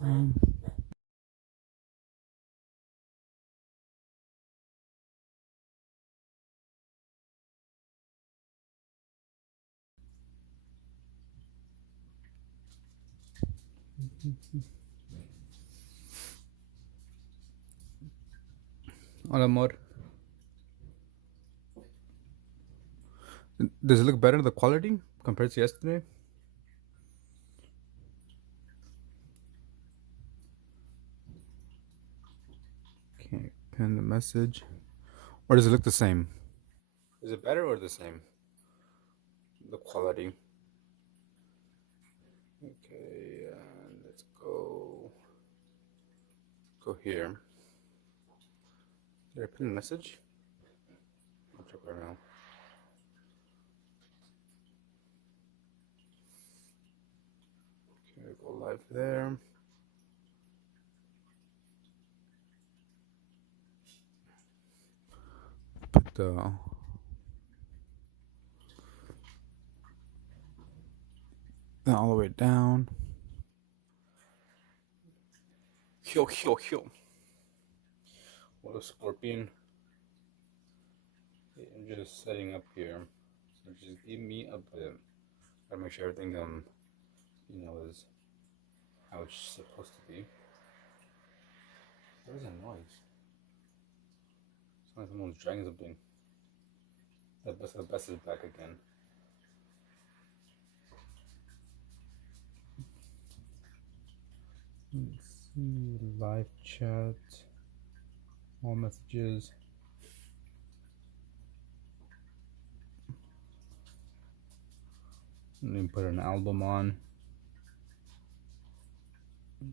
Um, Hola, amor. Does it look better, the quality, compared to yesterday? Can't pin the message. Or does it look the same? Is it better or the same? The quality. Okay, let's go here. Did I pin the message? I'll check right now. Okay, go live there. Put the all the way down. Heal, heal, heal. What a scorpion. I'm just setting up here. So just give me a bit. Gotta make sure everything is how it's supposed to be. What is that noise? Sounds like someone's dragging something. The best is back again. Let's see, live chat, all messages. Let me put an album on.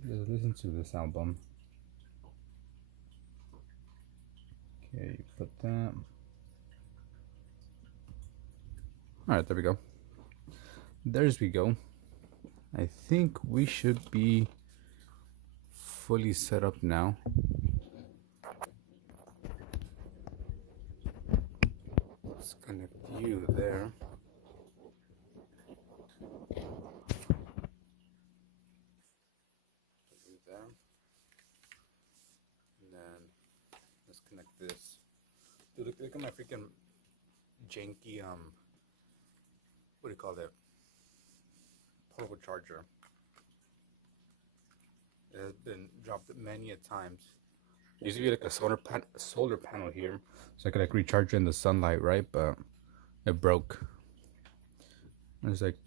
Let's listen to this album. Okay, put that. Alright, there we go. There's we go. I think we should be fully set up now. Let's connect you there. Do that. And then let's connect this. Dude, look at my freaking janky what do you call that? Portable charger. It has been dropped many a times. There used to be like a solar panel here, so I could like recharge it in the sunlight, right? But it broke. It's like,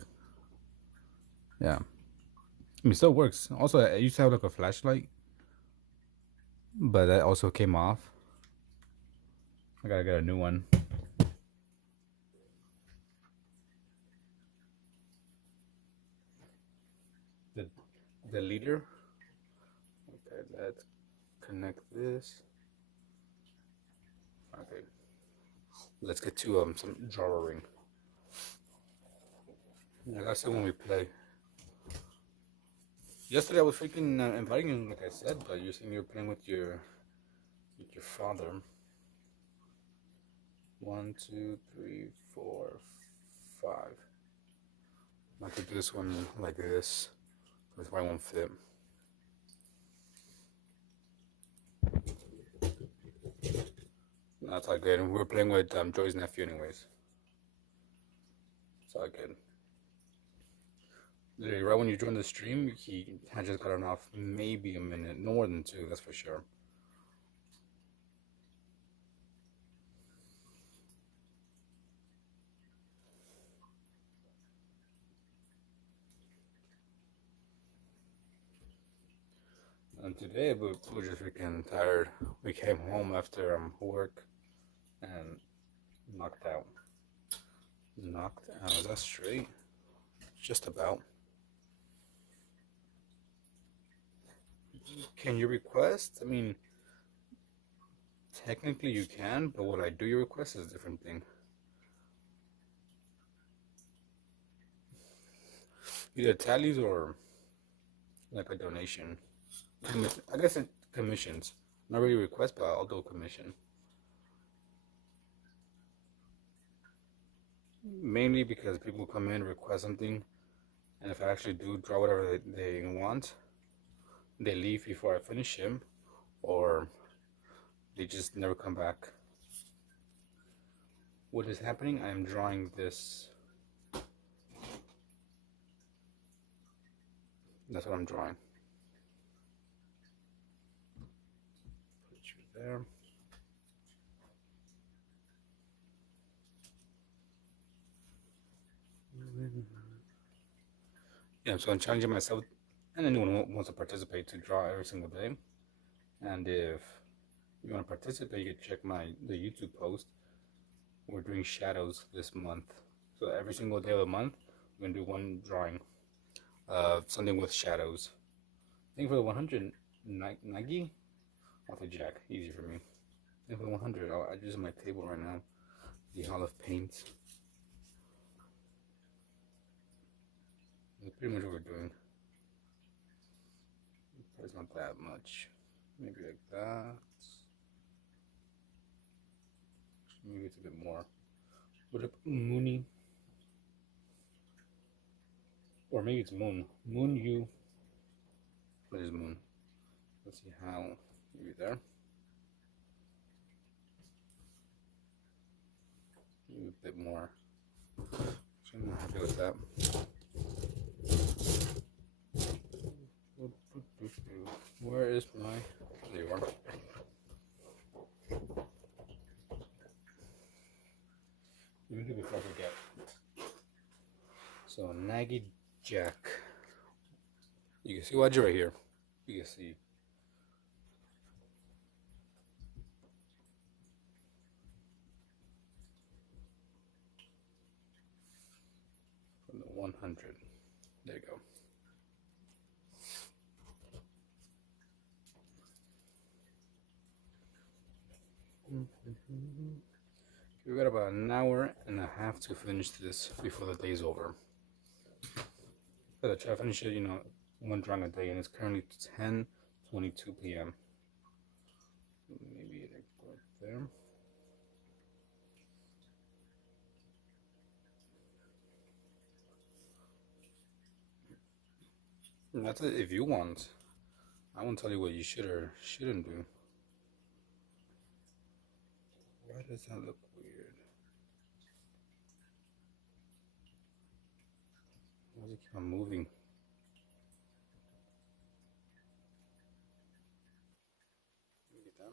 yeah. I mean, it still works. Also, I used to have like a flashlight, but that also came off. I gotta get a new one. The the leader. Okay, let's connect this. Okay, let's get to some drawing. I gotta say when we play. Yesterday I was freaking inviting you, like I said, but you're saying you're playing with your father. 1, 2, 3, 4, 5. I could do this one like this. That's why it won't fit. That's all good. And we were playing with Joey's nephew, anyways. It's all good. Literally, right when you joined the stream, he had just gotten off maybe a minute, no more than 2, that's for sure. And today we were just freaking tired. We came home after work and knocked out. Knocked out. Is that straight? Just about. Can you request? I mean, technically you can, but what I do your request is a different thing. Either tallies or like a donation. I guess it commissions. Not really request, but I'll do a commission. Mainly because people come in, request something, and if I actually do draw whatever they want, they leave before I finish him, or they just never come back. What is happening? I am drawing this. That's what I'm drawing. Put you there. Yeah, so I'm challenging myself and anyone who wants to participate to draw every single day. And if you want to participate, you can check the YouTube post. We're doing shadows this month. So every single day of the month, we're gonna do one drawing. Something with shadows. I think for the 100 Nagi, I'll take Jack. Easy for me. I think for the 100, I just on my table right now. The Hall of Paint. That's pretty much what we're doing. It's not that much. Maybe like that. Maybe it's a bit more. What up, Moony? Or maybe it's Moon. Moon you. What is Moon? Let's see how. Maybe there. Maybe a bit more. So I'm not happy with that. Where is my. There you are. Let me do before I forget. So Nagi Jack. You can see Wadger right here. You can see. From the 100. There you go. We got about an hour and a half to finish this before the day's over. But I try to finish it, one drawing a day, and it's currently 10:22 p.m. Maybe like right there. And that's it. If you want, I won't tell you what you should or shouldn't do. Why does that look weird? Why does it keep on moving? Get down.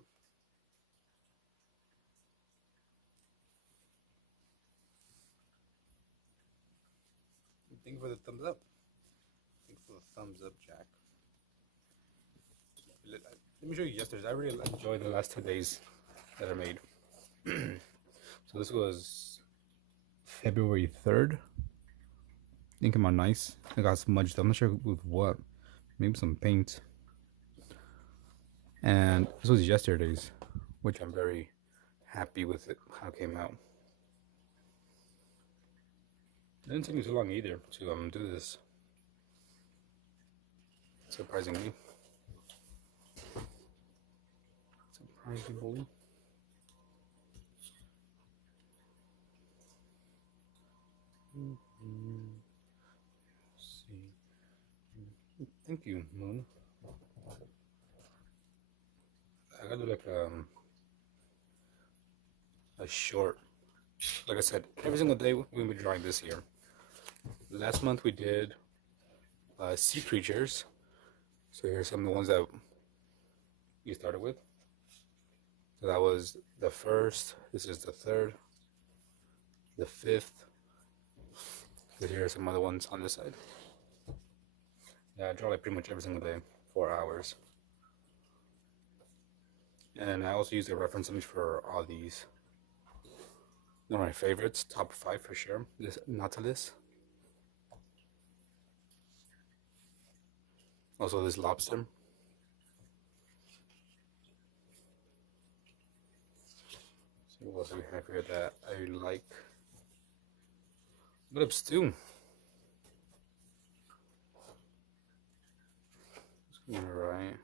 Thank you for the thumbs up. Thanks for the thumbs up, Jack. Let me show you yesterday's. I really enjoyed the last 2 days that I made. So this was February 3rd. I think I'm on nice. I got smudged. I'm not sure with what. Maybe some paint. And this was yesterday's, which I'm very happy with it, how it came out. It didn't take me too long either to do this. Surprisingly. Surprisingly. See. Thank you, Moon. I gotta do like a short. Like I said, every single day we'll be drawing this year. Last month we did sea creatures. So here's some of the ones that you started with. So that was the first. This is the third, the fifth. So here are some other ones on this side. Yeah, I draw like pretty much every single day, 4 hours. And I also use the reference image for all these. One of my favorites, top 5 for sure. This Nautilus. Also this lobster. See what else we have here that I like. What up, Stu? Alright.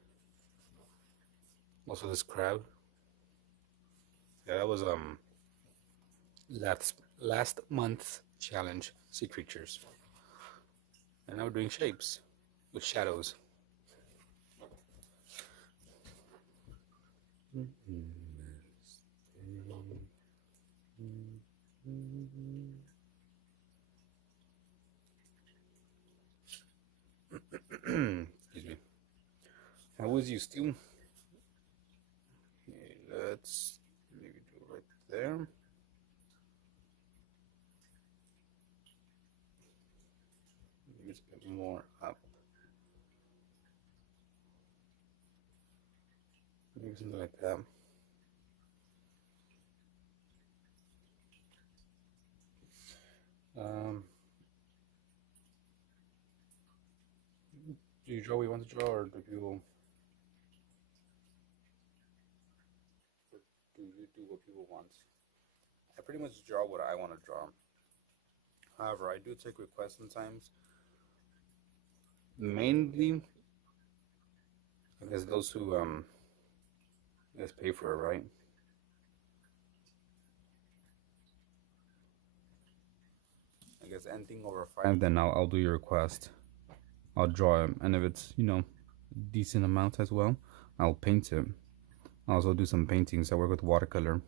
Also this crab. Yeah, that was last month's challenge, sea creatures. And now we're doing shapes with shadows. Excuse me. How was you, Stu? Okay, let's maybe do it right there. Maybe it's a bit more up. Maybe something like that. Do you draw what you want to draw, or do you do what people want? I pretty much draw what I want to draw. However, I do take requests sometimes. Mainly, I guess those who I guess pay for it, right? I guess anything over five, then I'll do your request. I'll draw it, and if it's decent amount as well, I'll paint it. I'll also do some paintings. I work with watercolor.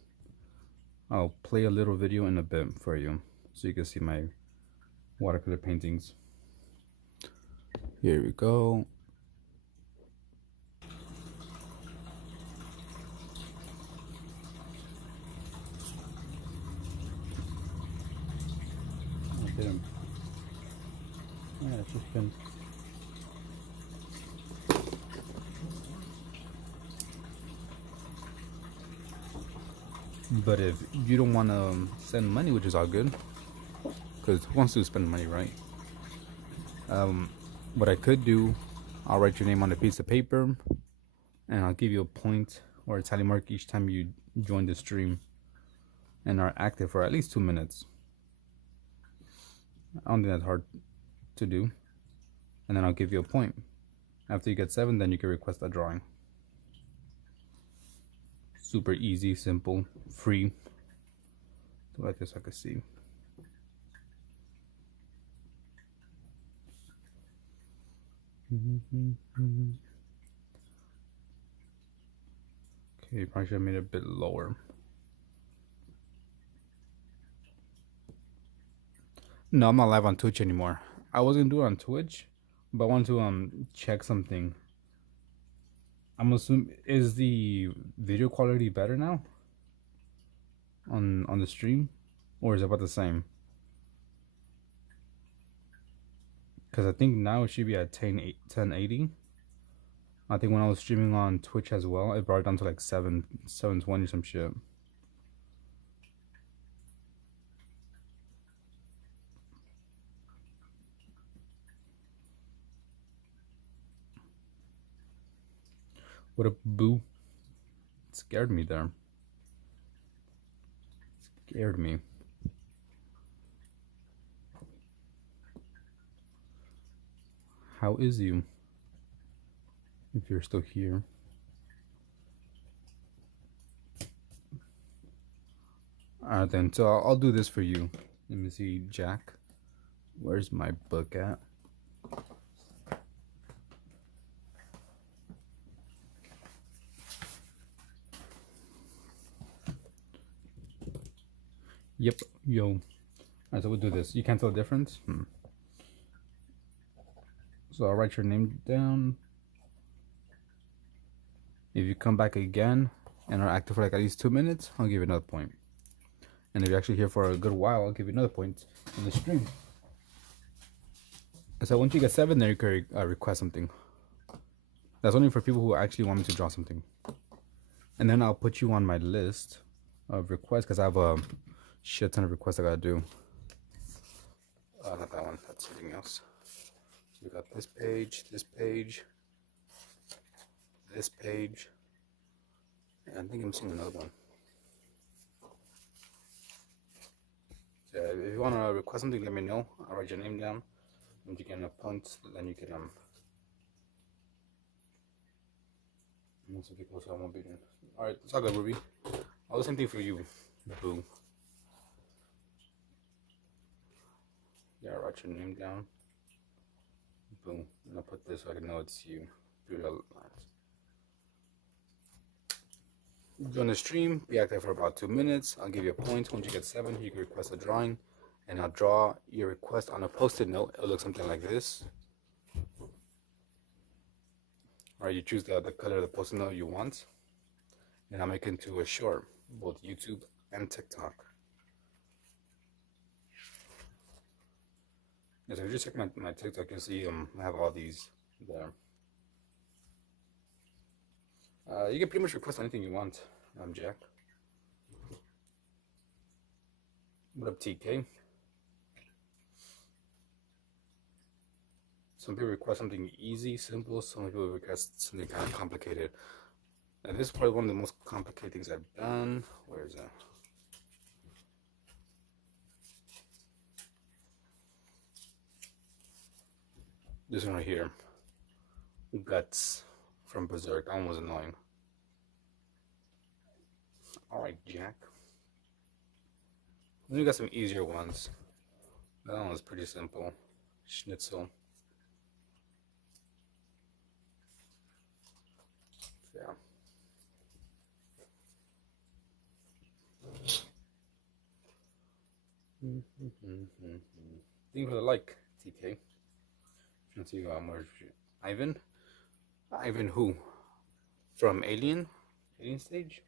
I'll play a little video in a bit for you, so you can see my watercolor paintings. Here we go. Yeah, it's just been. But if you don't want to send money, which is all good, because who wants to spend money, right? What I could do, I'll write your name on a piece of paper, and I'll give you a point or a tally mark each time you join the stream and are active for at least 2 minutes. I don't think that's hard to do. And then I'll give you a point. After you get 7, then you can request a drawing. Super easy, simple, free. So like this, I can see. Okay, probably should have made it a bit lower. No, I'm not live on Twitch anymore. I was gonna do it on Twitch, but I want to check something. I'm assuming, is the video quality better now on the stream, or is it about the same? Because I think now it should be at 1080. I think when I was streaming on Twitch as well, it brought it down to like 720 some shit. What a boo. It scared me there. It scared me. How is you? If you're still here. Alright then, so I'll do this for you. Let me see, Jack. Where's my book at? Yep, yo. Alright, so we'll do this. You can't tell the difference? So I'll write your name down. If you come back again and are active for like at least 2 minutes, I'll give you another point. And if you're actually here for a good while, I'll give you another point in the stream. So once you get 7, then you can request something. That's only for people who actually want me to draw something. And then I'll put you on my list of requests, because I have a shit ton of requests I gotta do. Not that one, that's something else. So we got this page, this page, this page, and I think I'm missing another one. So if you want to request something, let me know. I'll write your name down. Once you get enough points, then you can once you get closer, I won't be doing. Alright, it's all good, Ruby. I'll do the same thing for you, boo. Yeah, I'll write your name down. Boom. And I'll put this so I can know it's you through the lines. Join the stream, be active for about 2 minutes. I'll give you a point. Once you get 7, you can request a drawing, and I'll draw your request on a post-it note. It'll look something like this. Or you choose the color of the post-it note you want, and I'll make it into a short, both YouTube and TikTok. Yeah, so if you just check my TikTok, you'll see I have all these there. You can pretty much request anything you want. I'm Jack. What up, TK? Some people request something easy, simple. Some people request something kind of complicated. And this is probably one of the most complicated things I've done. Where is that? This one right here. Guts from Berserk. That one was annoying. Alright, Jack. Then we got some easier ones. That one was pretty simple. Schnitzel. Yeah. Thank you for the like, TK. Let's see where's Ivan? Ivan who? From Alien? Alien Stage?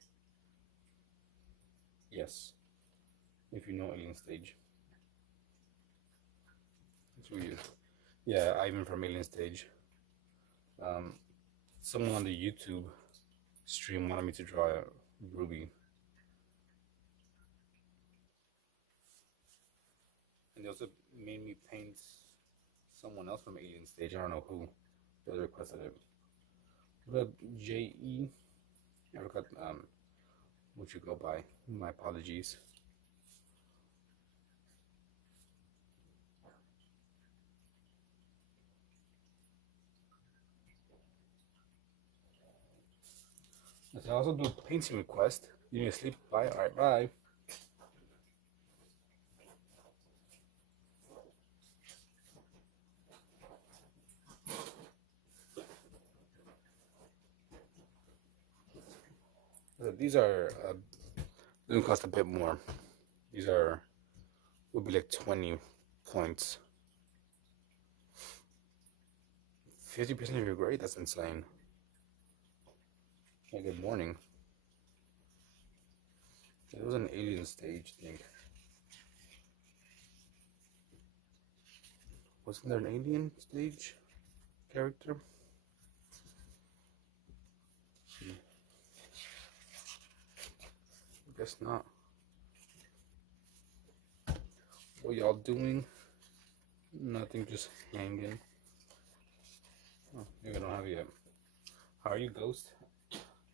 Yes. If you know Alien Stage. That's weird. Yeah, Ivan from Alien Stage. Someone on the YouTube stream wanted me to draw a Ruby. And they also made me paint someone else from Alien Stage. I don't know who. They requested it. What up, J.E.? I forgot what you go by. My apologies. I also do painting request. You need to sleep. Bye. Alright, bye. These are going to cost a bit more. These are would be like 20 points. 50% of your grade? That's insane. Hey, good morning. It was an Alien Stage, I think. Wasn't there an Alien Stage character? I guess not. What y'all doing? Nothing, just hanging. Oh, maybe I don't have you yet. How are you, Ghost?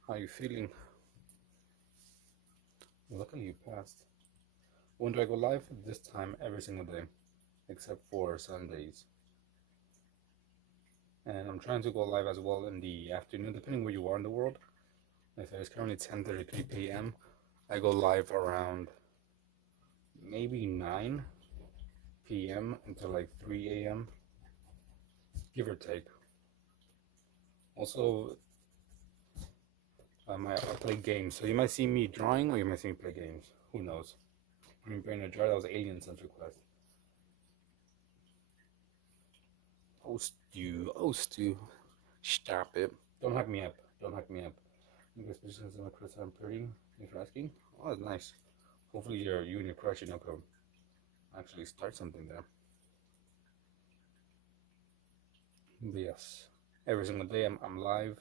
How are you feeling? Luckily you passed. When do I go live? This time every single day, except for Sundays. And I'm trying to go live as well in the afternoon, depending where you are in the world. If it's currently 10:33 p.m., I go live around maybe 9 p.m. until like 3 a.m., give or take. Also, I play games, so you might see me drawing or you might see me play games. Who knows? I'm playing a jar. That was Alien Sense request. Host you. Stop it. Don't hack me up. Don't hack me up. You guys positions in my crush. I'm pretty. Thanks for asking. Oh, that's nice. Hopefully you and your crush, can actually start something there. But yes, every single day I'm live.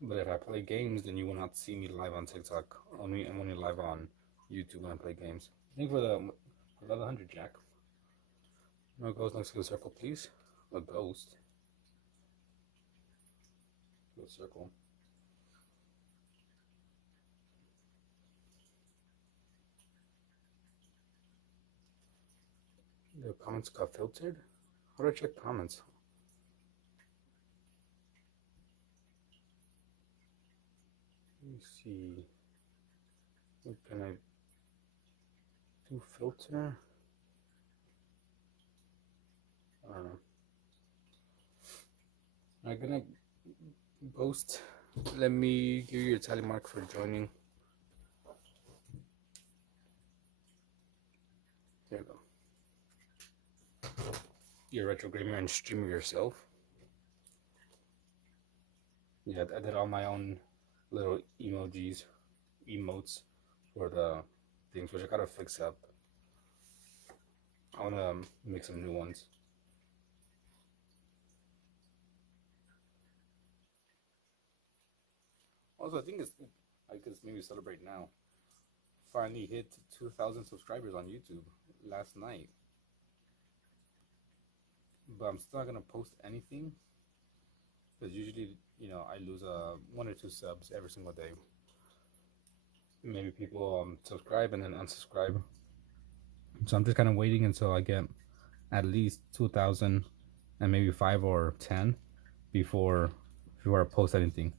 But if I play games, then you will not see me live on TikTok. I'm only live on YouTube when I play games. Thank you for the 100, Jack. No ghost next to the circle, please. A ghost. The circle. The comments got filtered? How do I check comments? Let me see. What can I do? Filter? I don't know. I'm gonna ghost. Let me give you your tally mark for joining. There you go. You're a retro gamer and streamer yourself. Yeah, I did all my own little emotes for the things, which I gotta fix up. I wanna make some new ones. Also, I think I guess maybe celebrate now. Finally hit 2,000 subscribers on YouTube last night. But I'm still not gonna post anything because usually, I lose 1 or 2 subs every single day. Maybe people subscribe and then unsubscribe. So I'm just kind of waiting until I get at least 2,000 and maybe 5 or 10 before I post anything.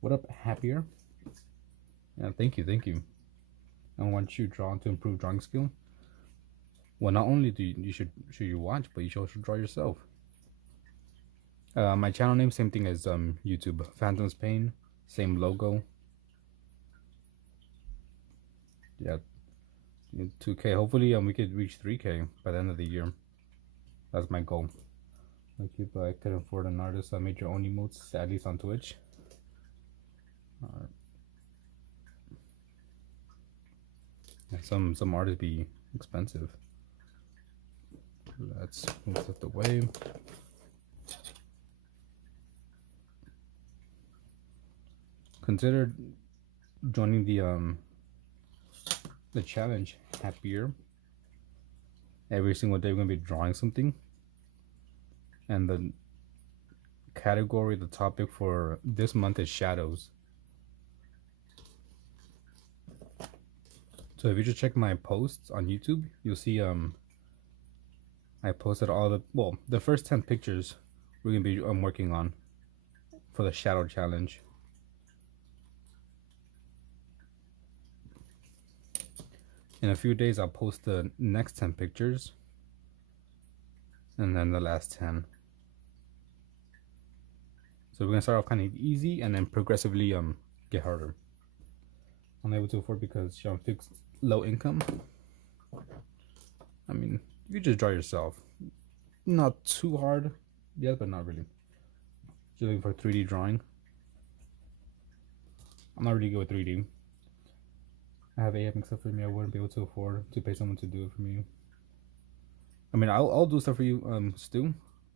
What up, Happier? Yeah, thank you. I want you draw to improve drawing skill. Well, not only do you should you watch, but you should also draw yourself. My channel name, same thing as YouTube. Phantom's Pain, same logo. Yeah, 2K. Hopefully, we could reach 3K by the end of the year. That's my goal. Okay, but I couldn't afford an artist. I made your own emotes, at least on Twitch. Yeah, some artists be expensive. Let's move it away. Consider joining the challenge. Happier. Every single day we're gonna be drawing something, and the category, the topic for this month is shadows. So if you just check my posts on YouTube, you'll see I posted all the first 10 pictures we're gonna be working on for the shadow challenge. In a few days I'll post the next 10 pictures and then the last 10. So we're gonna start off kind of easy and then progressively get harder. I'm able to afford because you're on fixed low income. I mean, you just draw yourself. Not too hard yet, but not really. Just looking for 3D drawing. I'm not really good with 3D. I have AM stuff for me. I wouldn't be able to afford to pay someone to do it for me. I mean, I'll do stuff for you, Stu.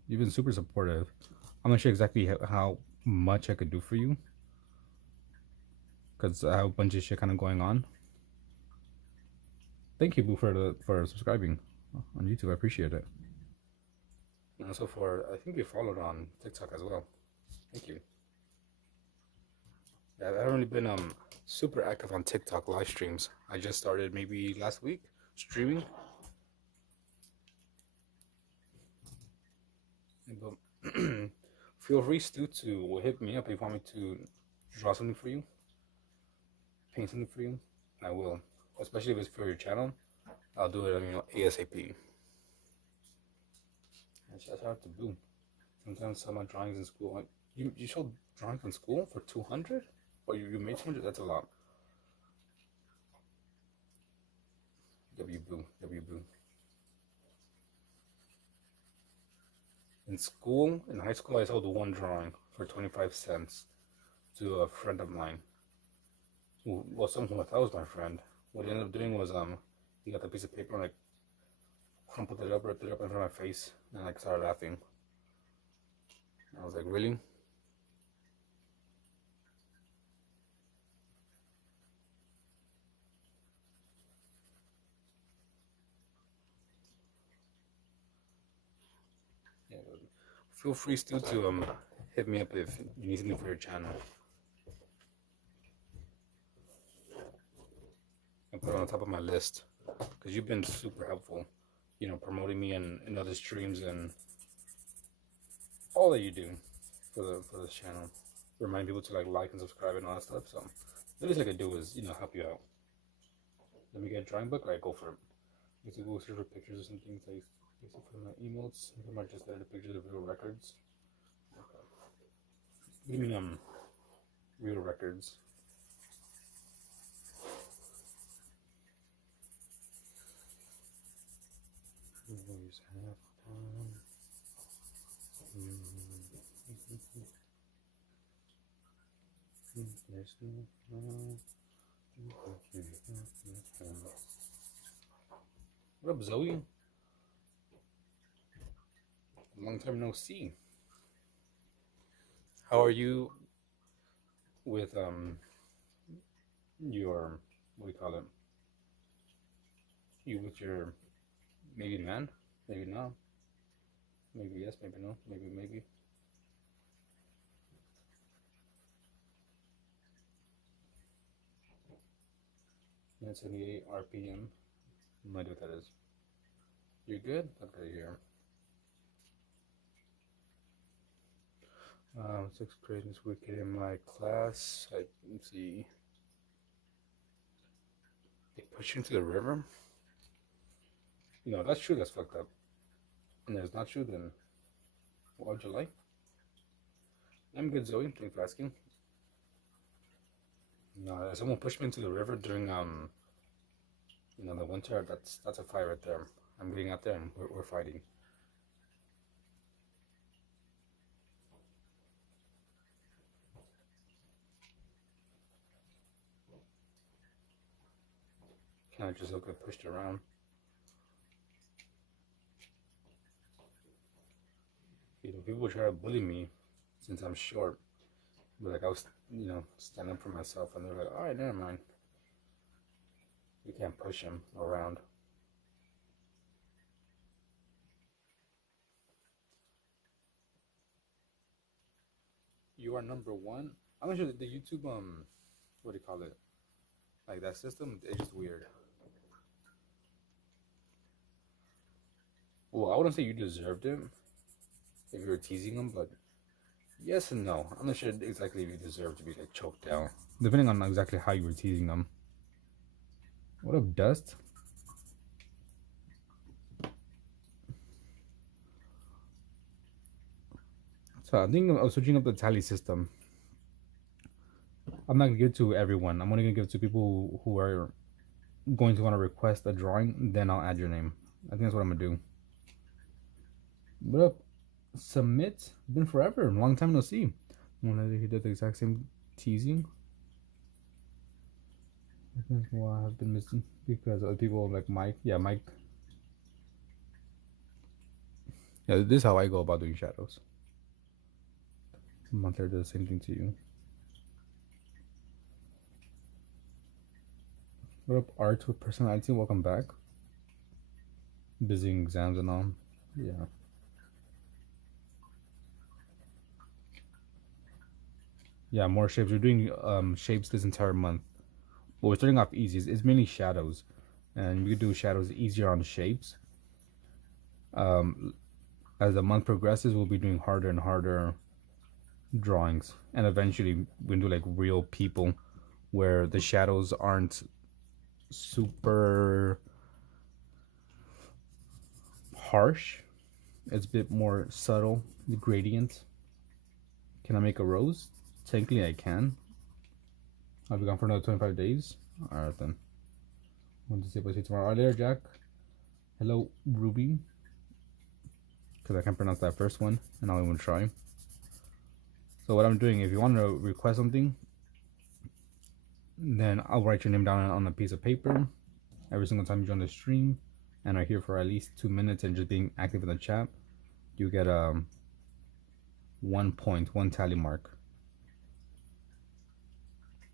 You've been super supportive. I'm not sure exactly how much I could do for you, because I have a bunch of shit kind of going on. Thank you, Boo, for subscribing on YouTube. I appreciate it. And also I think you followed on TikTok as well. Thank you. Yeah, I haven't really been super active on TikTok live streams. I just started maybe last week streaming. But feel free, Stu, to hit me up if you want me to draw something for you, paint something for you. I will, especially if it's for your channel. I'll do it, ASAP. That's hard to do. Sometimes some of my drawings in school, you showed drawings in school for 200, or you made 200. That's a lot. W boo. In school, in high school, I sold one drawing for 25 cents to a friend of mine. Well, someone who I thought was my friend. What he ended up doing was he got the piece of paper and crumpled it up, ripped it up in front of my face, and I started laughing. I was like, really? Yeah, feel free still to hit me up if you need something for your channel. And put it on top of my list, because you've been super helpful, promoting me in other streams and all that you do for this channel. Remind people to like and subscribe and all that stuff. So the least I could do is help you out. Let me get a drawing book. Alright, go for it. I used to go search for pictures or something. So I used to put my emotes. I might just edit pictures of real records. Okay. Give me real records. Always have fun. What up, Zoe? Long time no see. How are you with your, what do you call it? You with your maybe man? Maybe not. Maybe yes, maybe no. Maybe. 978 RPM. No idea what that is. You're good? Okay, here. Sixth grade this weekend in my class. Let's see. They push you into the river? You know, that's true, that's fucked up. And if it's not true, then what would you like? I'm good, Zoe. Thanks for asking. No, if someone pushed me into the river during the winter, that's a fight right there. I'm getting out there and we're fighting. Can't just look get pushed around. You know, people try to bully me since I'm short. But like I was, standing up for myself, and they're like, "All right, never mind. You can't push him around." You are number one. I'm not sure the YouTube what do you call it? Like that system, it's just weird. Well, I wouldn't say you deserved it if you were teasing them, but yes and no. I'm not sure exactly if you deserve to be like choked out, depending on exactly how you were teasing them. What up, Dust? So I think I was switching up the tally system. I'm not gonna give it to everyone. I'm only gonna give it to people who are going to want to request a drawing. Then I'll add your name. I think that's what I'm gonna do. What up? Submit. Been forever. Long time no see. When he did the exact same teasing. I think why I've been missing because other people like Mike. Yeah, Mike. Yeah, this is how I go about doing shadows. Monthly does the same thing to you. What up, Art with Personality? Welcome back. Busy exams and all. Yeah. Yeah, more shapes. We're doing shapes this entire month. But we're starting off easy. It's mainly shadows. And we can do shadows easier on shapes. As the month progresses, we'll be doing harder and harder drawings. And eventually, we'll do like real people where the shadows aren't super harsh. It's a bit more subtle, the gradient. Can I make a rose? Technically, I can. I'll be gone for another 25 days. Alright then. Want to see if I see tomorrow. Alright, there, Jack. Hello, Ruby. Because I can't pronounce that first one, and I'll even try. So what I'm doing, if you want to request something, then I'll write your name down on a piece of paper every single time you join the stream and are here for at least 2 minutes and just being active in the chat. You get 1 point, 1 tally mark.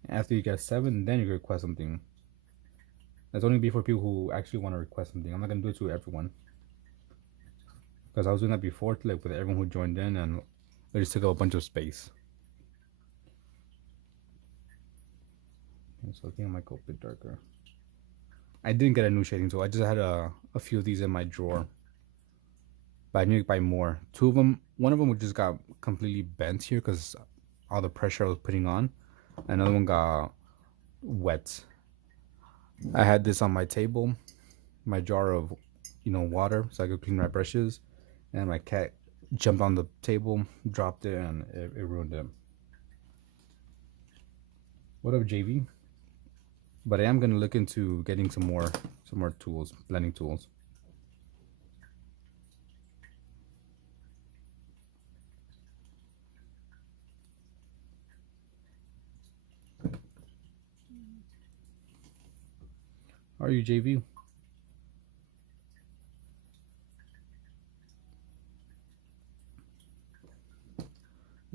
After you get 7, then you can request something. That's only be for people who actually want to request something. I'm not gonna do it to everyone, because I was doing that before, like with everyone who joined in, and it just took up a bunch of space. So I think I might go a bit darker. I didn't get a new shading tool. I just had a few of these in my drawer, but I need to buy more. 2 of them, one of them just got completely bent here because all the pressure I was putting on. Another one got wet. I had this on my table, my jar of water, so I could clean my brushes, and my cat jumped on the table, dropped it, and it ruined it. What up, JV? But I am gonna look into getting some more tools, blending tools. How are you, JV?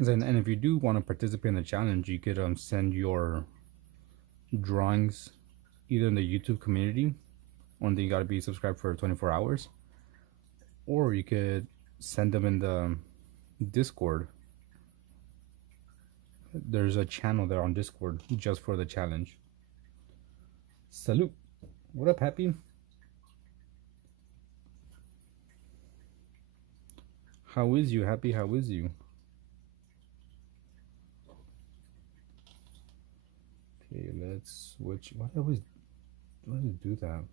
And if you do want to participate in the challenge, you could send your drawings either in the YouTube community, one thing you gotta be subscribed for 24 hours, or you could send them in the Discord. There's a channel there on Discord just for the challenge. Salute. What up, Happy? How is you, Happy? How is you? Okay, let's switch. Why do I do that?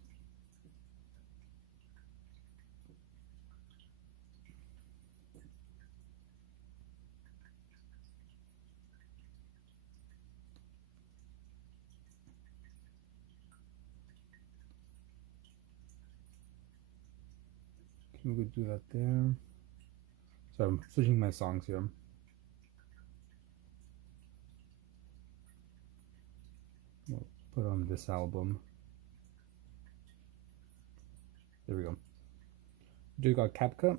Can we do that there? So I'm switching my songs here. We'll put on this album. There we go. Just got CapCut.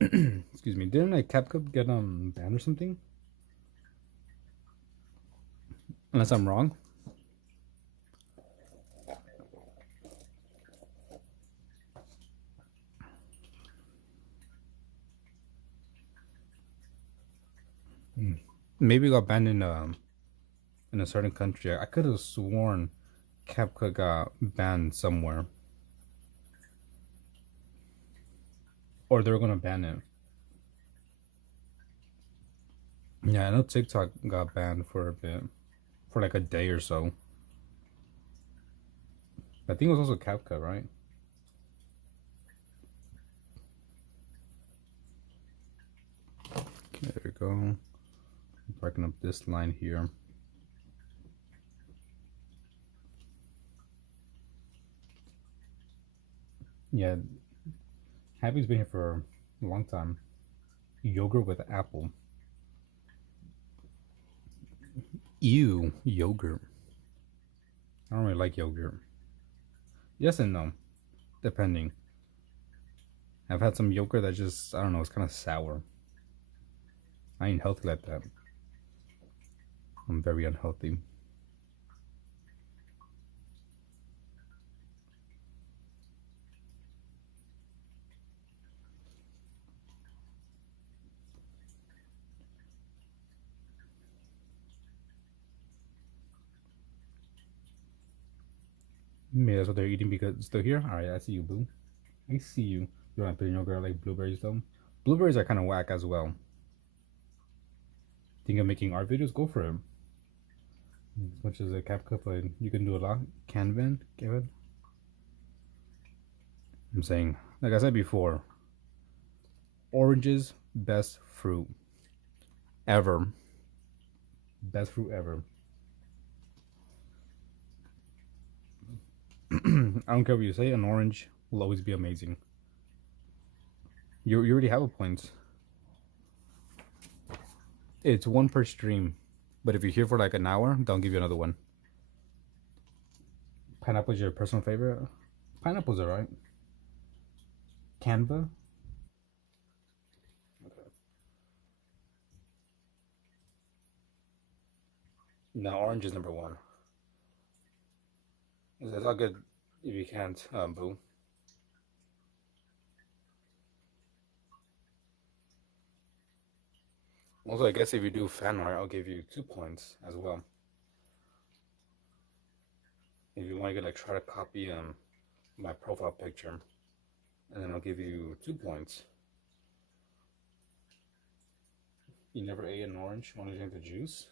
Excuse me. Didn't like CapCut get banned or something? Unless I'm wrong. Maybe it got banned in a certain country. I could have sworn CapCut got banned somewhere, or they're gonna ban it. Yeah, I know TikTok got banned for a bit, for like a day or so. I think it was also CapCut, right? Okay, there we go. I'm breaking up this line here. Yeah, Happy's been here for a long time. Yogurt with apple. Ew, yogurt. I don't really like yogurt. Yes and no, depending. I've had some yogurt that just, I don't know, it's kind of sour. I ain't healthy like that. I'm very unhealthy. Maybe that's what they're eating because it's still here. Alright, I see you, boo. I see you. You want to put in yogurt like blueberries though? Blueberries are kind of whack as well. Think of making art videos? Go for it. As much as a CapCut, but you can do a lot. Canvan, Kevin. I'm saying, like I said before, oranges, best fruit ever. Best fruit ever. I don't care what you say, an orange will always be amazing. You already have a point. It's one per stream, but if you're here for like an hour, they'll give you another one. Pineapple's your personal favorite? Pineapple's alright. Canva? Okay. No, orange is number one. It's all good if you can't, boo. Also, I guess if you do fan art, I'll give you 2 points as well. If you want to get like try to copy my profile picture, and then I'll give you 2 points. You never ate an orange? Want to drink the juice?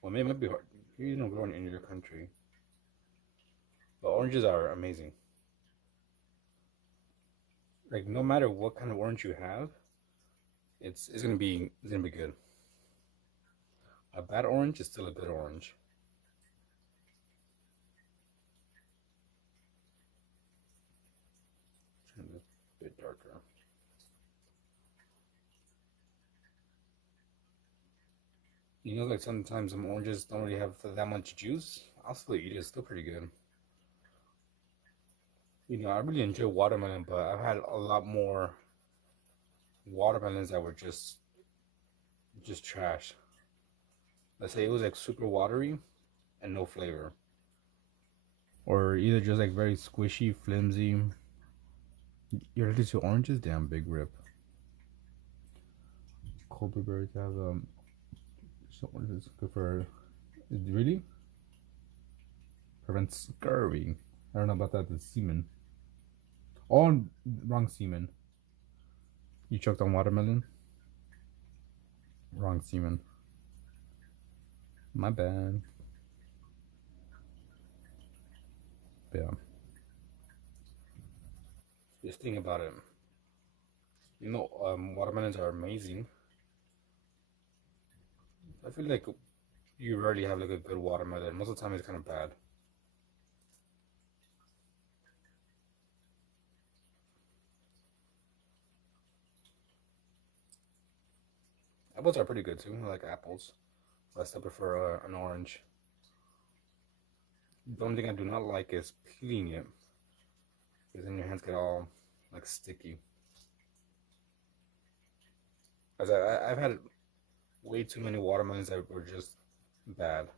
Well, maybe it might be hard. You don't grow in your country, but oranges are amazing. Like no matter what kind of orange you have, it's gonna be good. A bad orange is still a good orange. bit darker. You know, like sometimes some oranges don't really have that much juice. I'll still eat it. It's still pretty good. You know, I really enjoy watermelon, but I've had a lot more watermelons that were just trash. Let's say it was like super watery and no flavor, or either just like very squishy, flimsy. You're related to oranges? Damn, big rip. Cold blueberries have so what is this good for? Really prevents scurvy. I don't know about that. The semen. Oh, wrong semen. You choked on watermelon. Wrong semen. My bad. But yeah. Just think about it. You know, watermelons are amazing. I feel like you rarely have like a good watermelon. Most of the time, it's kind of bad. Apples are pretty good too. I like apples. But I still prefer an orange. The only thing I do not like is peeling it, because then your hands get all like sticky. As I've had way too many watermelons that were just bad.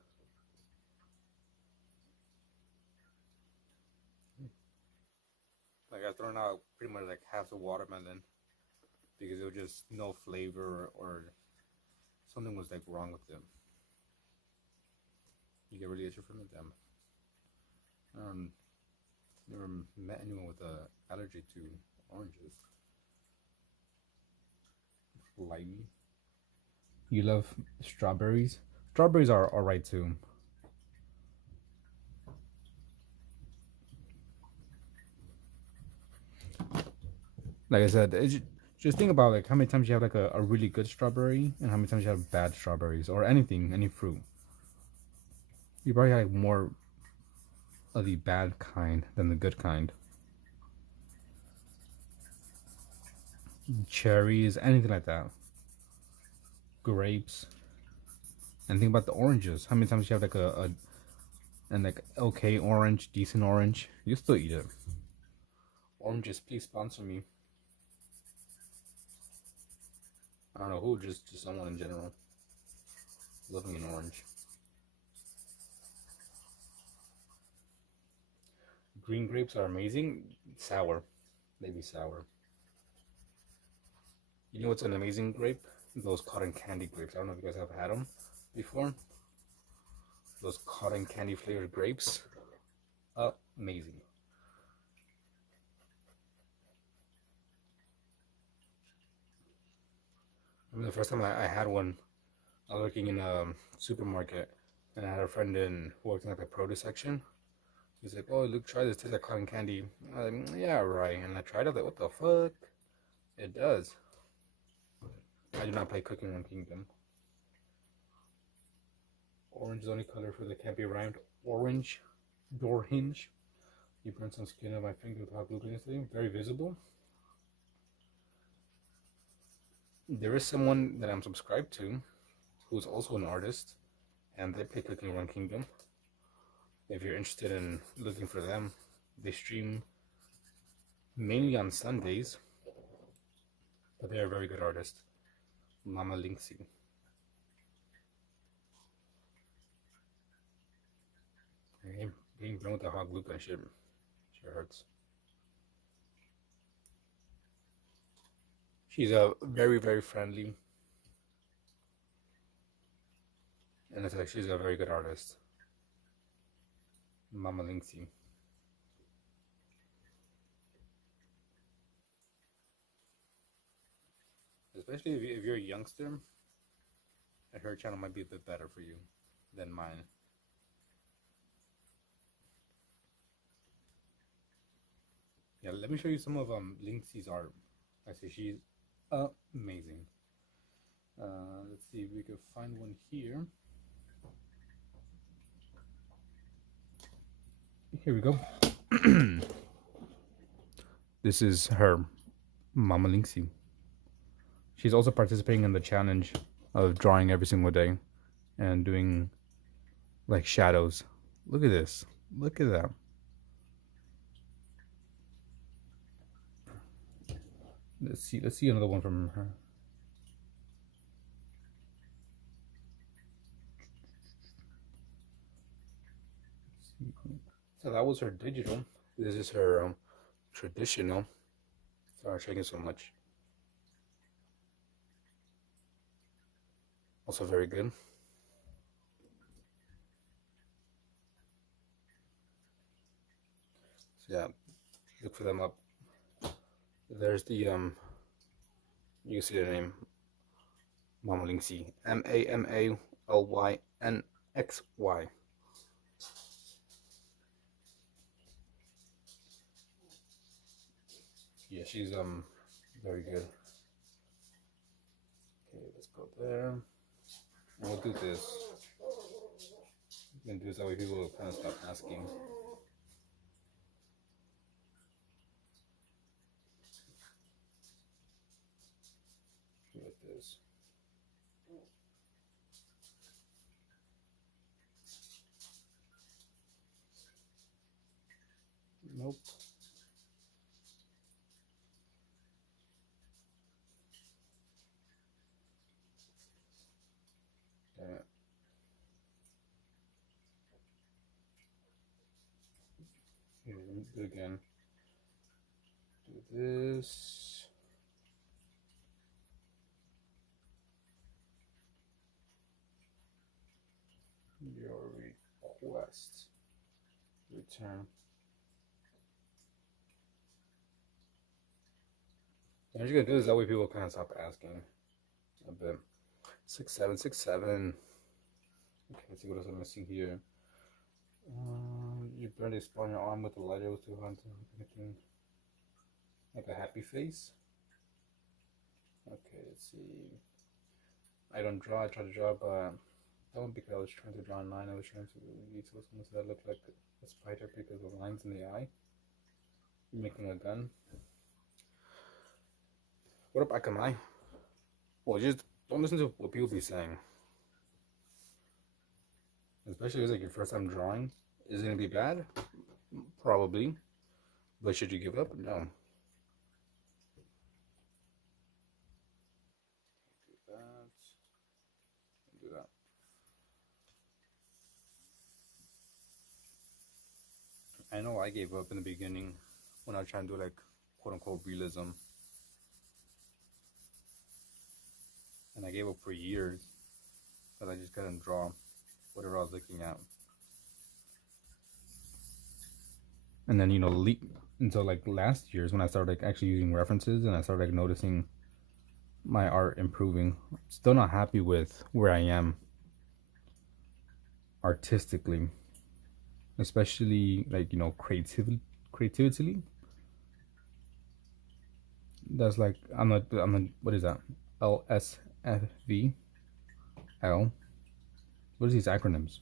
Like I've thrown out pretty much like half the watermelon because it was just no flavor or something was like wrong with them. You get really itchy from it, them. Never met anyone with an allergy to oranges. Limey. You love strawberries? Strawberries are alright too. Like I said, just think about like how many times you have like a really good strawberry and how many times you have bad strawberries or anything, any fruit. You probably have like more of the bad kind than the good kind. Cherries, anything like that. Grapes. And think about the oranges. How many times you have like a and like okay orange, decent orange, you still eat it. Oranges, please sponsor me. I don't know who, just someone in general. Loving an orange. Green grapes are amazing. Sour. They be sour. You know what's an amazing grape? Those cotton candy grapes. I don't know if you guys have had them before. Those cotton candy flavored grapes. Amazing. I remember the first time I had one, I was working in a supermarket and I had a friend who worked in like the produce section. He's like, "Oh, look, try this. Tastes like cotton candy." I was like, "Yeah, right." And I tried it. I was like, "What the fuck?" It does. I do not play Cooking Run Kingdom. Orange is the only color for that can't be rhymed. Orange. Door hinge. You burned some skin on my finger with hot glue gun yesterday. Very visible. There is someone that I'm subscribed to who's also an artist, and they play Cooking Run Kingdom. If you're interested in looking for them, they stream mainly on Sundays, but they're a very good artist. Mama Linksy. Being burned with the hot glue gun shit hurts. She's a very, very friendly, and it's like she's a very good artist. Mama Linksy. Especially if you're a youngster, her channel might be a bit better for you than mine. Yeah, let me show you some of Linksy's art. I see she's amazing. Let's see if we can find one here. Here we go. This is her. Mama Linksy. She's also participating in the challenge of drawing every single day and doing like shadows. Look at this. Look at that. Let's see. Let's see another one from her. So that was her digital. This is her traditional. Sorry, shaking so much. Also very good. So yeah, look for them up. There's the you can see the name, Mama Linksy. MAMALYNXY. Yeah, she's very good. Okay, let's go there. And we'll do this. We can do this that way people will kind of stop asking. Like this. Nope. Damn it. Here, let me do it again. Do this. Your request. Return. I'm just gonna do this that way people kind of stop asking a bit. 6767. Okay, let's see what else I'm missing here. You burn the spot on your arm with the lighter with 200. Like a happy face. Okay, let's see. I don't draw. I try to draw, but that one because I was trying to draw a 9. I was trying to read something that looked like a spider because of lines in the eye. Making a gun. What up, Akamai? Well, just don't listen to what people be saying. Especially if it's like your first time drawing. Is it gonna be bad? Probably. But should you give up? No. Do that. I know I gave up in the beginning when I was trying to do like quote unquote realism. And I gave up for years because I just couldn't draw whatever I was looking at. And then, you know, until like last year's when I started like actually using references and I started like noticing my art improving. Still not happy with where I am artistically, especially like, you know, creativity. That's like I'm not what is that? LSFV. L. What is these acronyms?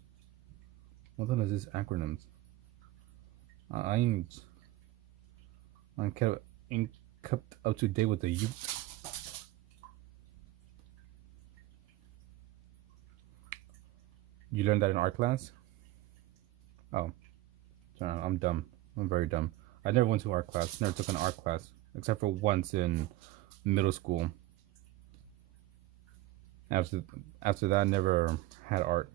What the hell is this acronyms? I ain't kept up to date with the youth. You learned that in art class? Oh, I'm dumb. I'm very dumb. I never went to art class. Never took an art class except for once in middle school. After that, I never had art.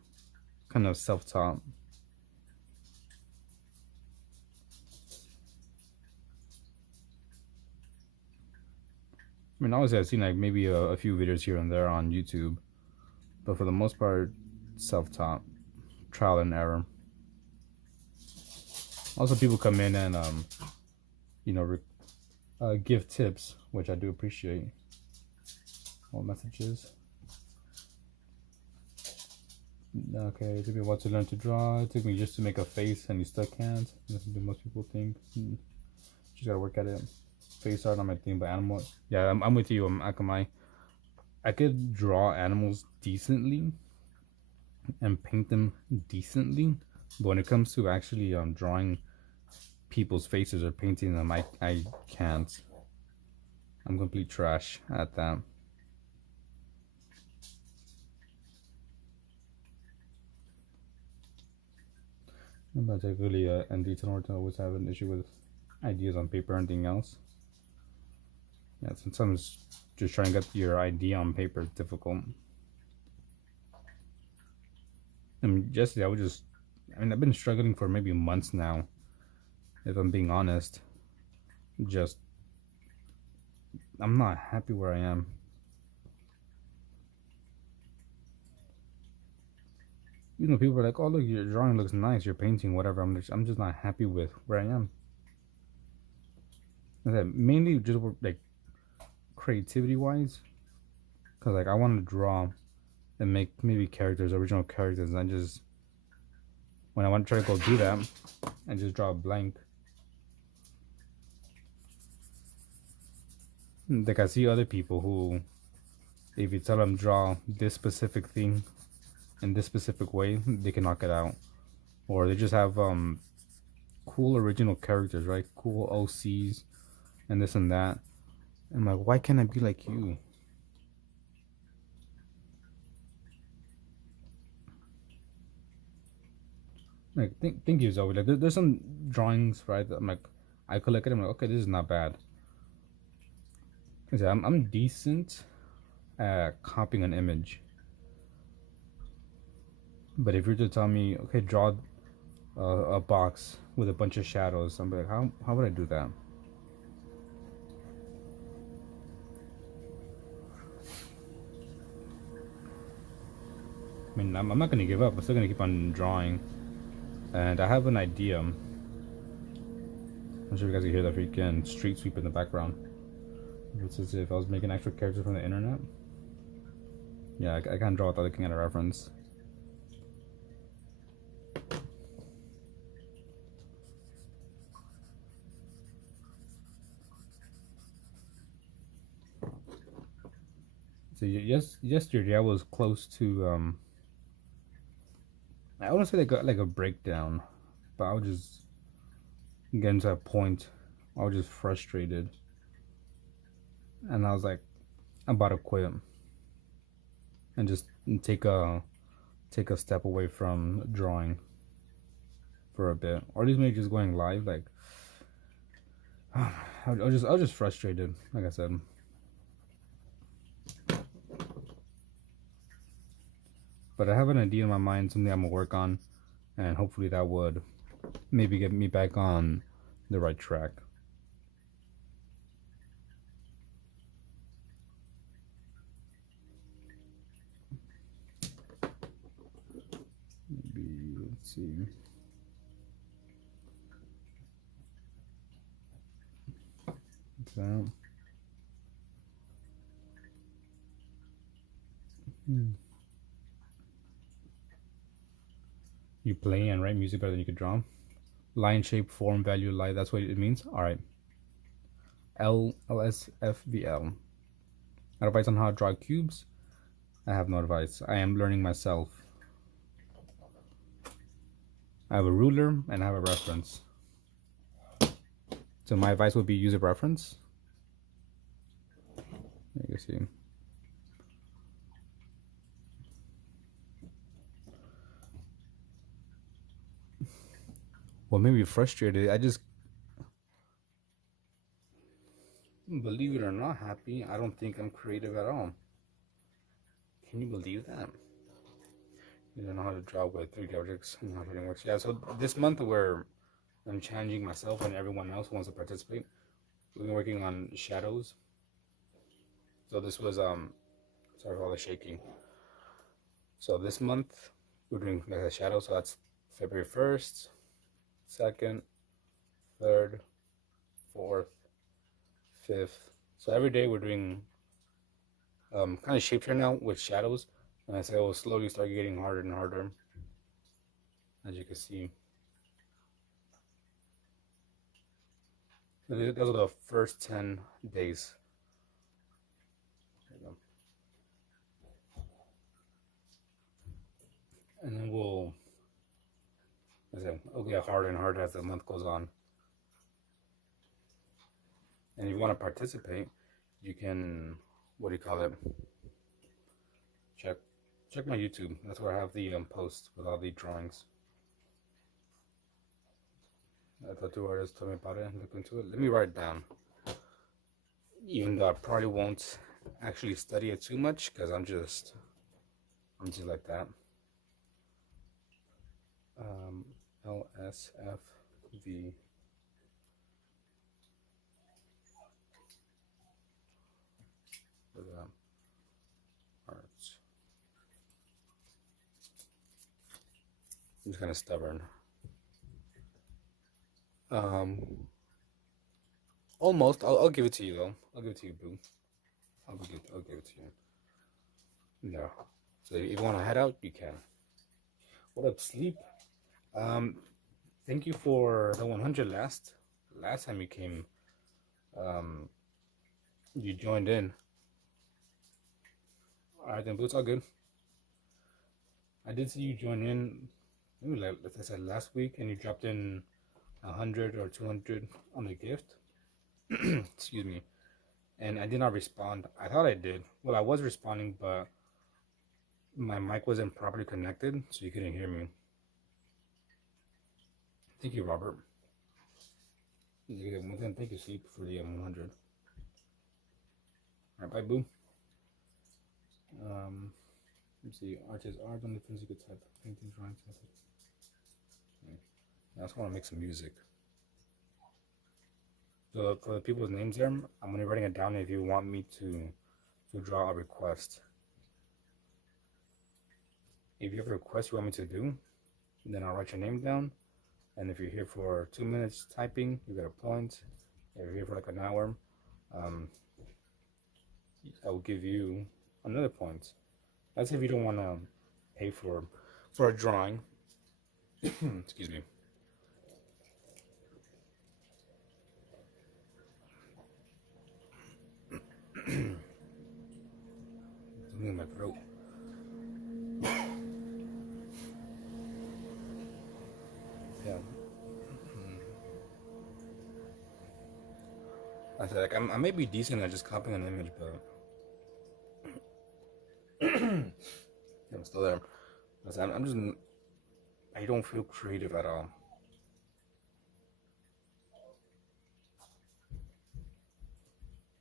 Kind of self-taught. I mean, obviously, I've seen like maybe a few videos here and there on YouTube, but for the most part, self-taught, trial and error. Also, people come in and you know, give tips, which I do appreciate. All messages. Okay, it took me a while to learn to draw. It took me just to make a face, and you still can't. That's what most people think. Just gotta work at it. Face art on my thing, but animal. Yeah, I'm with you. Akamai. I could draw animals decently and paint them decently, but when it comes to actually drawing people's faces or painting them, I can't. I'm complete trash at that. But particularly in detail, I always have an issue with ideas on paper or anything else. Yeah, sometimes just trying to get your idea on paper is difficult. I mean, yesterday I've been struggling for maybe months now, if I'm being honest. Just, I'm not happy where I am. You know, people are like, "Oh, look, your drawing looks nice. Your painting, whatever." I'm just not happy with where I am. I said, mainly just like creativity wise, because like I want to draw and make maybe characters, original characters, and I just, when I want to try to go do that and just draw a blank, like I see other people who, if you tell them draw this specific thing in this specific way, they can knock it out, or they just have cool original characters, right? Cool OCs and this and that. I'm like, why can't I be like you? Like, think you, Zoe. Like, there's some drawings, right? That I'm like, I could look at them like, okay, this is not bad. I'm decent at copying an image, but if you're to tell me, okay, draw a box with a bunch of shadows, I'm like, how would I do that? I mean, I'm not gonna give up. I'm still gonna keep on drawing, and I have an idea. I'm sure you guys can hear that freaking street sweep in the background. It's as if I was making extra characters from the internet. Yeah, I can't draw without looking at a reference. So yesterday I was close to I wouldn't say like a breakdown, but I was just getting to a point. I was just frustrated, and I was like, I'm about to quit and just take a step away from drawing for a bit, or at least maybe just going live. Like, I was just frustrated. Like I said, but I have an idea in my mind, something I'm gonna work on, and hopefully that would maybe get me back on the right track. Maybe let's see. What's that? You play and write music better than you could draw. Line shape, form, value, light. That's what it means. All right. LSFVL. Advice on how to draw cubes. I have no advice. I am learning myself. I have a ruler and I have a reference. So my advice would be use a reference. You can see. What made me frustrated, I just, believe it or not, happy, I don't think I'm creative at all. Can you believe that? You don't know how to draw with 3D objects and how everything works. Yeah, so this month I'm challenging myself and everyone else who wants to participate. We've been working on shadows. So this was sorry for all the shaking. So this month we're doing like a shadow, so that's February 1st, 2nd, 3rd, 4th, 5th. So every day we're doing kind of shape turn out with shadows, and I say it will slowly start getting harder and harder, as you can see. Those are the first 10 days. There you go. And then it'll get harder and harder as the month goes on. And if you want to participate, you can, what do you call it? Check check my YouTube. That's where I have the post with all the drawings. The two artists told me about it and look into it. Let me write it down. Even though I probably won't actually study it too much because I'm just like that. LSFV. For the arts. I'm just kind of stubborn. Almost. I'll give it to you though. I'll give it to you, boo. I'll give it to you. No. So if you want to head out, you can. What up, sleep? Thank you for the 100 last time you came. You joined in. All right then, boo. It's all good. I did see you join in. Maybe like I said last week, and you dropped in 100 or 200 on the gift. Excuse me. And I did not respond. I thought I did. Well, I was responding, but my mic wasn't properly connected, so you couldn't hear me. Thank you, Robert. Thank you, Sleep, for the 100. All right, bye, boo. Let's see. Artist art, only things you could type. Painting, drawing, type. I just want to make some music. So for the people's names there, I'm gonna be writing it down if you want me to draw a request. If you have a request you want me to do, then I'll write your name down. And if you're here for 2 minutes typing, you get a point. If you're here for like an hour, I will give you another point. That's if you don't want to pay for a drawing. Excuse me. Something in my throat. Yeah. I said like I may be decent at just copying an image, but I'm still there. I said, I'm just I don't feel creative at all.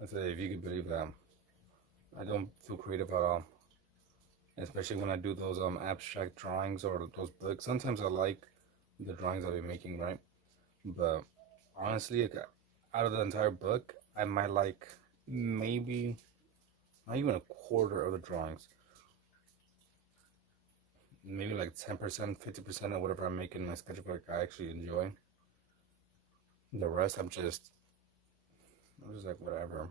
I said if you could believe that, I don't feel creative at all. Especially when I do those abstract drawings or those books. Sometimes I like the drawings I'll be making, right? But honestly, like, out of the entire book, I might like maybe not even a quarter of the drawings. Maybe like 10%, 50% of whatever I'm making in my sketchbook I actually enjoy. The rest I'm just like whatever.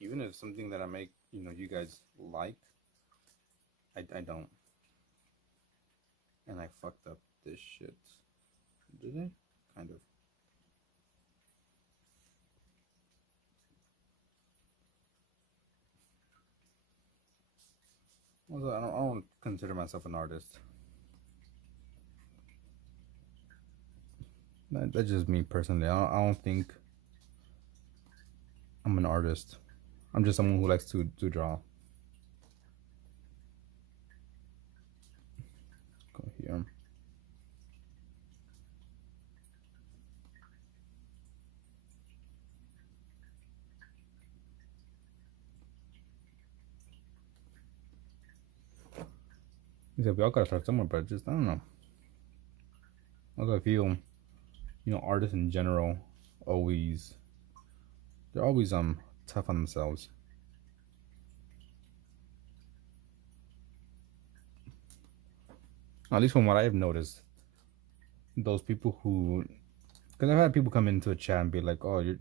Even if something that I make, you guys like, I don't. And I fucked up this shit. Did I? Kind of. Also, I don't consider myself an artist. That's just me personally. I don't think I'm an artist. I'm just someone who likes to draw. Go here. Except we all gotta start somewhere, but just I don't know. Also, I feel, artists in general they're always tough on themselves. At least from what I've noticed, those people who, because I've had people come into a chat and be like, "Oh, you're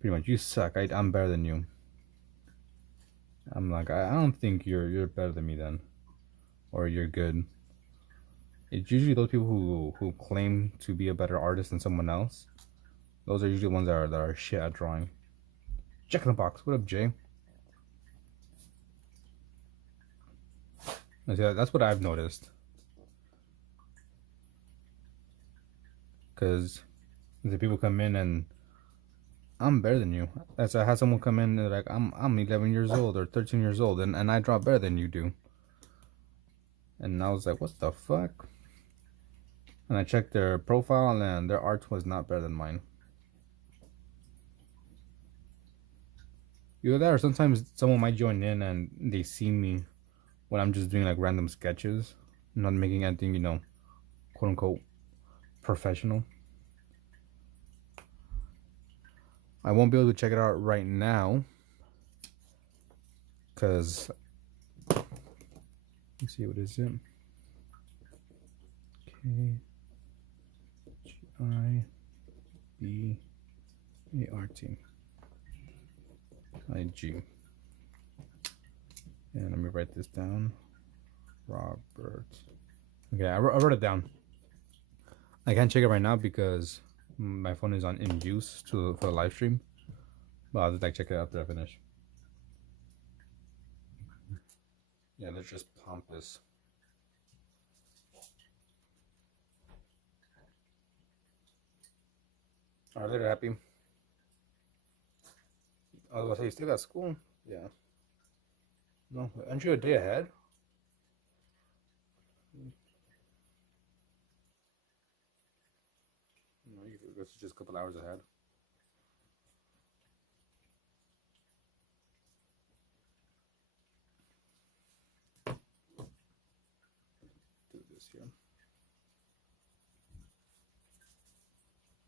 pretty much you suck. I'm better than you." I'm like, I don't think you're better than me then, or you're good. It's usually those people who claim to be a better artist than someone else. Those are usually the ones that are shit at drawing. Jack in the box. What up, Jay? That's what I've noticed. Because The people come in and I'm better than you. That's I had someone come in and like I'm 11 years old or 13 years old and I draw better than you do. And I was like, what the fuck? And I checked their profile and their art was not better than mine. Either that or sometimes someone might join in and they see me when I'm just doing like random sketches, not making anything, quote unquote professional. I won't be able to check it out right now because let's see, what is it? K-G-I-B-A-R-T I-G. And let me write this down. Robert. Okay, I wrote it down. I can't check it right now because my phone is in use for the live stream. But I'll just like check it after I finish. Yeah, let's just pump this. Are they happy? I was gonna say, you still got school? Yeah. No, aren't you a day ahead? No, it's just a couple hours ahead. Do this here.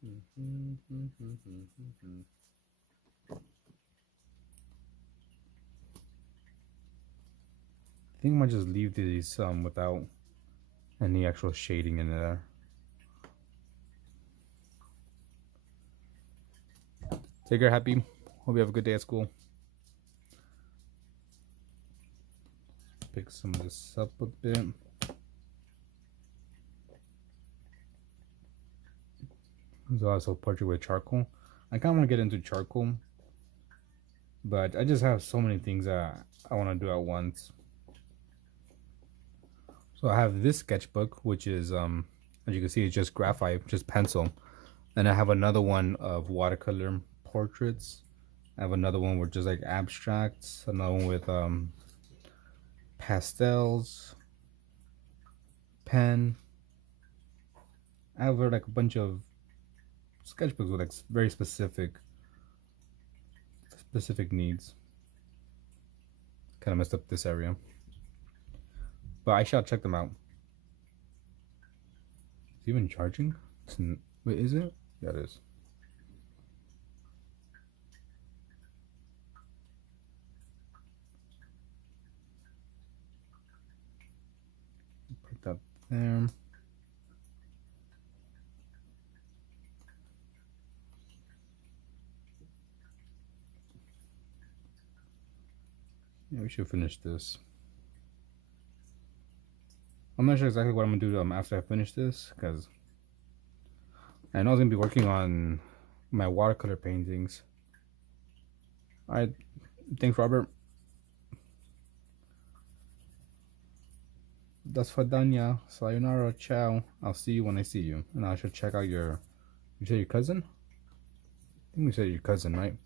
I think I might just leave these without any actual shading in there. Take care, happy. Hope you have a good day at school. Pick some of this up a bit. There's also portrait with charcoal. I kind of want to get into charcoal, but I just have so many things that I want to do at once. So I have this sketchbook, which is as you can see, it's just graphite, just pencil. And I have another one of watercolor portraits. I have another one with just like abstracts, another one with pastels, pen. I have like a bunch of sketchbooks with like very specific needs. Kind of messed up this area, but I shall check them out. Is it even charging? Wait, is it? Yeah, it is. Put that there. Yeah, we should finish this. I'm not sure exactly what I'm gonna do after I finish this, because I know I was gonna be working on my watercolor paintings. Alright, thanks, Robert. Das Fadanya, sayonara, ciao. I'll see you when I see you. And I should check out you said your cousin? I think we said your cousin, right?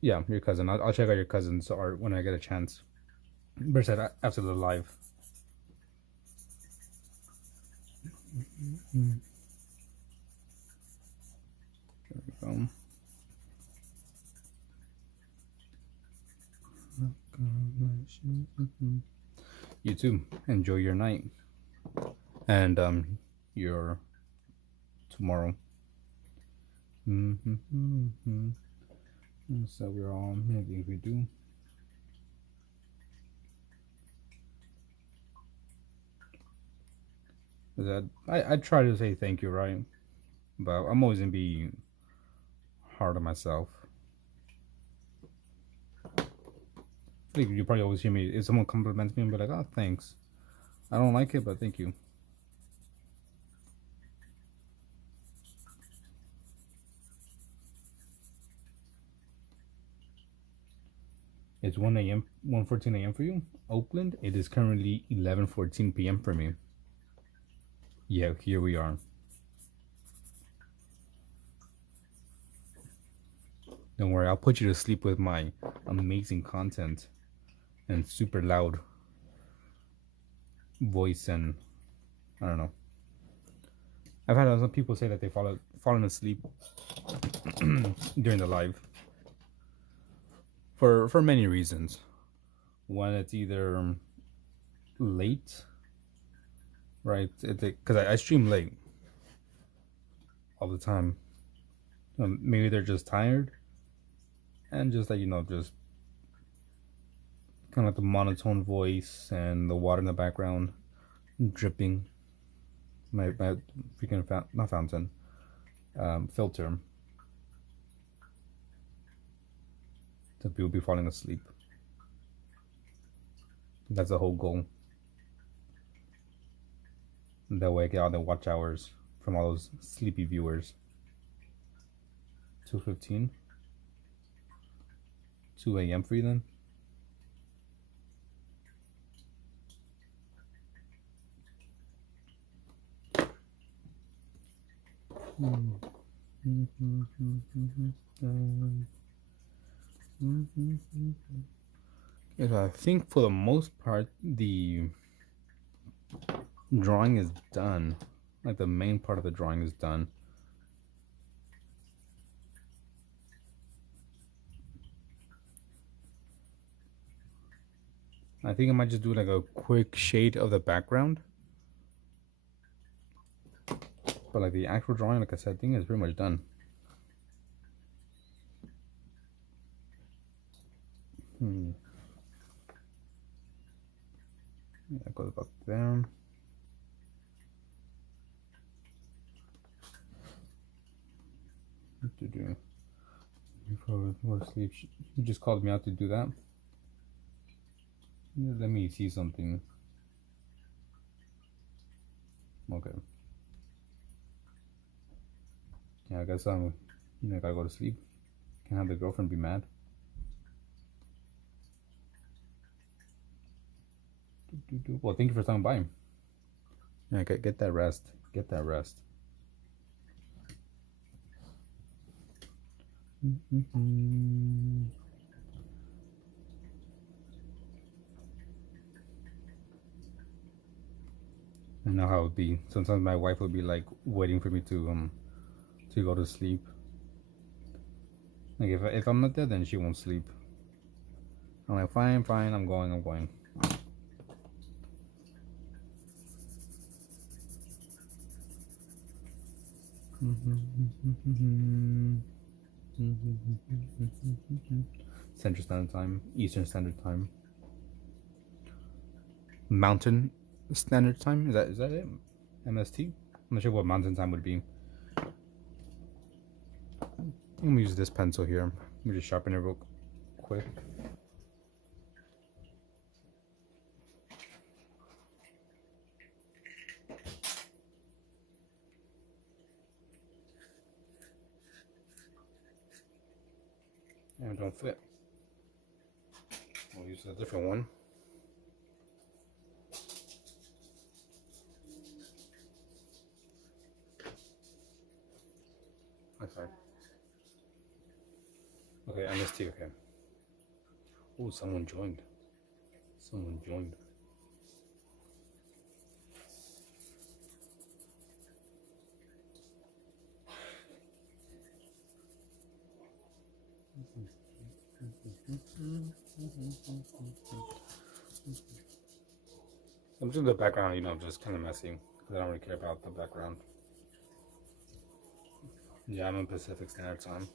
Yeah, your cousin. I'll check out your cousin's art when I get a chance. But said after the live. There we go. You too. Enjoy your night. And your tomorrow. So we're all maybe we do. That I try to say thank you, right? But I'm always gonna be hard on myself. I think you probably always hear me if someone compliments me and be like, "Oh, thanks." I don't like it, but thank you. It's 1 a.m. 1:14 a.m. for you, Oakland. It is currently 11:14 p.m. for me. Yeah, here we are. Don't worry, I'll put you to sleep with my amazing content and super loud voice, and I don't know. I've had some people say that they fallen asleep during the live for many reasons. One, it's either late, right? Because I stream late all the time. Maybe they're just tired, and just like just kind of like the monotone voice and the water in the background dripping. My freaking not fountain, filter. So people be falling asleep. That's the whole goal. And that way I get all the watch hours from all those sleepy viewers. 2:15, 2 a.m. for you then? Yes, I think for the most part the drawing is done. Like the main part of the drawing is done. I think I might just do like a quick shade of the background. But like the actual drawing, like I said, I think is pretty much done. Yeah, that goes about there. What to do? Before go to sleep. You just called me out to do that. Let me see something. Okay. Yeah, I guess I gotta go to sleep. Can't have the girlfriend be mad. Well, thank you for stopping by. Yeah, get that rest. Get that rest. I know how it would be. Sometimes my wife would be like waiting for me to go to sleep. Like if I'm not there, then she won't sleep. I'm like, fine, I'm going. Central Standard Time, Eastern Standard Time, Mountain Standard Time. Is that it? MST. I'm not sure what Mountain Time would be. I'm gonna use this pencil here. Let me just sharpen it real quick. And don't fit. We'll use a different one. Okay. Okay, MST, okay. Oh, someone joined. Someone joined. I'm just in the background, just kind of messy because I don't really care about the background. Yeah, I'm in Pacific Standard Time.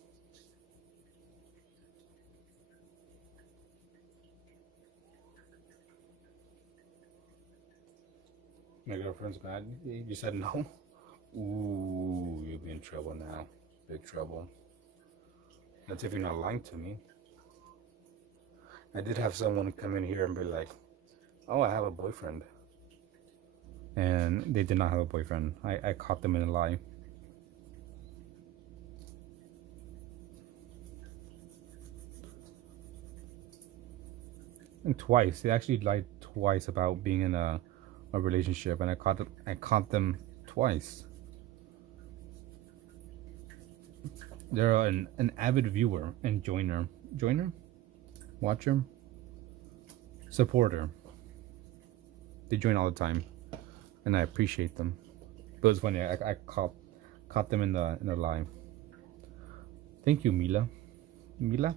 My girlfriend's mad. You said no? Ooh, you'll be in trouble now. Big trouble. That's if you're not lying to me. I did have someone come in here and be like, oh, I have a boyfriend. And they did not have a boyfriend. I caught them in a lie. And twice. They actually lied twice about being in a relationship, and I caught them twice. They're an avid viewer and joiner, watcher, supporter. They join all the time, and I appreciate them. But it's funny, I caught them in the live. Thank you, Mila. Mila.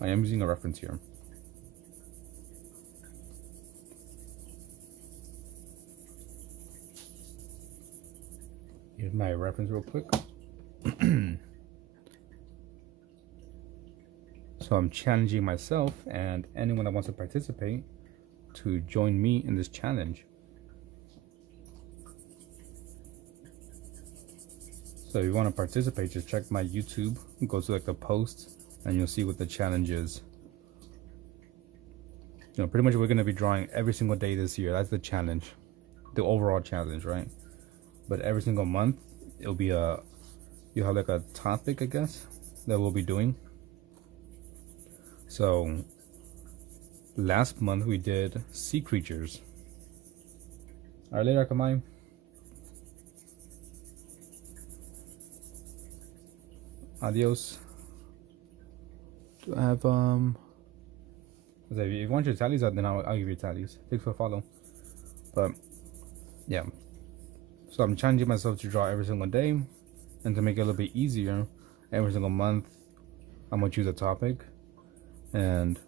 I am using a reference here. Here's my reference real quick. So I'm challenging myself and anyone that wants to participate to join me in this challenge. So if you want to participate, just check my YouTube, go to like the post, and you'll see what the challenge is. You know, pretty much we're going to be drawing every single day this year. That's the challenge, the overall challenge, right? But every single month, it'll be you have like a topic, I guess, that we'll be doing. So last month we did sea creatures. All right, later, Kamai. Adios. Do I have if you want your tallies out, then I'll give you tallies. Thanks for the follow. But yeah, so I'm challenging myself to draw every single day, and to make it a little bit easier, every single month I'm gonna choose a topic, and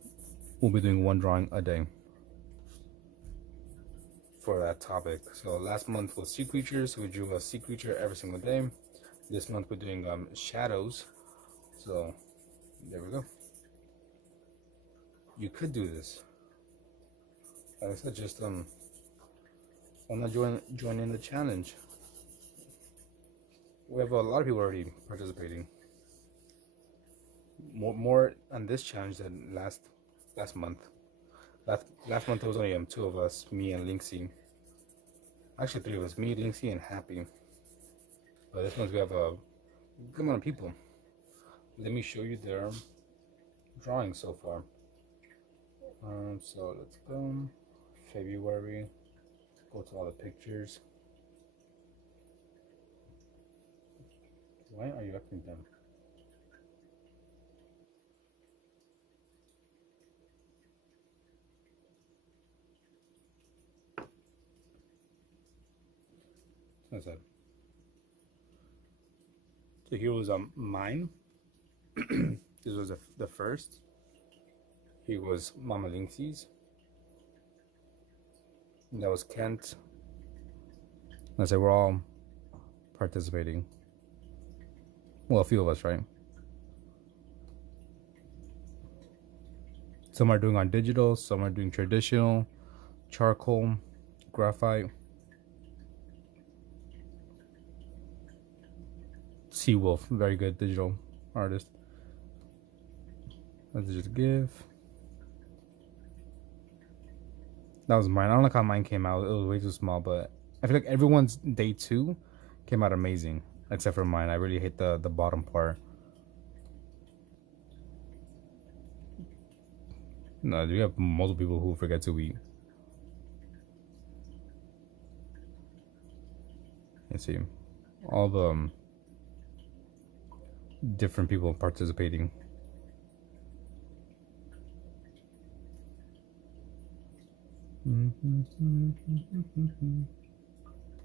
we'll be doing one drawing a day for that topic. So last month was sea creatures, so we drew a sea creature every single day. This month we're doing shadows. So there we go. You could do this. Like I said, just why not join in the challenge? We have a lot of people already participating. More on this challenge than last month. Last month there was only 2 of us, me and Linksy. Actually 3 of us, me, Linksy, and Happy. But this month we have a good amount of people. Let me show you their drawing so far. So let's go February. Go to all the pictures. Why are you acting dumb? That's it. So here was mine. This was the first. Here was Mama Linksy's. And that was Kent. I said we're all participating. Well, a few of us, right? Some are doing on digital, some are doing traditional, charcoal, graphite. Seawolf, very good digital artist. Let's just give. That was mine. I don't like how mine came out. It was way too small, but I feel like everyone's day 2 came out amazing, except for mine. I really hate the bottom part. No, we have multiple people who forget to eat. Let's see, all the different people participating.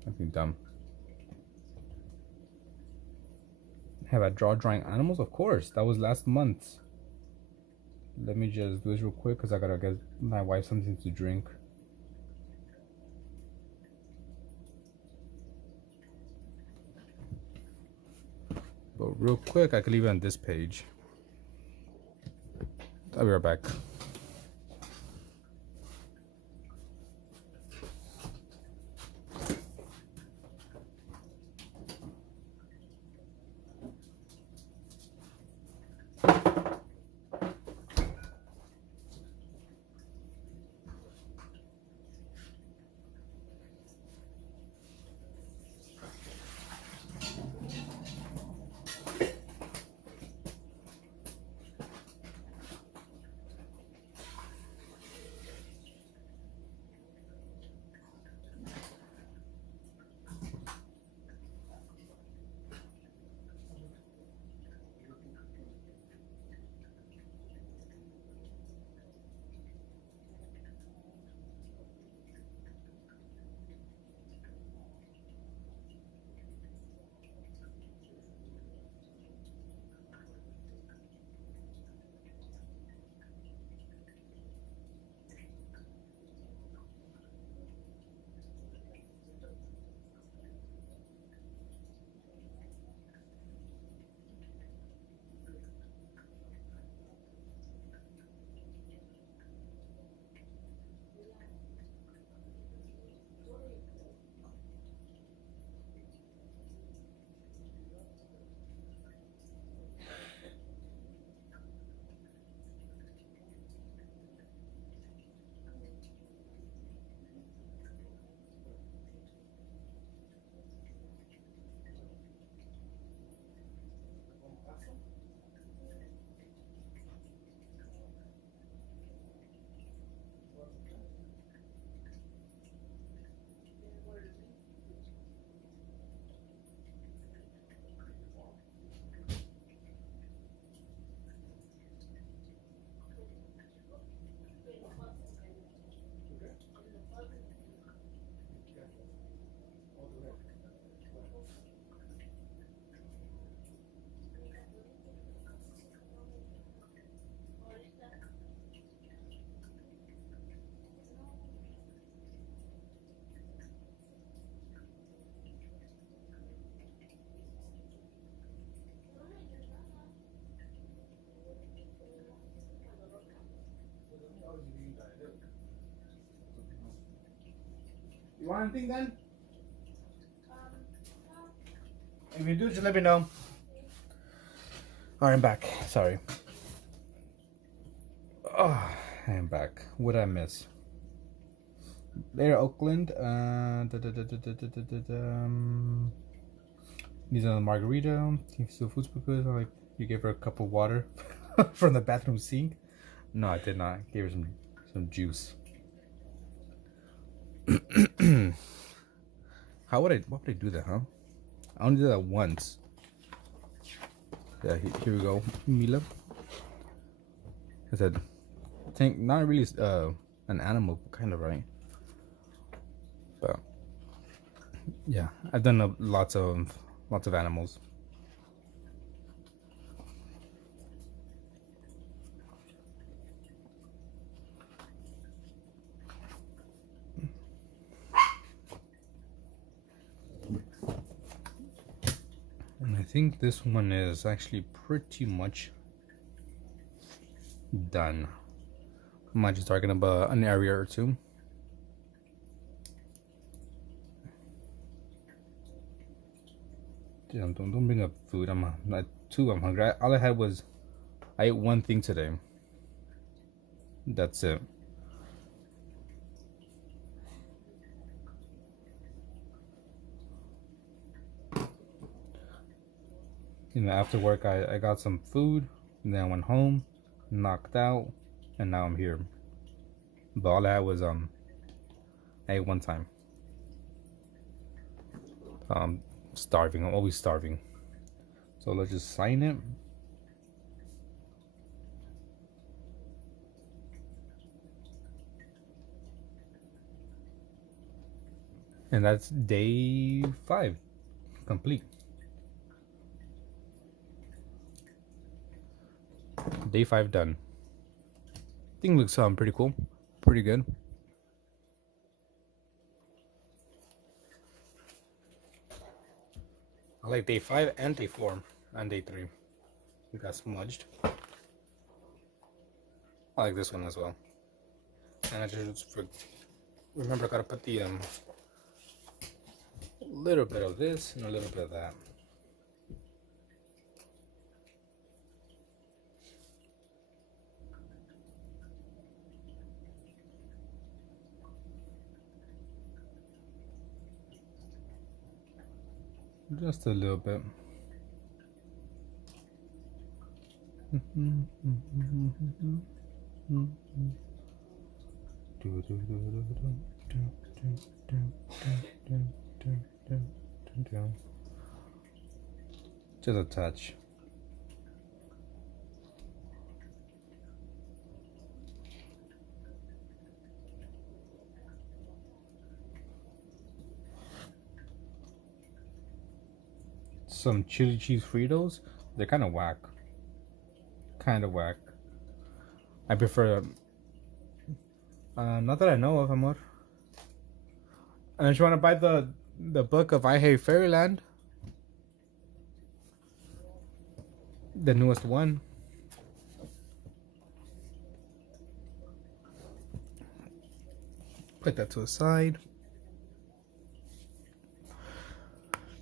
I think dumb. Have I drawing animals? Of course, that was last month. Let me just do this real quick because I gotta get my wife something to drink. But real quick, I could leave it on this page. I'll be right back. You want anything then? If you do, just let me know. Alright, I'm back. Sorry. Oh, I am back. What did I miss? Later, Oakland. These are the margarita. Still food because like you gave her a cup of water from the bathroom sink. No, I did not. I gave her some juice. What would I do that, huh? I only did that once. Yeah, here we go, Mila. I said, tank, not really an animal, kind of, right? But yeah, I've done lots of animals. And I think this one is actually pretty much done. I might just talking about an area or two. Damn, don't bring up food. I'm hungry. All I had was I ate one thing today. That's it. You know, after work I got some food, and then I went home, knocked out, and now I'm here. But all I had was I ate one time. Starving. I'm always starving. So let's just sign it. And that's day 5 complete. Day 5 done. Thing looks pretty cool, pretty good. I like day 5 and day 4 and day 3. We got smudged. I like this one as well. And I just remember I gotta put the little bit of this and a little bit of that. Just a little bit. Just a touch. Some chili cheese Fritos. They're kind of whack. I prefer not that I know of, amor. Unless you want to buy the book of I Hate Fairyland, the newest one. Put that to the side.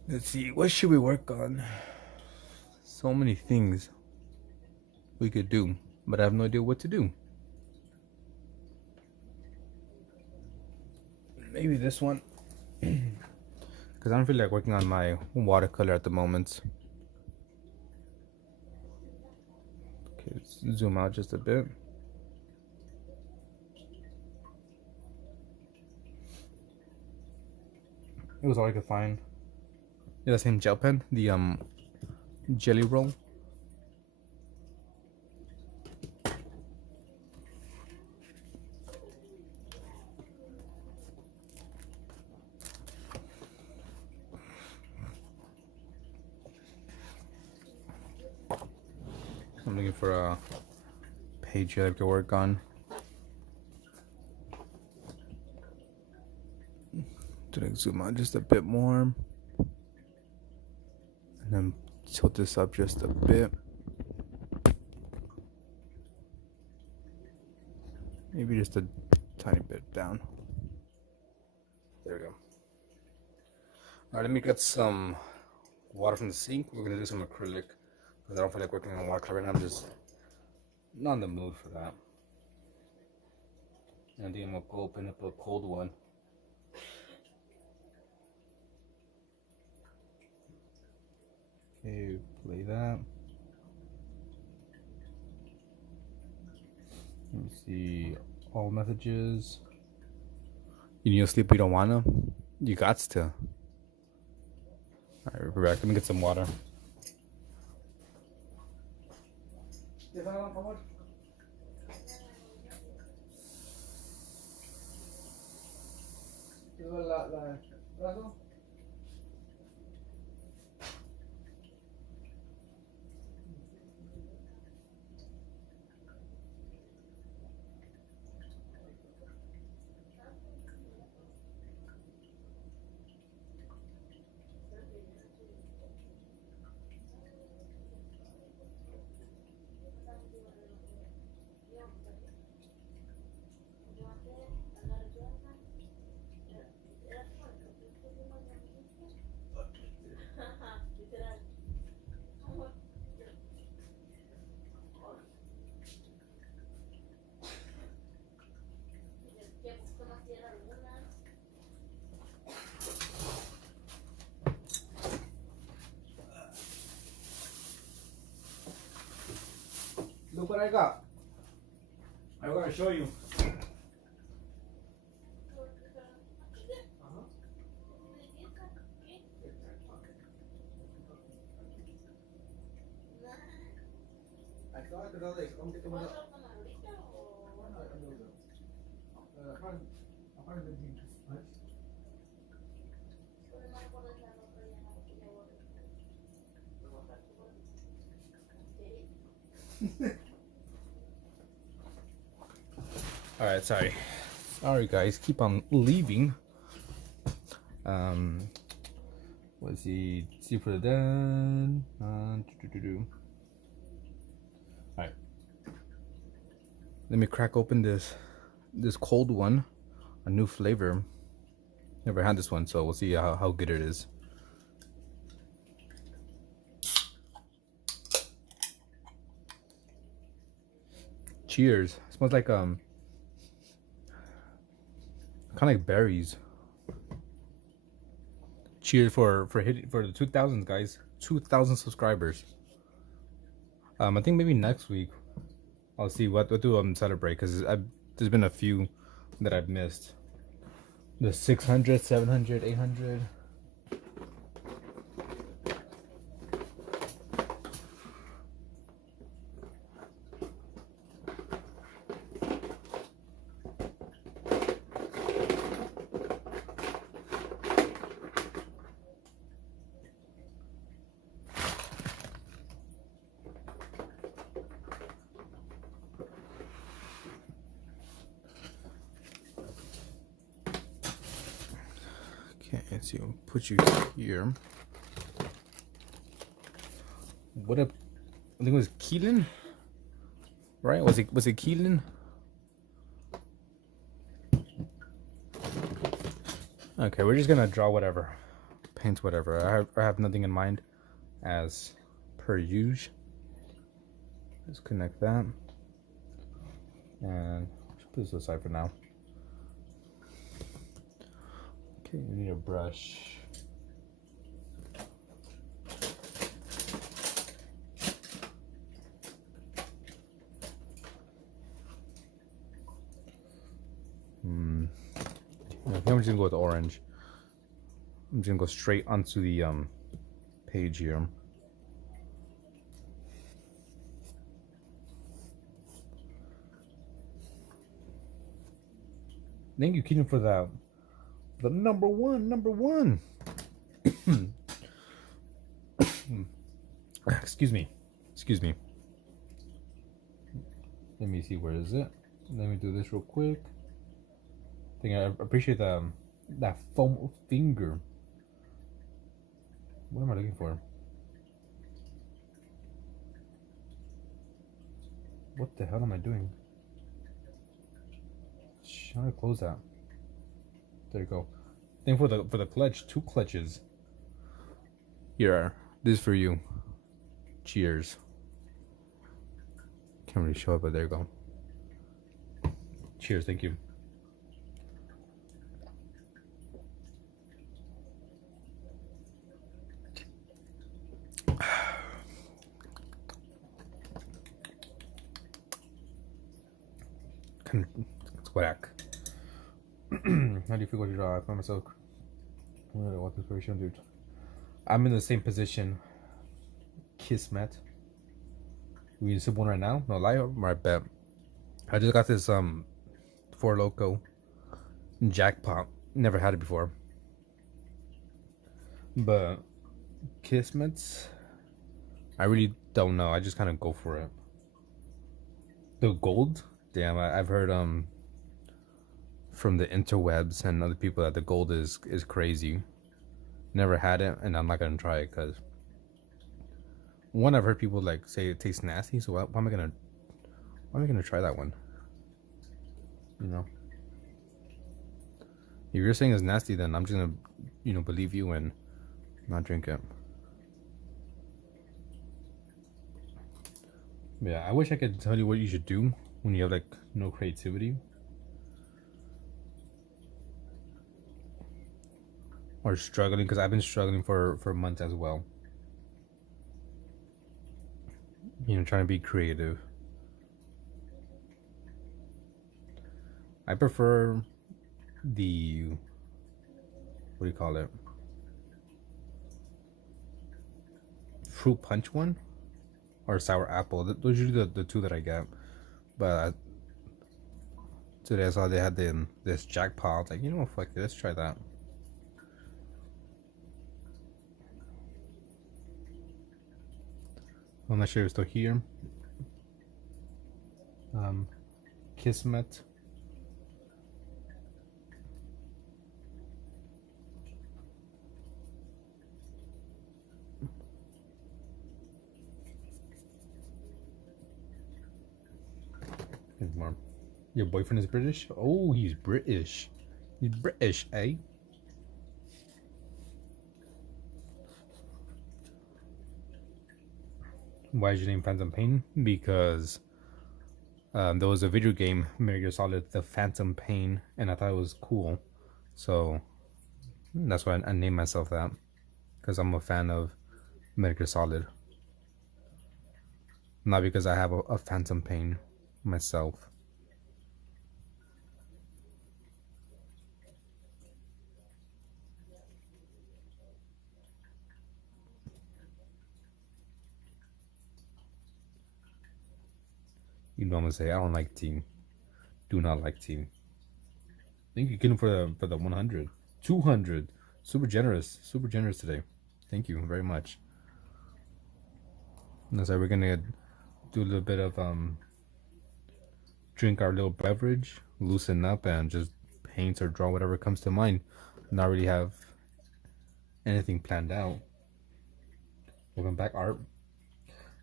Let's see, what should we work on? So many things we could do, but I have no idea what to do. Maybe this one, because I don't feel like working on my watercolor at the moment. Okay, let's zoom out just a bit. It was all I could find. Yeah, the same gel pen, the jelly roll. I'm looking for a page that I could work on. To zoom out just a bit more. And then tilt this up just a bit. Maybe just a tiny bit down. There we go. Alright, let me get some water from the sink. We're gonna do some acrylic because I don't feel like working on watercolor right now. I'm just not in the mood for that. And I think I'm gonna go open up a cold one. Okay, play that. Let me see. All messages. You need to sleep, but you don't wanna? You got to. Alright, we're back. Let me get some water. Look what I got. I'm gonna show you. Alright, sorry guys, keep on leaving. What's he see for the dead? Alright, let me crack open this cold one, a new flavor. Never had this one, so we'll see how good it is. Cheers. It smells like kind of like berries. Cheers for the 2000s, guys. 2000 subscribers. I think maybe next week I'll see what do celebrate, because there's been a few that I've missed. The 600, 700, 800. Okay, let's see. I'll put you here. What up? I think it was Keelan, right? Was it Keelan? Okay, we're just gonna draw whatever, paint whatever. I have nothing in mind, as per usual. Let's connect that, and put this aside for now. Okay, we need a brush. I think I'm just gonna go with orange. I'm just gonna go straight onto the page here. Thank you, Keaton, for that. The number one. Excuse me. Let me see, where is it? Let me do this real quick. I think I appreciate that foam finger. What am I looking for? What the hell am I doing? How do I close that? There you go. Thing for the clutch, 2 clutches. Here, this is for you. Cheers. Can't really show it, but there you go. Cheers, thank you. It's whack. How do you feel about your job? I find myself what inspiration, dude. I'm in the same position. Kismet. We sip one right now? No lie, right bet. I just got this Four Loko Jackpot. Never had it before. But Kismets, I really don't know. I just kind of go for it. The gold? Damn, I've heard from the interwebs and other people that the gold is crazy. Never had it, and I'm not gonna try it because one, I've heard people like say it tastes nasty. So why am I gonna try that one? You know, if you're saying it's nasty, then I'm just gonna believe you and not drink it. Yeah, I wish I could tell you what you should do when you have like no creativity. Or struggling, because I've been struggling for months as well. Trying to be creative. I prefer the, what do you call it? Fruit punch one or sour apple. Those are usually the 2 that I get. But today I saw they had this jackpot. I was like, fuck it, let's try that. I'm not sure if it's still here. Kismet. Here's more. Your boyfriend is British? Oh, he's British. He's British, eh? Why is your name Phantom Pain? Because there was a video game, Metal Gear Solid, The Phantom Pain, and I thought it was cool. So that's why I named myself that. Because I'm a fan of Metal Gear Solid. Not because I have a phantom pain myself. You know what I'm gonna say? I don't like tea. Do not like tea. Thank you, get him for the 100, 200. Super generous today. Thank you very much. And so we're gonna do a little bit of drink our little beverage, loosen up, and just paint or draw whatever comes to mind. Not really have anything planned out. Welcome back, Art.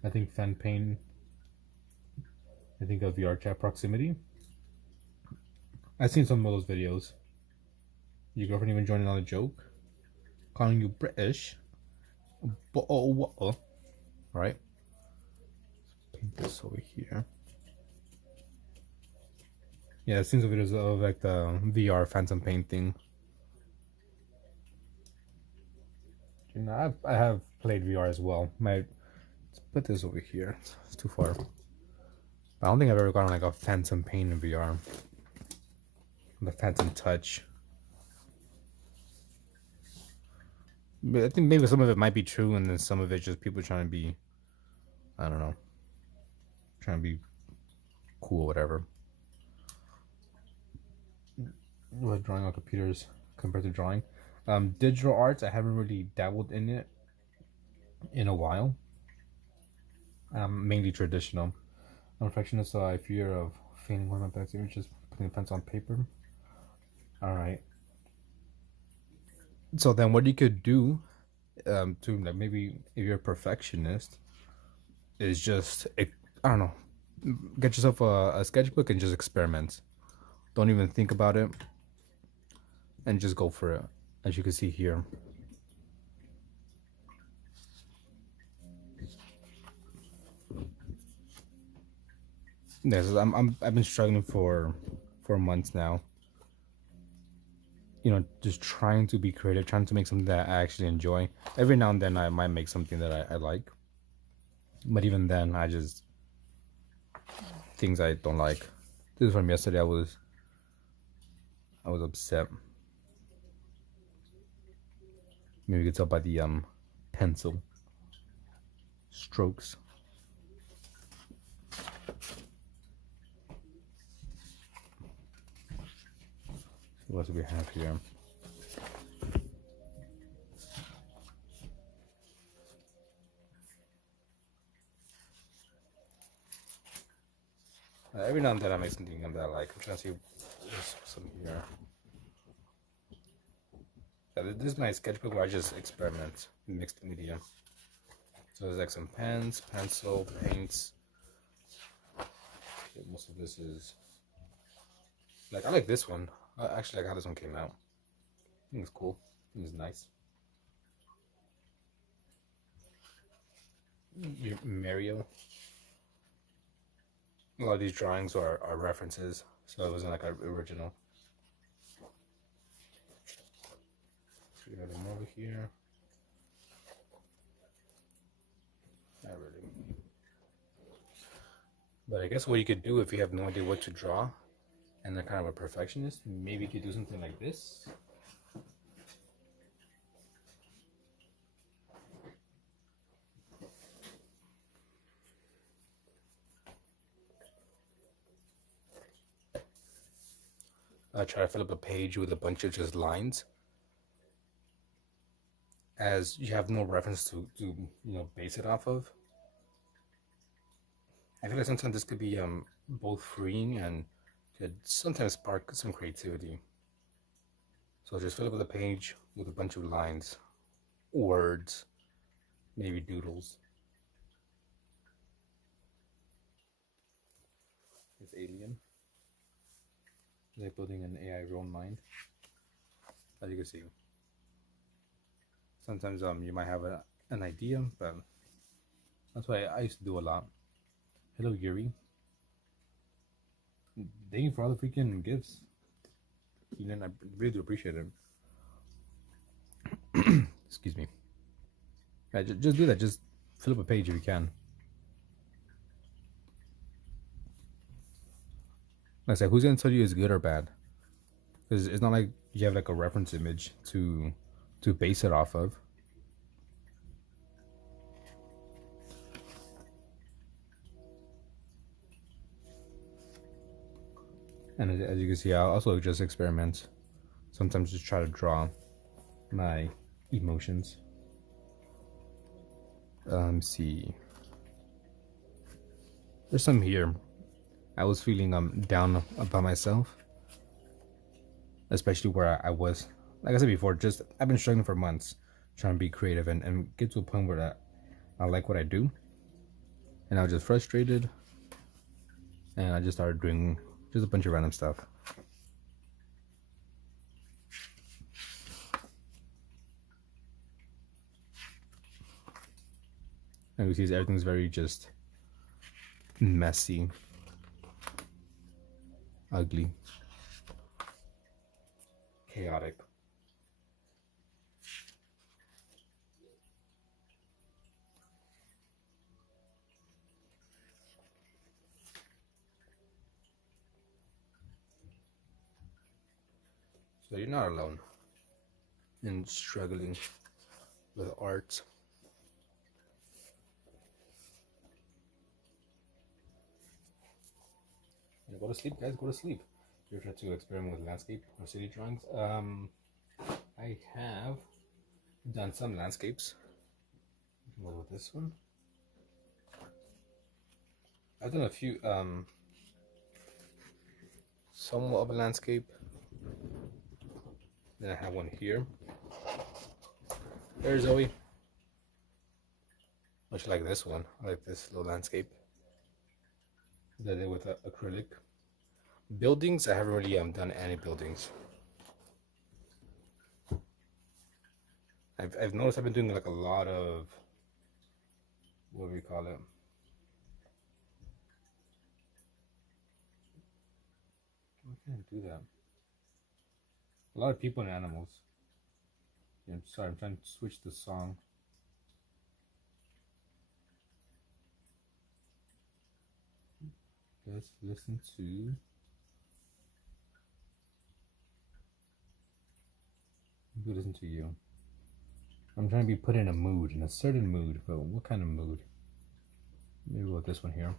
I think fan pain. I think of VR chat proximity. I've seen some of those videos. Your girlfriend even joining on a joke, calling you British. Right? Paint this over here. Yeah, I've seen some videos of like the VR phantom pain thing. I have played VR as well. Let's put this over here. It's too far. I don't think I've ever gotten like a phantom pain in VR. The phantom touch. But I think maybe some of it might be true, and then some of it just people trying to be, I don't know, trying to be cool, whatever. What, drawing on computers compared to drawing? Digital arts, I haven't really dabbled in it in a while. Mainly traditional. I'm a perfectionist, so I fear of failing one of my best images, putting the pencil on paper. Alright. So then what you could do to like maybe if you're a perfectionist is just, I don't know, get yourself a sketchbook and just experiment. Don't even think about it and just go for it. as you can see here. Yes, I've been struggling for months now. You know, just trying to be creative, trying to make something that I actually enjoy. Every now and then I might make something that I like. But even then, things I don't like. This is from yesterday. I was upset. Maybe you can tell by the pencil strokes. What do we have here? Every now and then I make something that I like. I'm trying to see there's some here. Yeah, this is my sketchbook where I just experiment mixed media. So there's like some pens, pencil, paints. Okay, most of this is like, I like this one. I actually like how this one came out. I think it's cool. I think it's nice. Mario. A lot of these drawings are references, so it wasn't like an original. So we got them over here. Not really. But I guess what you could do if you have no idea what to draw and they're kind of a perfectionist, maybe you could do something like this. Try to fill up a page with a bunch of just lines, as you have no reference to base it off of. I feel like sometimes this could be both freeing and could sometimes spark some creativity. So just fill up the page with a bunch of lines, words, maybe doodles. It's alien. They're building an AI of your own mind. As you can see, sometimes you might have an idea, but that's what I used to do a lot. Hello, Yuri. Thank you for all the freaking gifts. Keelan, I really do appreciate it. Excuse me. Yeah, just do that. Just fill up a page if you can. Like I said, who's gonna tell you it's good or bad? Because it's not like you have like a reference image to base it off of. And as you can see, I'll also just experiment. Sometimes just try to draw my emotions. See. There's some here. I was feeling down about myself, especially where I was. Like I said before, just I've been struggling for months trying to be creative and get to a point where I like what I do, and I was just frustrated, and I just started doing just a bunch of random stuff. And you see everything's very just messy, ugly, chaotic. So you're not alone in struggling with art. Go to sleep, guys. Go to sleep. You try to experiment with landscape or city drawings. I have done some landscapes. What with this one? I've done a few somewhat of a landscape. Then I have one here. There's Zoe. Much like this one. I like this little landscape that I did with acrylic. Buildings, I haven't really done any buildings. I've noticed I've been doing like a lot of, what do we call it? Why can't I do that? A lot of people and animals. Yeah, I'm sorry, I'm trying to switch the song. Let's listen to. Maybe listen to you. I'm trying to be put in a mood, in a certain mood, but what kind of mood? Maybe with this one here.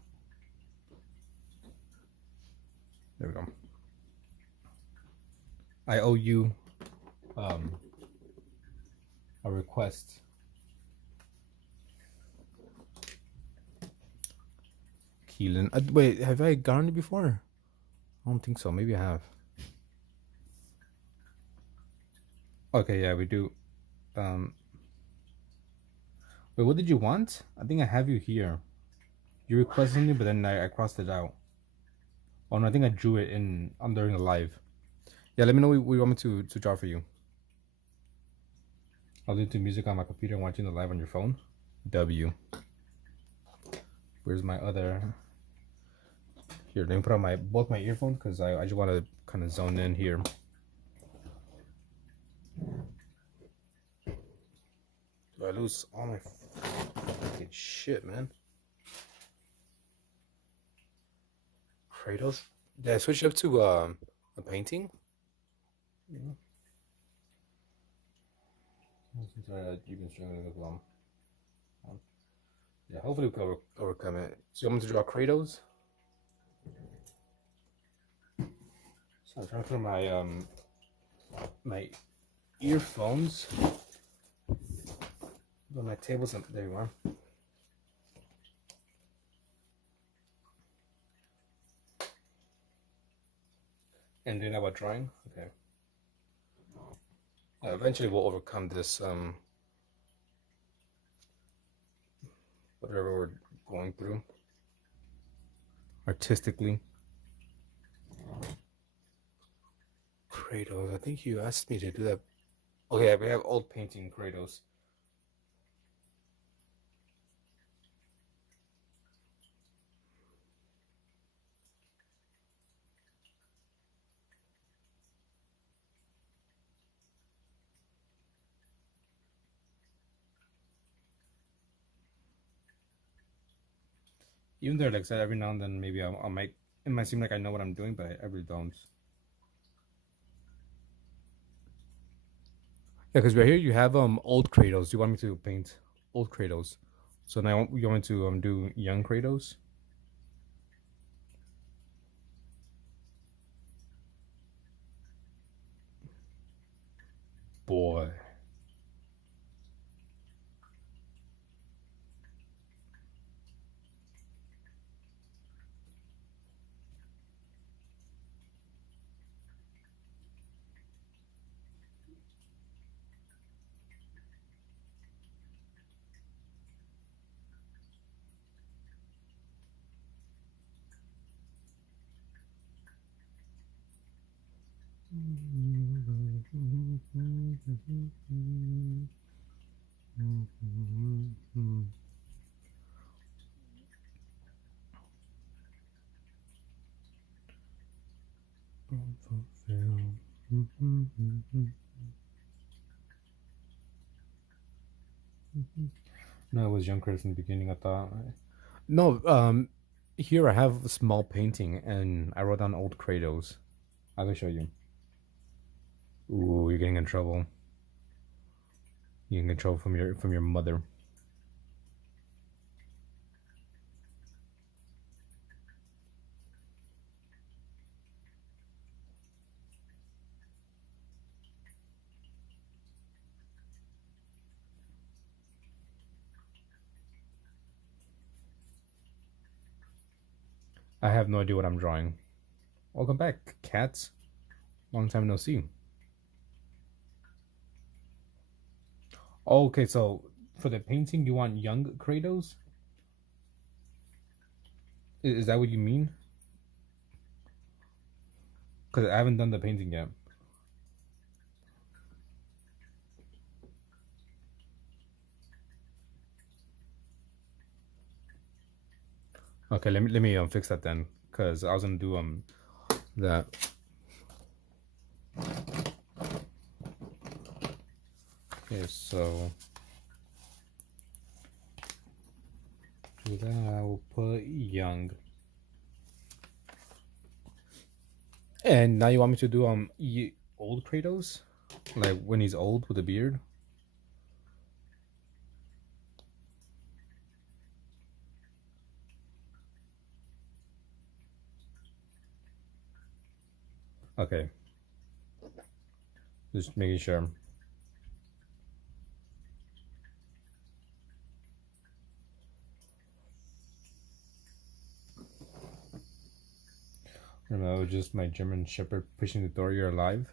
There we go. I owe you a request. Keelan. Wait, have I gotten it before? I don't think so. Maybe I have. Okay, yeah, we do. Wait, what did you want? I think I have you here. You requested something, but then I crossed it out. Oh no, I think I drew it in during the live. Yeah, let me know what you want me to draw for you. I'll listen to music on my computer and watching the live on your phone. W. Where's my other? Here, let me put on both my earphones because I just want to kind of zone in here. Do I lose all my fucking shit, man? Kratos? Did I switch it up to a painting? Yeah. You've been struggling with yeah, hopefully we can overcome it. So you want me to draw Kratos? So I'm trying to put my my earphones on my tables. There you are. And doing about drawing? Okay. Eventually we'll overcome this whatever we're going through artistically. Kratos, I think you asked me to do that. Okay, we have old painting Kratos. Even though, like I said, every now and then maybe I'll make it might seem like I know what I'm doing, but I really don't. Yeah, because right here you have old Kratos. Do you want me to paint old Kratos? So now you want me to do young Kratos? Boy. No, it was young Kratos in the beginning. I thought. No, here I have a small painting, and I wrote down old Kratos. I will show you. Ooh, you're getting in trouble. You can get trouble from your mother. I have no idea what I'm drawing. Welcome back, cats. Long time no see. Okay, so for the painting, you want young Kratos? Is that what you mean? Because I haven't done the painting yet. Okay, let me fix that then, cause I was gonna do that. Okay, so to that I will put young. And now you want me to do old Kratos, like when he's old with a beard. Okay, just making sure. Remember, just my German Shepherd pushing the door. You're alive.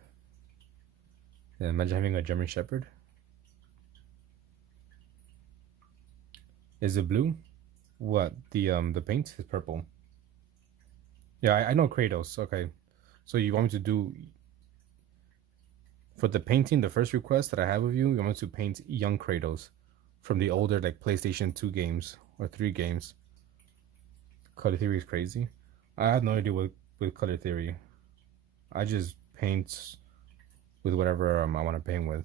Yeah, imagine having a German Shepherd. Is it blue? What the paint is purple. Yeah, I know Kratos. Okay, so you want me to do for the painting? The first request that I have of you, you want me to paint young Kratos from the older like PlayStation 2 games or 3 games. Color theory is crazy. I have no idea with color theory. I just paint with whatever I want to paint with.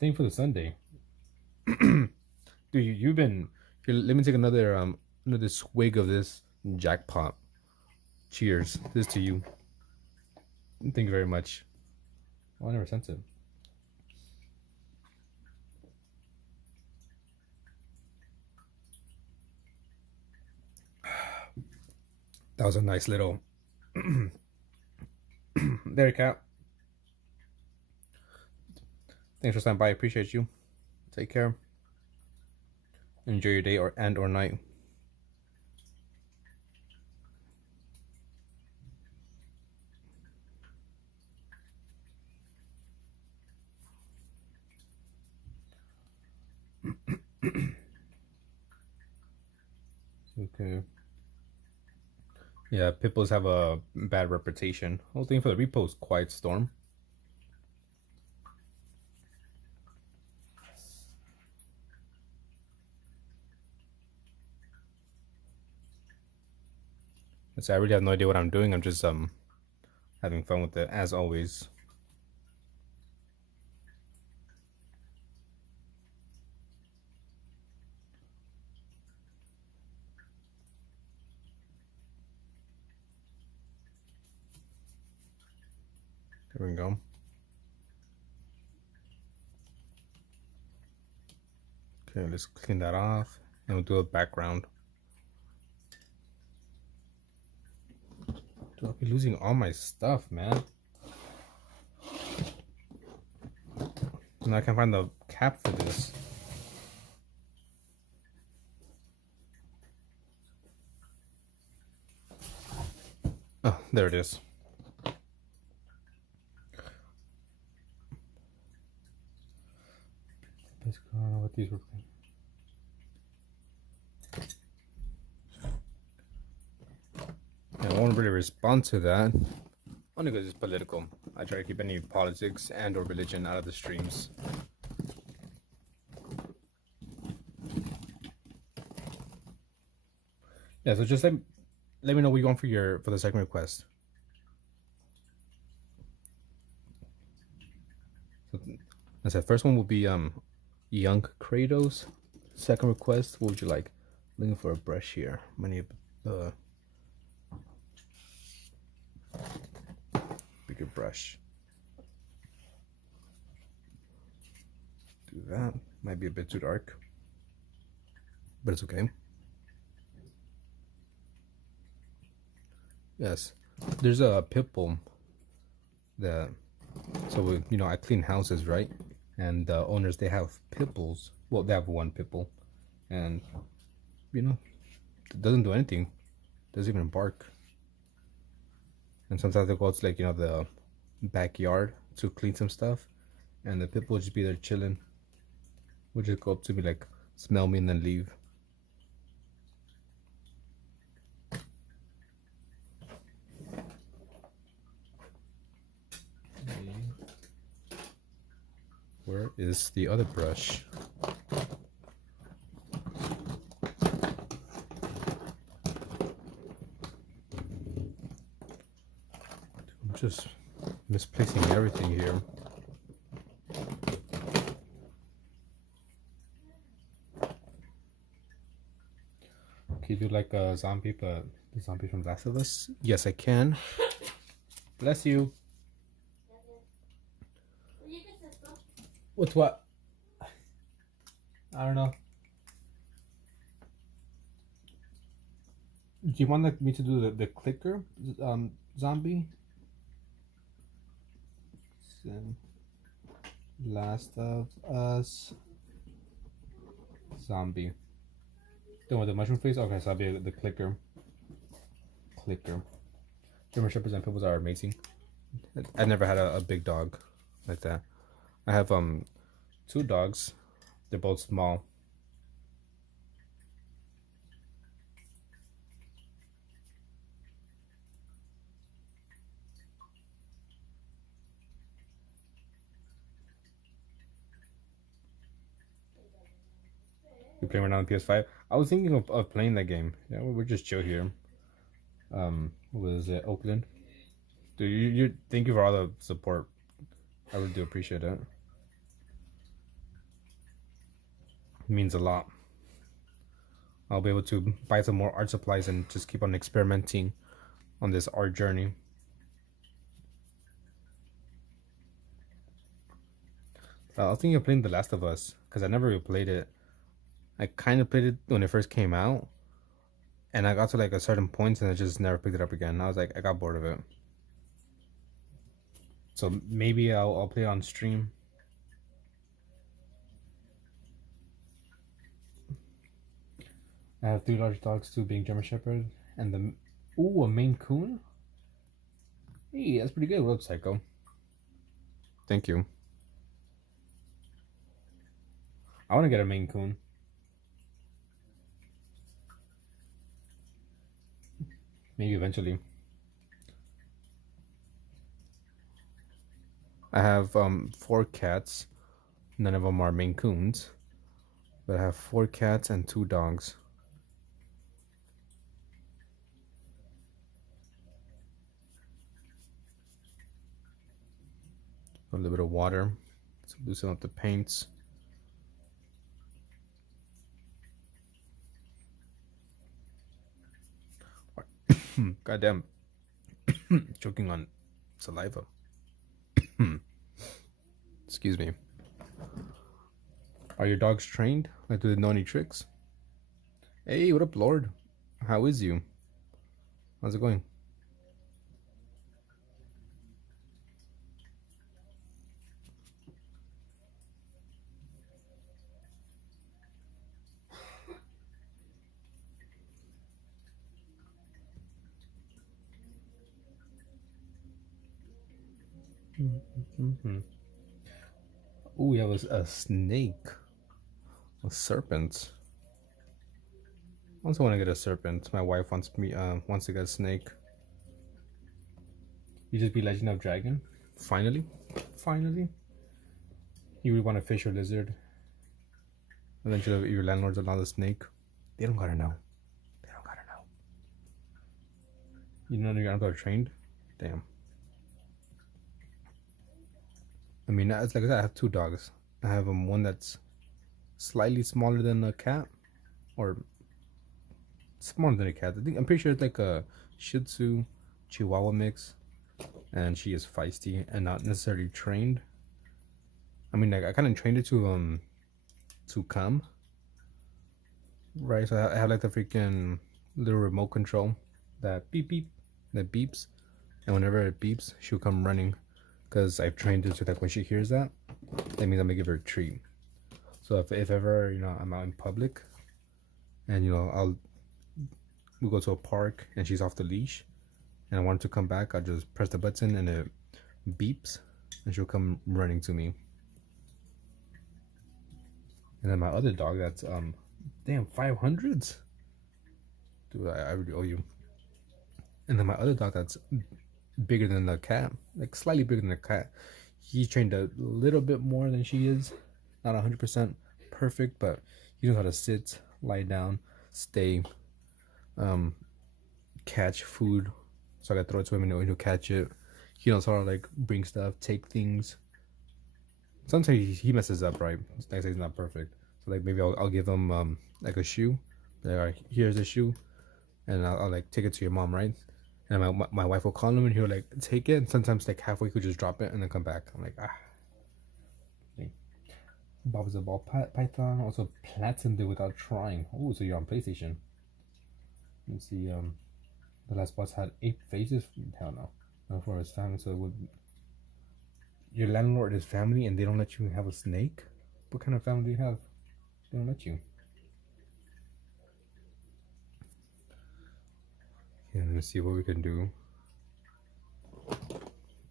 Same for the Sunday. Dude, you've been here, let me take another swig of this jackpot. Cheers. This to you. Thank you very much. Oh, I never sent it. That was a nice little there, Cat. Thanks for stopping by. Appreciate you. Take care. Enjoy your day or night. Okay. Yeah, Pippos have a bad reputation. Whole thing for the repost, Quiet Storm. So I really have no idea what I'm doing. I'm just having fun with it as always. There we go. Okay, let's clean that off and we'll do a background. Dude, I'll be losing all my stuff, man. And I can't find the cap for this. Oh, there it is. I don't know what these were. I won't really respond to that. Only because it's political. I try to keep any politics and or religion out of the streams. Yeah, so just let me know what you want for the second request. So I said first one will be young Kratos. Second request, what would you like? Looking for a brush here. Many bigger brush. Do that. Might be a bit too dark, but it's okay. Yes, there's a pitbull that. So I clean houses, right? And the owners, they have pit bulls. Well, they have one pit bull, and it doesn't do anything. Doesn't even bark. And sometimes they go to the backyard to clean some stuff, and the pit bull will just be there chilling. Would just go up to me like smell me and then leave. Where is the other brush? I'm just misplacing everything here. Can you do like a zombie, but the zombie from Last of Us? Yes, I can. Bless you. What's what? I don't know. Do you want like me to do the clicker zombie? Last of Us zombie. Then with the mushroom face? Okay, so I'll be the clicker. German Shepherds and Pitbulls are amazing. I've never had a big dog like that. I have 2 dogs. They're both small. You playing right now on PS5? I was thinking of playing that game. Yeah, we're just chill here. What was it? Oakland. Dude, you thank you for all the support. I really do appreciate it. It means a lot. I'll be able to buy some more art supplies and just keep on experimenting on this art journey. I was thinking of playing The Last of Us because I never really played it. I kind of played it when it first came out, and I got to like a certain point and I just never picked it up again. I was like, I got bored of it. So maybe I'll play on stream. I have 3 large dogs, 2 being German Shepherd, and a Maine Coon. Hey, that's pretty good. What up, Psycho? Thank you. I want to get a Maine Coon. Maybe eventually. I have 4 cats. None of them are Maine Coons. But I have 4 cats and 2 dogs. A little bit of water to loosen up the paints. Goddamn. Choking on saliva. Excuse me. Are your dogs trained? Like, do they know any tricks? Hey, what up, Lord? How is you? How's it going? Oh, we have a snake. A serpent. I also want to get a serpent. My wife wants to get a snake. You just be Legend of Dragon? Finally? You would want a fish or lizard. Eventually your landlord's allowed a snake. They don't gotta know. You know your animals are trained? Damn. I mean, it's like I said, I have 2 dogs. I have one that's slightly smaller than a cat, or smaller than a cat. I'm pretty sure it's like a Shih Tzu Chihuahua mix, and she is feisty and not necessarily trained. I mean, like I kind of trained it to come, right? So I have like the freaking little remote control that beep beep that beeps, and whenever it beeps, she'll come running. Because I've trained it to like when she hears that means I'm gonna give her a treat. So if ever I'm out in public, and we'll go to a park and she's off the leash, and I want her to come back, I'll just press the button and it beeps, and she'll come running to me. And then my other dog, that's damn 500s, dude. I really owe you. And then my other dog, that's bigger than the cat, like slightly bigger than the cat. He trained a little bit more than she is. Not 100% perfect, but he knows how to sit, lie down, stay, catch food. So I gotta throw it to him and he'll catch it. He knows how to like bring stuff, take things. Sometimes he messes up, right? Next he's not perfect. So like maybe I'll give him like a shoe. Like, all right, here's a shoe, and I'll like take it to your mom, right? And my wife will call him and he'll like take it. And sometimes like halfway he'll just drop it and then come back. I'm like, ah. Bob is a ball python. Also platinum without trying. Oh, so you're on PlayStation. Let's see. The last boss had 8 faces. Hell no. No, for his family. So it would. Your landlord is family, and they don't let you have a snake. What kind of family do you have? They don't let you. Yeah, let me see what we can do. I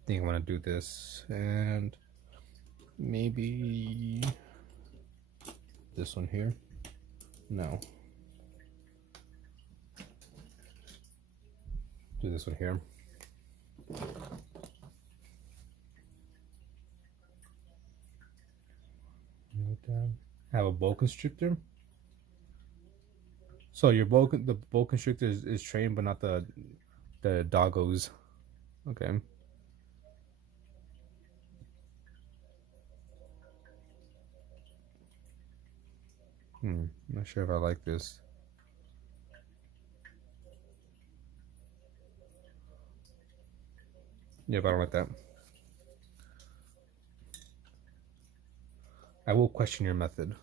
think I want to do this and maybe this one here. No. Do this one here. Have a boa constrictor. So your the boa constrictor is trained, but not the doggos. Okay. Not sure if I like this. Yeah, but I don't like that. I will question your method.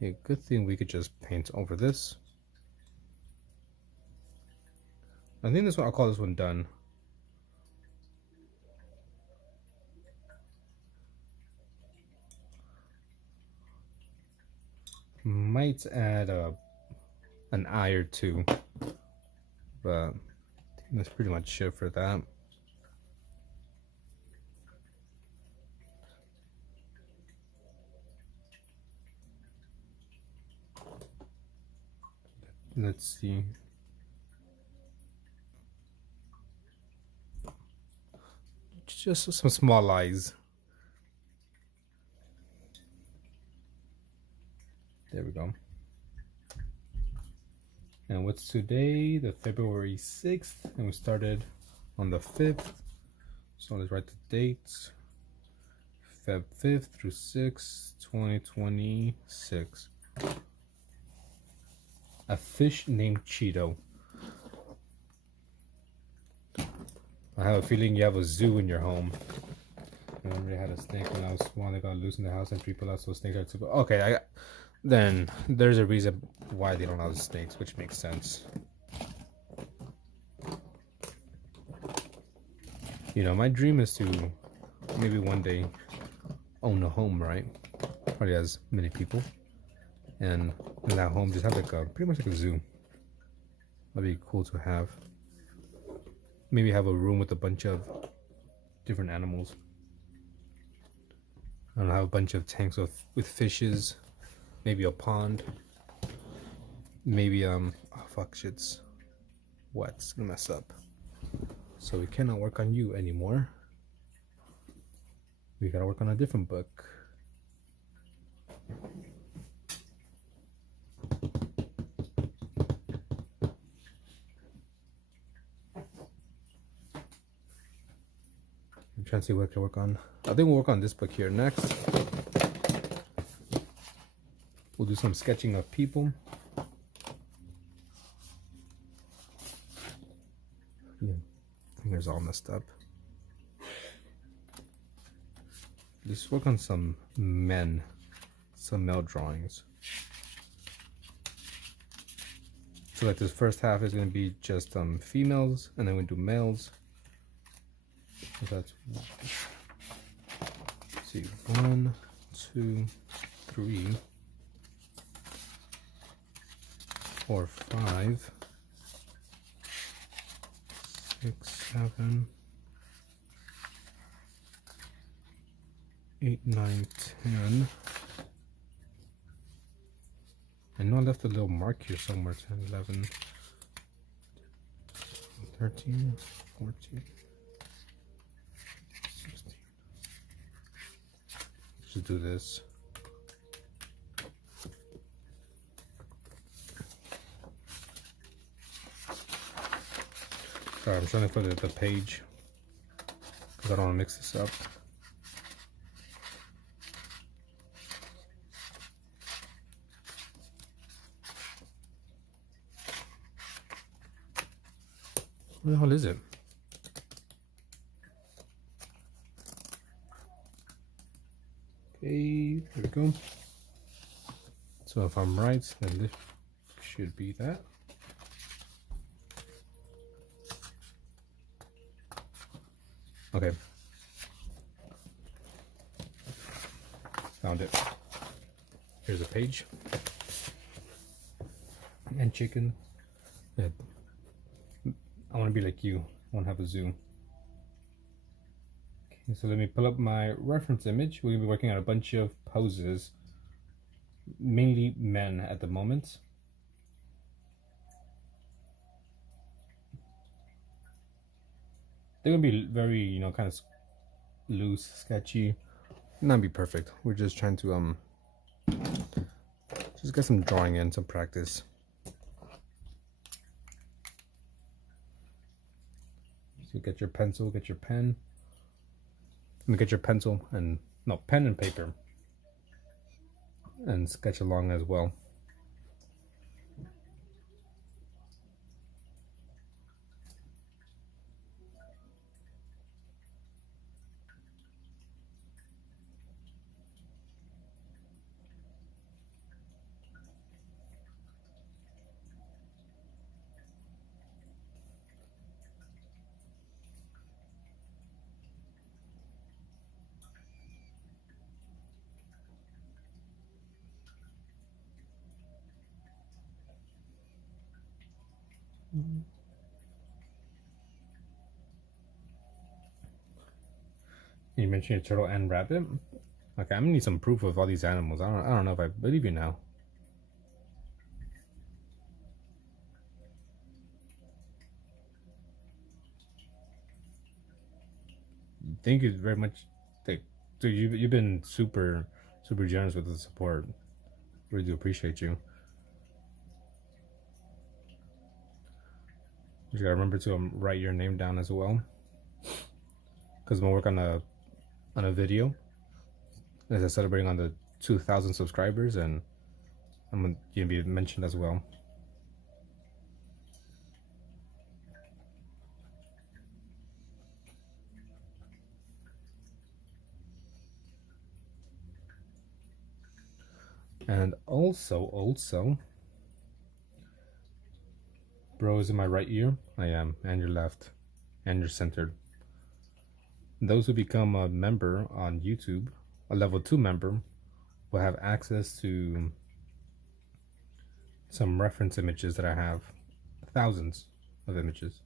Yeah, good thing we could just paint over this. I think this one, I'll call this one done. Might add an eye or two, but that's pretty much it for that. Let's see. Just some small eyes. There we go. And what's today? The February 6th, and we started on the 5th. So let's write the dates. Feb 5th through 6th, 2026. A fish named Cheeto. I have a feeling you have a zoo in your home. I remember I had a snake when I was small. They got loose in the house and people out, so snakes are super. Okay, then there's a reason why they don't allow snakes, which makes sense. You know, my dream is to maybe one day own a home, right? Probably has many people, and in that home just have like pretty much like a zoo. That'd be cool to have. Maybe have a room with a bunch of different animals. I don't know, have a bunch of tanks with fishes, maybe a pond, maybe oh fuck, shit's what? It's gonna mess up. So we cannot work on you anymore. We gotta work on a different book. I'm trying to see what I can work on. I think we'll work on this book here next. We'll do some sketching of people. Yeah, fingers all messed up. Let's work on some men, some male drawings. So like this first half is going to be just females, and then we do males. So that's, let's see, 1, 2, 3, 4, 5, 6, 7, 8, 9, 10. I know I left a little mark here somewhere. 10, 11, 13, 14, just do this. Sorry, I'm trying to put the page because I don't want to mix this up. What the hell is it? Okay, there we go. So if I'm right, then this should be that. Okay. Found it. Here's a page. And chicken. Yeah. I want to be like you. I want to have a zoo. Okay, so let me pull up my reference image. We're going to be working on a bunch of poses. Mainly men at the moment. They're going to be very, you know, kind of loose, sketchy. Not be perfect. We're just trying to just get some drawing in, some practice. So get your pencil, get your pen. Get your pencil and pen and paper, and sketch along as well. You mentioned a turtle and rabbit. Okay, I'm gonna need some proof of all these animals. I don't know if I believe you now. Thank you very much. So you've been super generous with the support. Really do appreciate you. You gotta remember to write your name down as well, because I'm gonna work on a video as I'm celebrating on the 2,000 subscribers, and I'm gonna be mentioned as well. And also, bro is in my right ear. I am, and your left, and you're centered. Those who become a member on YouTube, a level 2 member, will have access to some reference images that I have, thousands of images,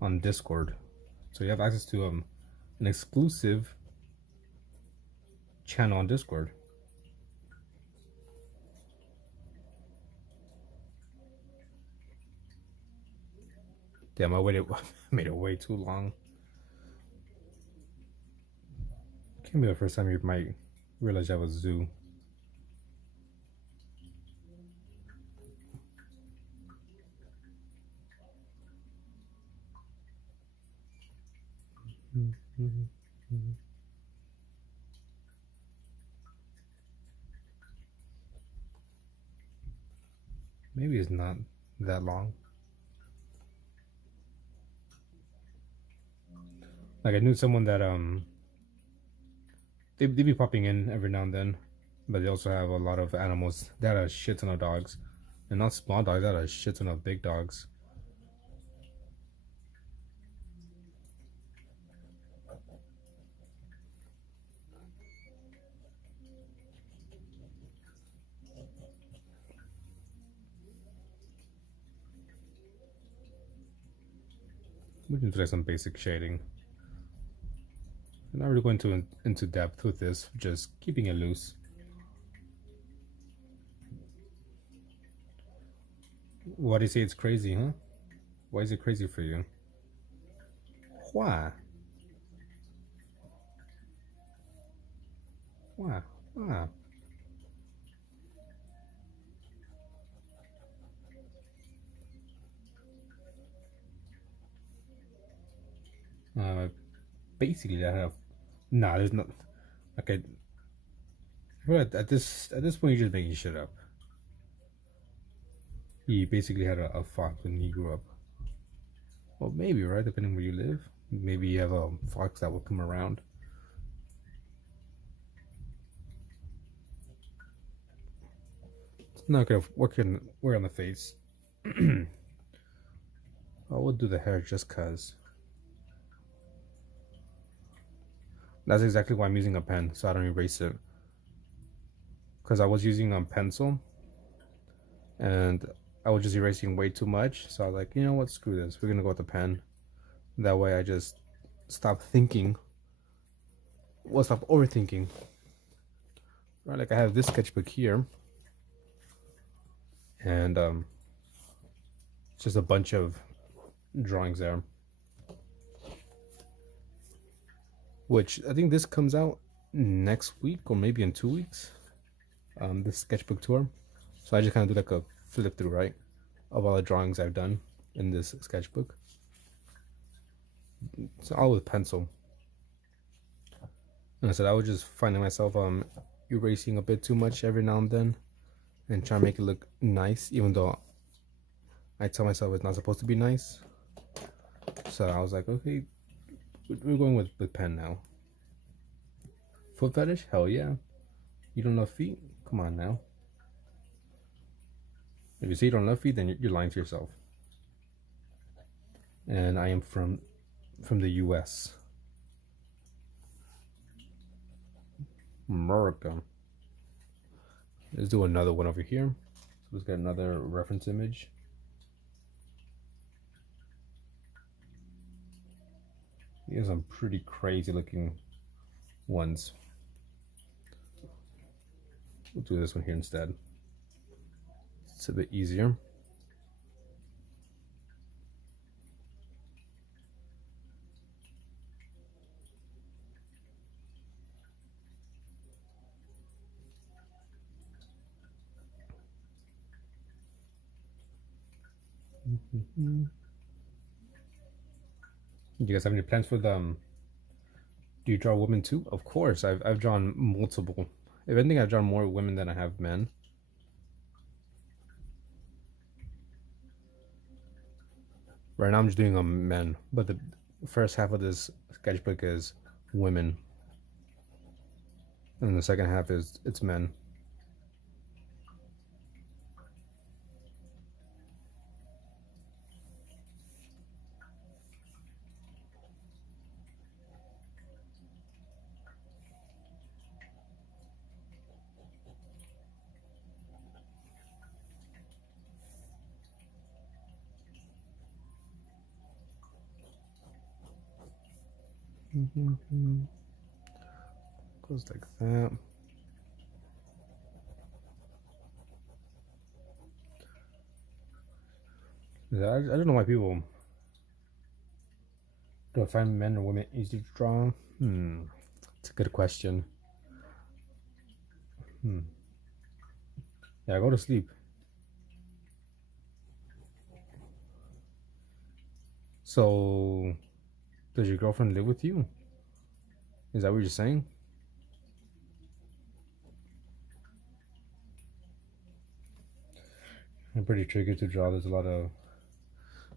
on Discord. So you have access to an exclusive channel on Discord. Damn, I made it way too long. Can't be the first time you might realize I was zoo. Maybe it's not that long. Like I knew someone that they be popping in every now and then, but they also have a lot of animals. They had a shit ton of dogs, and not small dogs. They had a shit ton of big dogs. We can do like some basic shading. I'm not really going into depth with this, just keeping it loose. Why do you say it's crazy, huh? Why is it crazy for you? Why? Wow. Wow. Uh, basically, I have. Nah, there's not. Okay. But at this point, you're just making shit up. He basically had a fox when he grew up. Well, maybe, right? Depending where you live. Maybe you have a fox that will come around. It's not gonna work on the face. I will do the hair just cause. That's exactly why I'm using a pen, so I don't erase it. Because I was using a pencil, and I was just erasing way too much. So I was like, you know what? Screw this. We're gonna go with the pen. That way, I just stop thinking. Well, stop overthinking. Right? Like I have this sketchbook here, and it's just a bunch of drawings there. Which I think this comes out next week or maybe in 2 weeks. This sketchbook tour. So I just kind of do like a flip through, right, of all the drawings I've done in this sketchbook. It's all with pencil. And I said I was just finding myself erasing a bit too much every now and then, and trying to make it look nice, even though I tell myself it's not supposed to be nice. So I was like, okay, we're going with pen now. Foot fetish? Hell yeah. You don't love feet? Come on now. If you say you don't love feet, then you're lying to yourself. And I am from the US. America. Let's do another one over here. So let's get another reference image. These are some pretty crazy looking ones. We'll do this one here instead. It's a bit easier. You guys have any plans for them? Do you draw women too? Of course, I've drawn multiple. If anything, I've drawn more women than I have men. Right now, I'm just doing men, but the first half of this sketchbook is women, and the second half is it's men. Goes like that. I don't know why people don't find men or women easy to draw. It's a good question. Yeah, go to sleep. So, does your girlfriend live with you? Is that what you're saying? I'm pretty triggered to draw. There's a lot of...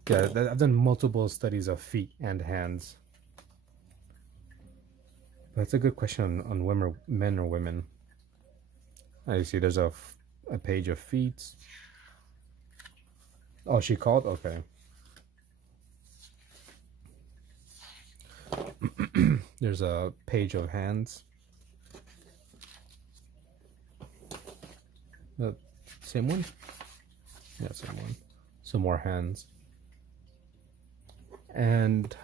Yeah, I've done multiple studies of feet and hands. That's a good question on women, men or women. I see there's a page of feet. Oh, she called? Okay. There's a page of hands. The same one? Yeah, same one. Some more hands. And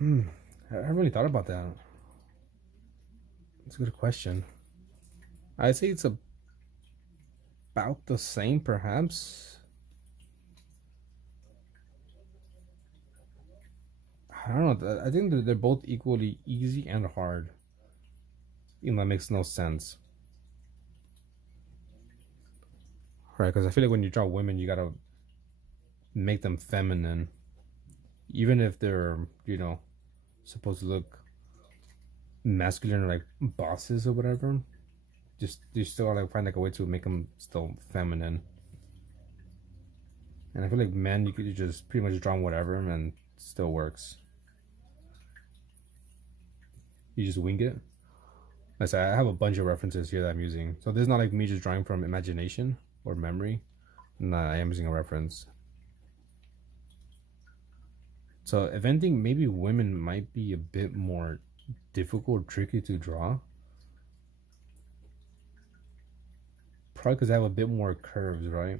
I haven't really thought about that. It's a good question. I'd say it's about the same, perhaps. I don't know. I think they're both equally easy and hard. That makes no sense. Right, because I feel like when you draw women, you gotta make them feminine. Even if they're, supposed to look masculine or like bosses or whatever. Just you still gotta find like a way to make them still feminine. And I feel like men, you could just pretty much draw whatever and it still works. You just wing it. I say I have a bunch of references here that I'm using. So this is not like me just drawing from imagination or memory. Nah, I am using a reference. So if anything, maybe women might be a bit more difficult, tricky to draw. Probably because I have a bit more curves, right?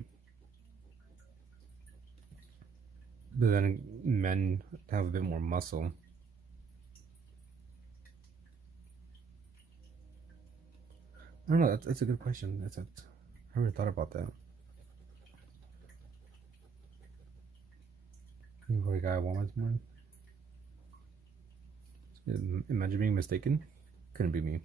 But then men have a bit more muscle. I don't know. That's a good question. I never thought about that. We got one more. Imagine being mistaken. Couldn't be me.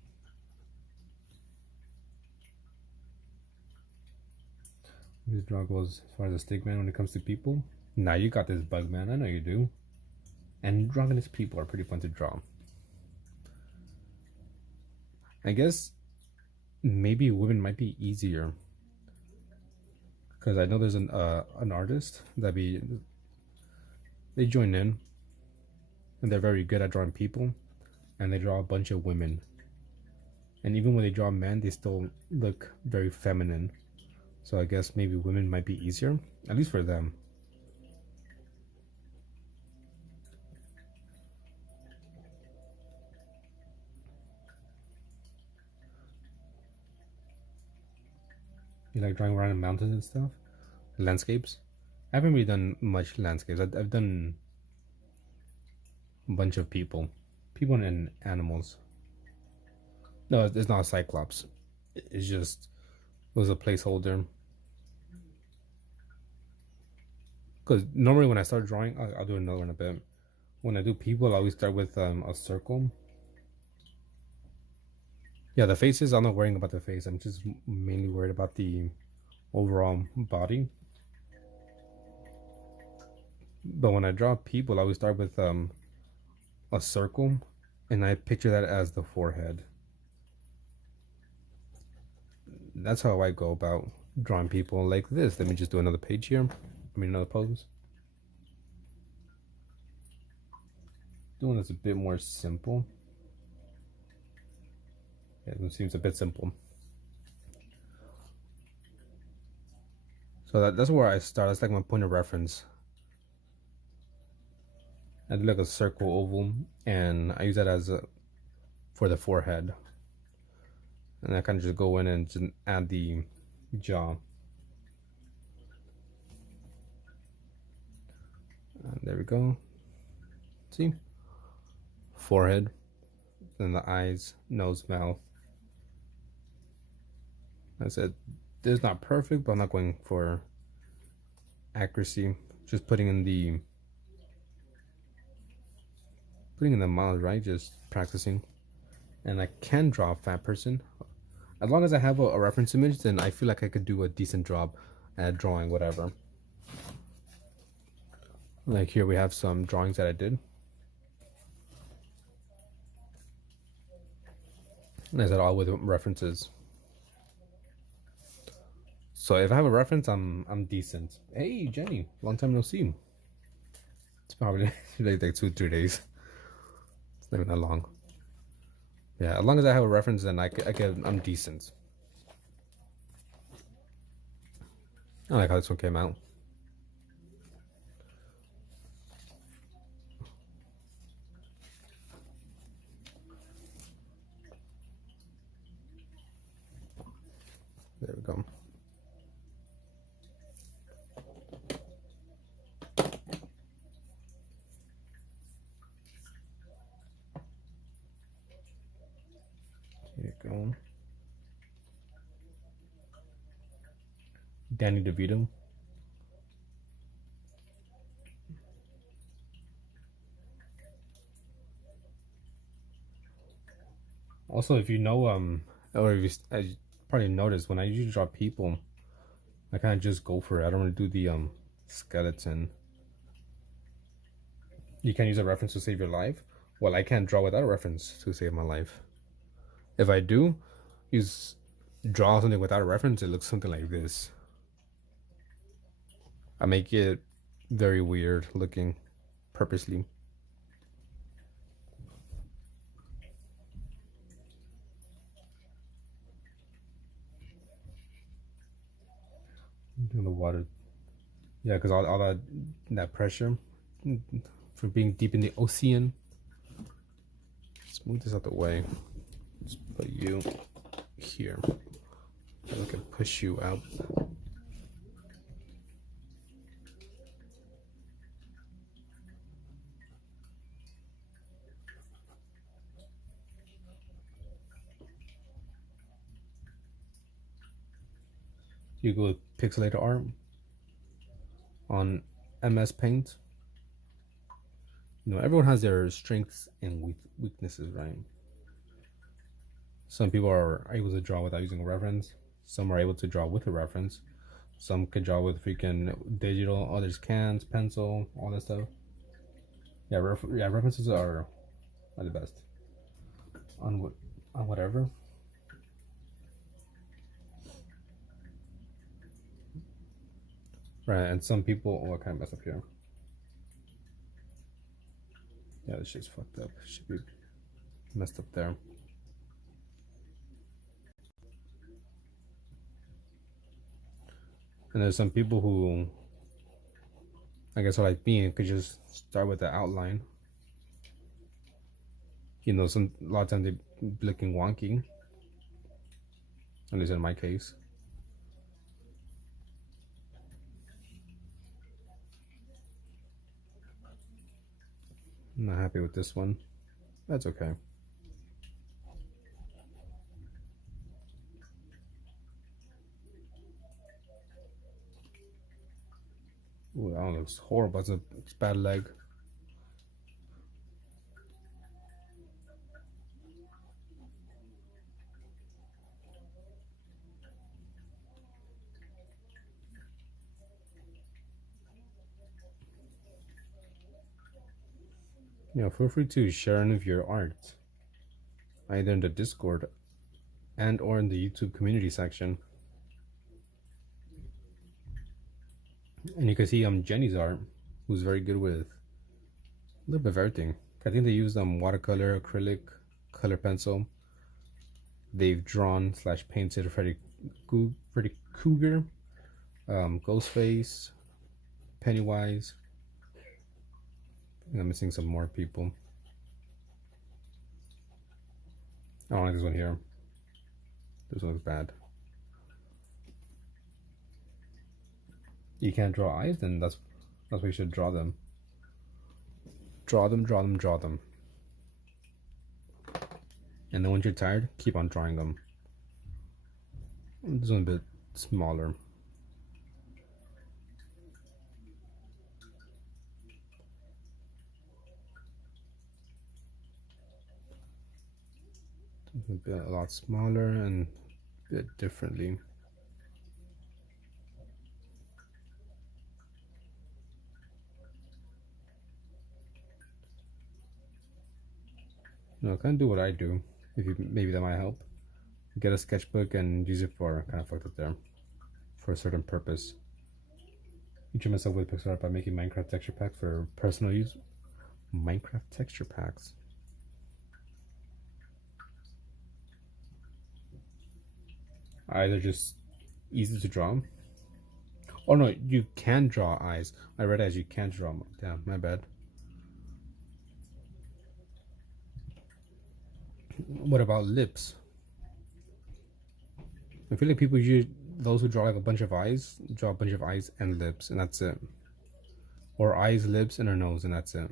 This draw goes as far as a stick man when it comes to people. Nah, you got this, bug man. I know you do. And drawing these people are pretty fun to draw. I guess maybe women might be easier because I know there's an artist they join in and they're very good at drawing people, and they draw a bunch of women, and even when they draw men they still look very feminine. So I guess maybe women might be easier, at least for them. You like drawing around in mountains and stuff? Landscapes? I haven't really done much landscapes. I've done a bunch of people and animals. No, it's not a cyclops. It's just it was a placeholder. Because normally when I start drawing, I'll do another one in a bit. When I do people, I always start with a circle. Yeah, the faces, I'm not worrying about the face. I'm just mainly worried about the overall body. But when I draw people, I always start with a circle, and I picture that as the forehead. That's how I go about drawing people like this. Let me just do another page here. Another pose. Doing this a bit more simple. Yeah, it seems a bit simple. So that's where I start. That's like my point of reference. I do like a circle oval, and I use that as for the forehead. And I kind of just go in and just add the jaw. And there we go. See? Forehead. Then the eyes, nose, mouth. I said, this is not perfect, but I'm not going for accuracy. Just putting in the mouth, right? Just practicing. And I can draw a fat person. As long as I have a reference image, then I feel like I could do a decent job at drawing whatever. Like here we have some drawings that I did. And I said all with references. So if I have a reference, I'm decent. Hey Jenny, long time no see. It's probably like 2-3 days. It's not even that long. Yeah, as long as I have a reference, then I'm decent. I like how this one came out. There we go. Here you go. Danny DeVito. Also, if you know, or if you, as you probably noticed, when I usually draw people, I kind of just go for it. I don't want to do the skeleton. You can't use a reference to save your life. Well, I can't draw without a reference to save my life. If I do use draw something without a reference, it looks something like this. I make it very weird looking, purposely. In the water, yeah, because all that pressure for being deep in the ocean. Let's move this out the way. Let's put you here. I can push you out. You go with pixelated art on MS Paint. You know, everyone has their strengths and weaknesses, right? Some people are able to draw without using a reference. Some are able to draw with a reference. Some can draw with freaking digital. Others can't. Pencil, all that stuff. Yeah, references are the best on whatever. Right, and some people. Oh, I kind of messed up here. Yeah, this shit's fucked up. Should be messed up there. And there's some people who, I guess, are like me and could just start with the outline. You know, a lot of times they're looking wonky. At least in my case. I'm not happy with this one. That's okay. Ooh, that one looks horrible. It's bad leg. You know, feel free to share any of your art, either in the Discord and or in the YouTube community section. And you can see Jenny's art, who's very good with a little bit of everything. I think they used watercolor, acrylic, color pencil. They've drawn / painted Freddy Krueger, Ghostface, Pennywise. I'm missing some more people. I don't like this one here. This one looks bad. You can't draw eyes, then that's why you should draw them. Draw them, draw them, draw them. And then once you're tired, keep on drawing them. This one a bit smaller. A lot smaller and a bit differently. No, kind of do what I do. Maybe that might help. Get a sketchbook and use it for kind of fucked up there, for a certain purpose. Feature myself with pixel art by making Minecraft texture packs for personal use. Minecraft texture packs. Either just easy to draw. Oh no, you can draw eyes. I read as you can't draw them. Damn, my bad. What about lips? I feel like people those who draw like a bunch of eyes draw a bunch of eyes and lips, and that's it. Or eyes, lips, and a nose, and that's it.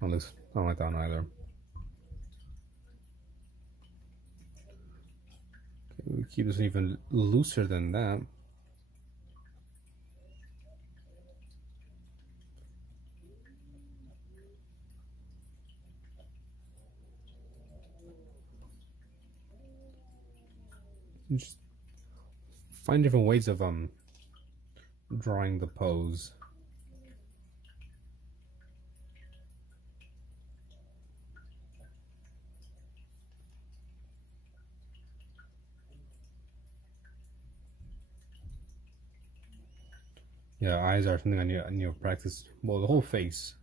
I don't like that one either. Okay, we keep this even looser than that. Just find different ways of drawing the pose. Yeah, eyes are something I need to practice. Well, the whole face.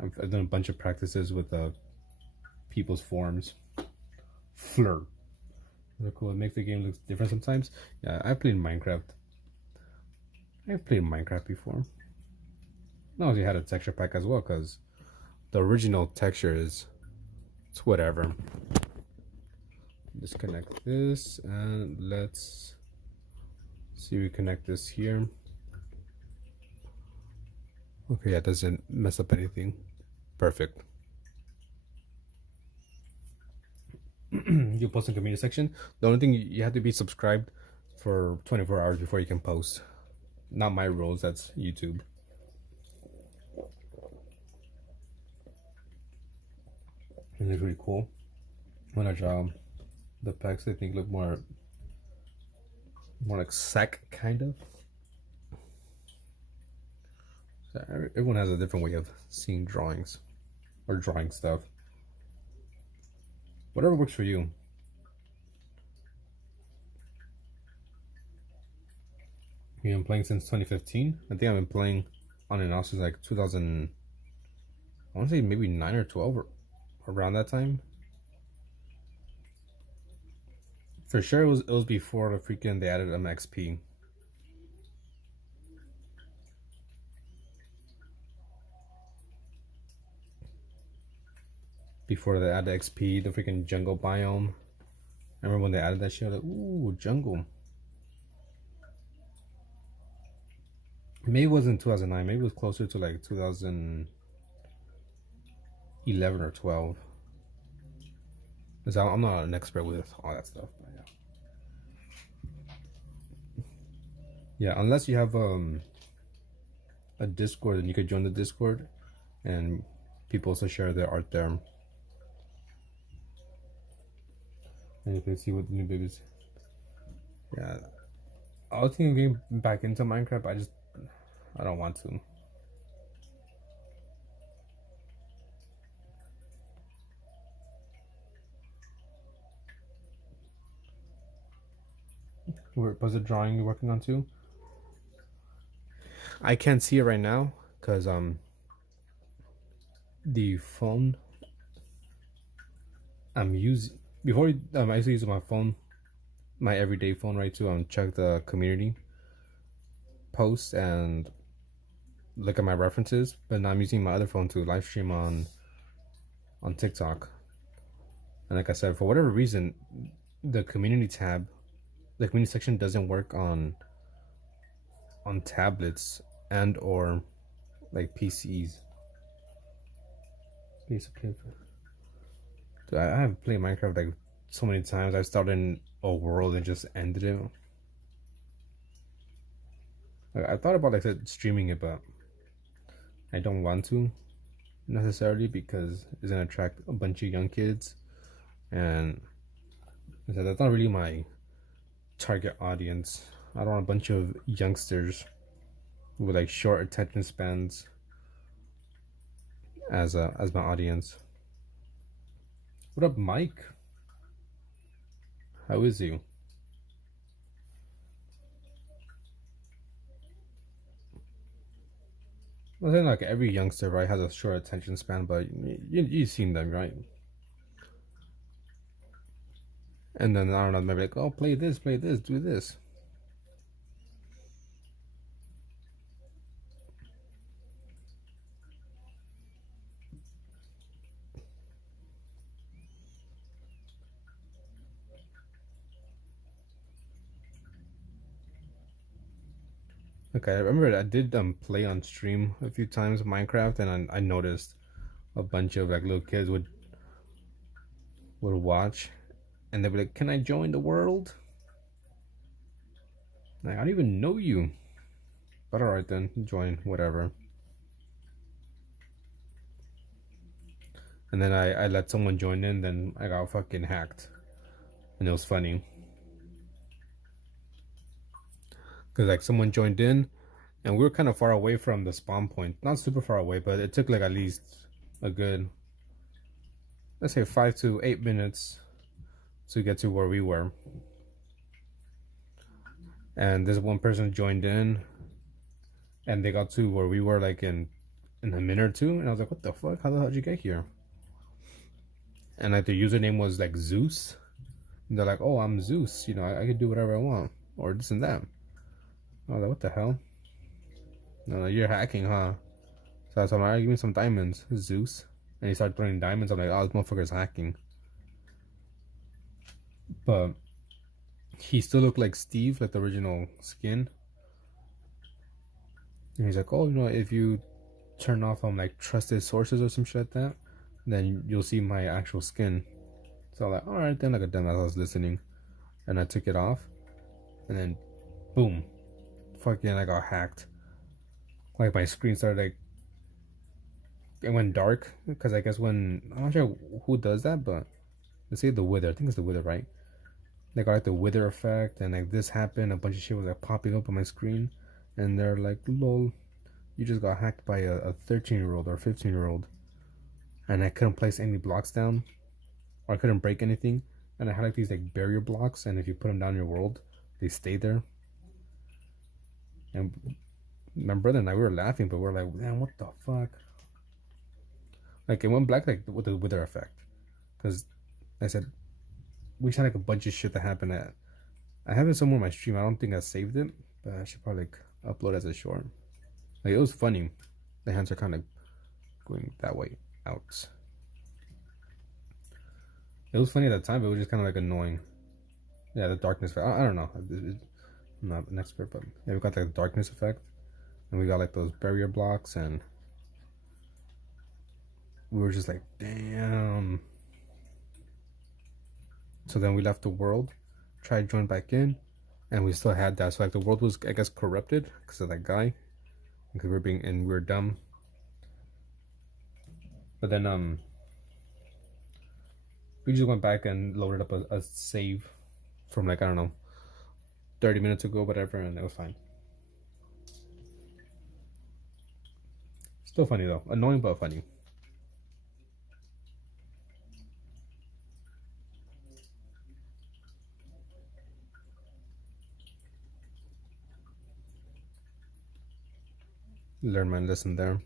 I've done a bunch of practices with people's forms. Flirt. Really cool. It makes the game look different sometimes. Yeah, I've played Minecraft. I've played Minecraft before. No, you had a texture pack as well, because the original texture is it's whatever. Disconnect this and let's see, we connect this here. Okay, yeah, it doesn't mess up anything. Perfect. You'll post in the community section. The only thing, you have to be subscribed for 24 hours before you can post. Not my rules, that's YouTube. It looks really cool. When I draw the packs, I think look more like sack kind of. So everyone has a different way of seeing drawings or drawing stuff. Whatever works for you. You've been playing since 2015. I think I've been playing on and off since like 2000. I want to say maybe 9 or 12 or around that time. For sure, it was before the freaking they added MXP. Before they added XP, the freaking jungle biome. I remember when they added that shit, I was like, ooh, jungle. Maybe it wasn't 2009. Maybe it was closer to like 2011 or 12. Because I'm not an expert with all that stuff. But yeah, unless you have a Discord, and you could join the Discord, and people also share their art there. And you can see what the new babies. Yeah, I was thinking of getting back into Minecraft. I don't want to. Was the drawing you're working on too? I can't see it right now because the phone I'm using before I used to use my phone, my everyday phone, right, to check the community posts and look at my references, but now I'm using my other phone to live stream on TikTok. And like I said, for whatever reason, the community tab, the community section doesn't work on tablets and or like PCs. Piece of paper. Dude, I have played Minecraft like so many times. I started in a world and just ended it. Like, I thought about like streaming it, but I don't want to necessarily because it's gonna attract a bunch of young kids, and that's not really my target audience. I don't want a bunch of youngsters with like short attention spans as my audience. What up, Mike? How is you? I think like every youngster, right, has a short attention span, but you've seen them, right? And then I don't know, maybe like, oh, play this, do this. Okay, I remember I did play on stream a few times Minecraft, and I noticed a bunch of like little kids would watch, and they'd be like, "Can I join the world?" Like, I don't even know you, but alright then, join whatever. And then I let someone join in, then I got fucking hacked, and it was funny. because like someone joined in, and we were kind of far away from the spawn point. Not super far away, but it took like at least a good, let's say 5 to 8 minutes to get to where we were. And this one person joined in, and they got to where we were like in a minute or two, and I was like, what the fuck? How the hell did you get here? And like their username was like Zeus. And they're like, oh, I'm Zeus. You know, I can do whatever I want, or this and that. I was like, what the hell? No, you're hacking, huh? So I was like, alright, give me some diamonds, Zeus. And he started throwing diamonds. I'm like, oh, this motherfucker's hacking. But he still looked like Steve, like the original skin. And he's like, oh, you know, if you turn off like trusted sources or some shit like that, then you'll see my actual skin. So I'm like, alright, then like a dumbass, I was listening. And I took it off. And then, boom. Fucking, I got hacked. Like my screen started like, it went dark. Because I guess when, I'm not sure who does that, but let's say the wither. I think it's the wither, right? They got like the wither effect, and like this happened. A bunch of shit was like popping up on my screen, and they're like, "Lol, you just got hacked by a 13-year-old or 15-year-old," and I couldn't place any blocks down, or I couldn't break anything, and I had like these like barrier blocks, and if you put them down in your world, they stay there. And my brother and I, we were laughing, but we were like, "Man, what the fuck?" Like it went black like with the wither effect, because I said we had like a bunch of shit that happened at. I have it somewhere on my stream. I don't think I saved it, but I should probably like upload as a short. Like it was funny. The hands are kind of going that way out. It was funny at the time, but it was just kind of like annoying. Yeah, the darkness effect. I don't know. I'm not an expert, but yeah, we got like the darkness effect, and we got like those barrier blocks, and we were just like, damn. So then we left the world, tried to join back in, and we still had that. So like the world was, I guess, corrupted because of that guy, because we were dumb. But then we just went back and loaded up a save from like, I don't know, 30 minutes ago, whatever, and it was fine. Still funny though, annoying but funny. Learn my lesson there.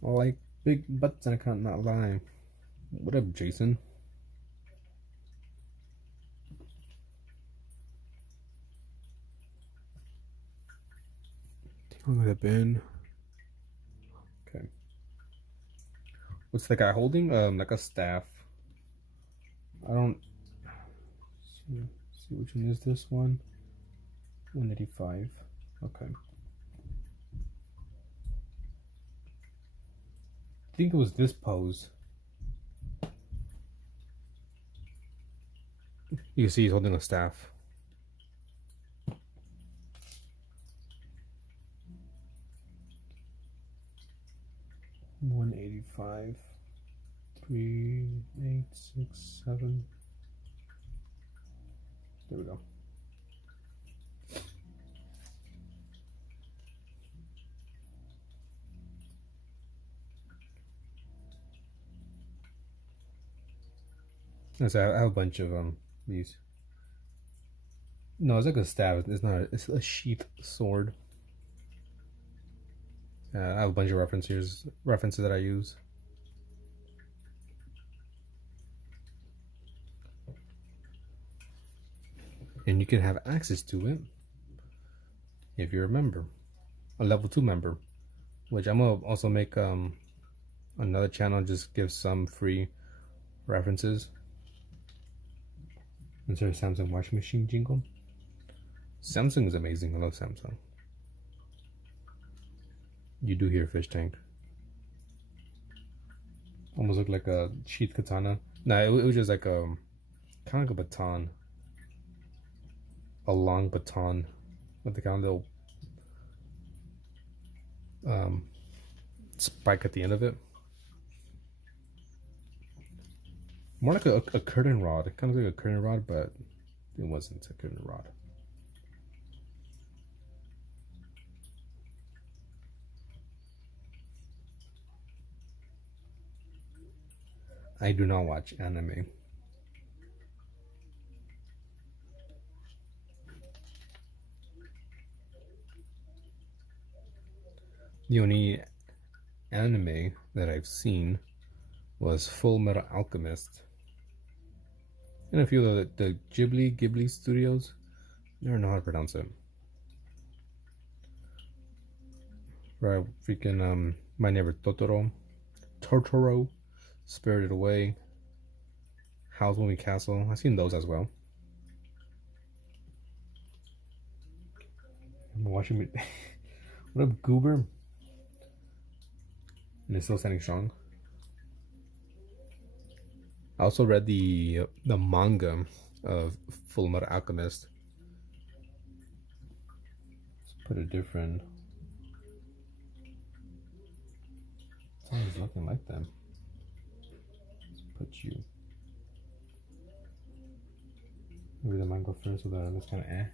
I like big butts and I can't not lie. What up, Jason? How long has it been? Okay. What's the guy holding? Like a staff. I don't see which one is this one. 185. Okay. I think it was this pose. You can see he's holding a staff. $185. 3, 8, 6, 7. There we go. I have a bunch of these. No, it's like a staff. It's not. It's a sheath sword. I have a bunch of references that I use. And you can have access to it if you're a member, a level 2 member, which I'm gonna also make another channel, just give some free references. Is there a Samsung washing machine jingle? Samsung is amazing. I love Samsung. You do hear fish tank. Almost looked like a sheath katana. Nah, it was just like a kind of like a baton. A long baton with the kind of little spike at the end of it. More like a curtain rod. It kind of like a curtain rod, but it wasn't a curtain rod. I do not watch anime. The only anime that I've seen was Full Metal Alchemist. And a few of the Ghibli studios. I never know how to pronounce it. Right, freaking My Neighbor Totoro, Spirited Away, Howl's Moving Castle. I've seen those as well. I'm watching me. What up, Goober? And it's still standing strong. I also read the manga of Full Metal Alchemist. Let's put a different. Someone's looking like them. Let's put you. Maybe the manga first, so that it's kind of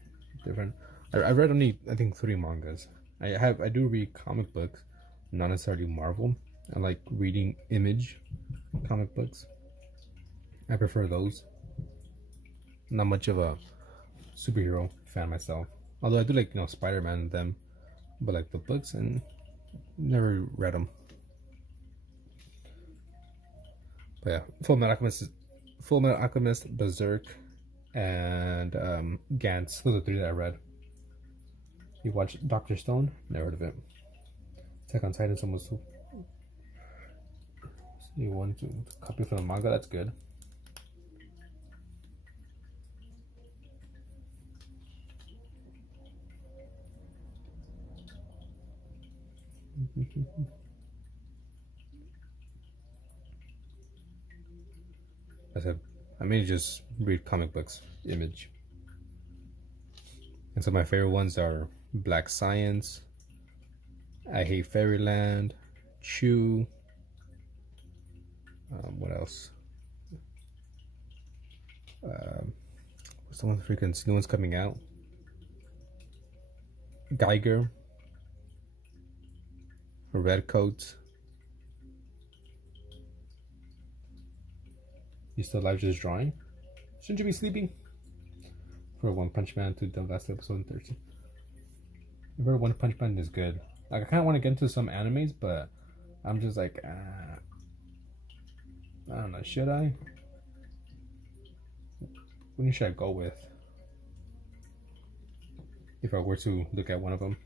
different. I've read only I think 3 mangas. I do read comic books, not necessarily Marvel. I like reading Image comic books. I prefer those. Not much of a superhero fan myself. Although I do like, Spider-Man and them. But like the books, and never read them. But yeah, Full Metal Alchemist, Berserk, and Gantz. Those are 3 that I read. You watched Dr. Stone? Never heard of it. Attack on Titan, someone's you want to copy from the manga, that's good. I said, I mainly just read comic books, Image. And some of my favorite ones are Black Science, I Hate Fairyland, Chew. What else? Some freaking new one's coming out. Geiger, Red Coat. You still alive just drawing? Shouldn't you be sleeping? For One Punch Man to the last episode 13. I heard One Punch Man is good. Like, I kind of want to get into some animes, but I'm just like, I don't know, should I? Which should I go with? If I were to look at one of them.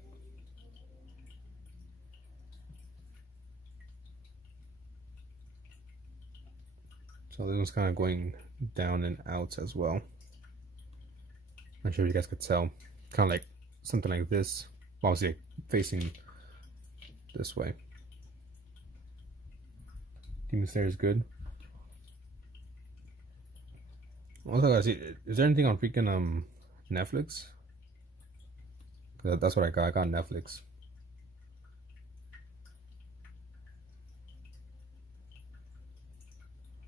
So this one's kind of going down and out as well. I'm sure you guys could tell. Kind of like something like this. Obviously facing this way. Demon Slayer is good. Also, guys, is there anything on freaking Netflix? That's what I got. I got Netflix.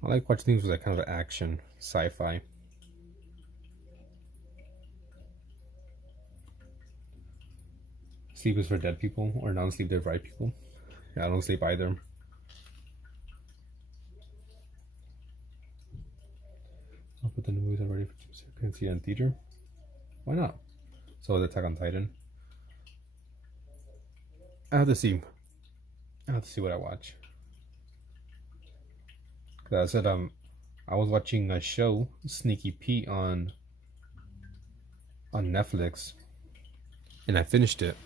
I like watching things with like kind of action, sci-fi. Sleep is for dead people, or non-sleep deprived people. Yeah, I don't sleep either. I'll put the movies already so you can see it in theater. Why not? So the Attack on Titan. I have to see what I watch. Cause I said I was watching a show, Sneaky Pete, on Netflix, and I finished it.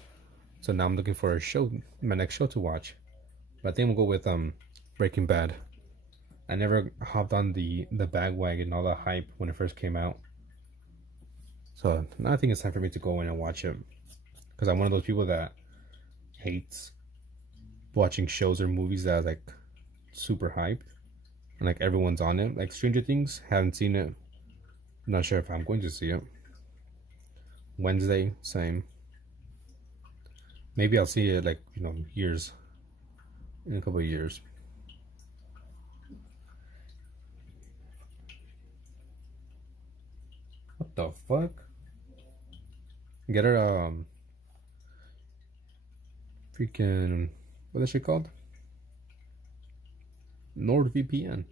So now I'm looking for a show, my next show to watch. But I think we'll go with Breaking Bad. I never hopped on the bandwagon, all the hype when it first came out. So now I think it's time for me to go in and watch it. Because I'm one of those people that hates watching shows or movies that are like super hyped. And like everyone's on it. Like Stranger Things, haven't seen it. Not sure if I'm going to see it. Wednesday, same. Maybe I'll see it like, years. In a couple of years. What the fuck? Get her freaking what is she called? NordVPN.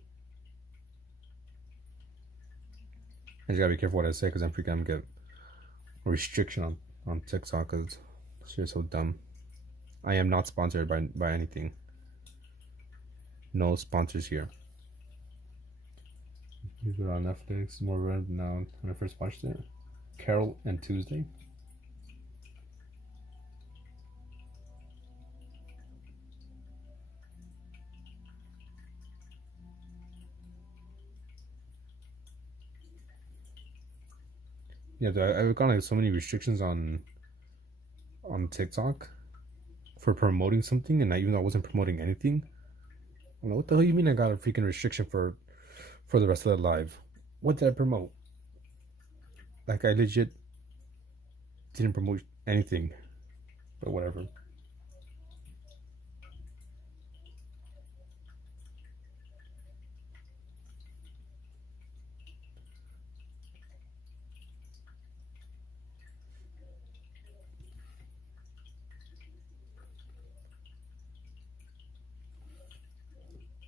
I just gotta be careful what I say because I'm gonna get a restriction on TikTok because shit's so dumb. I am not sponsored by anything. No sponsors here. You go on Netflix, more random now when I first watched it. Carol and Tuesday. Yeah, I've got like so many restrictions on TikTok for promoting something, and even though I wasn't promoting anything, I'm like, what the hell you mean I got a freaking restriction for the rest of the live? What did I promote? Like I legit didn't promote anything, but whatever.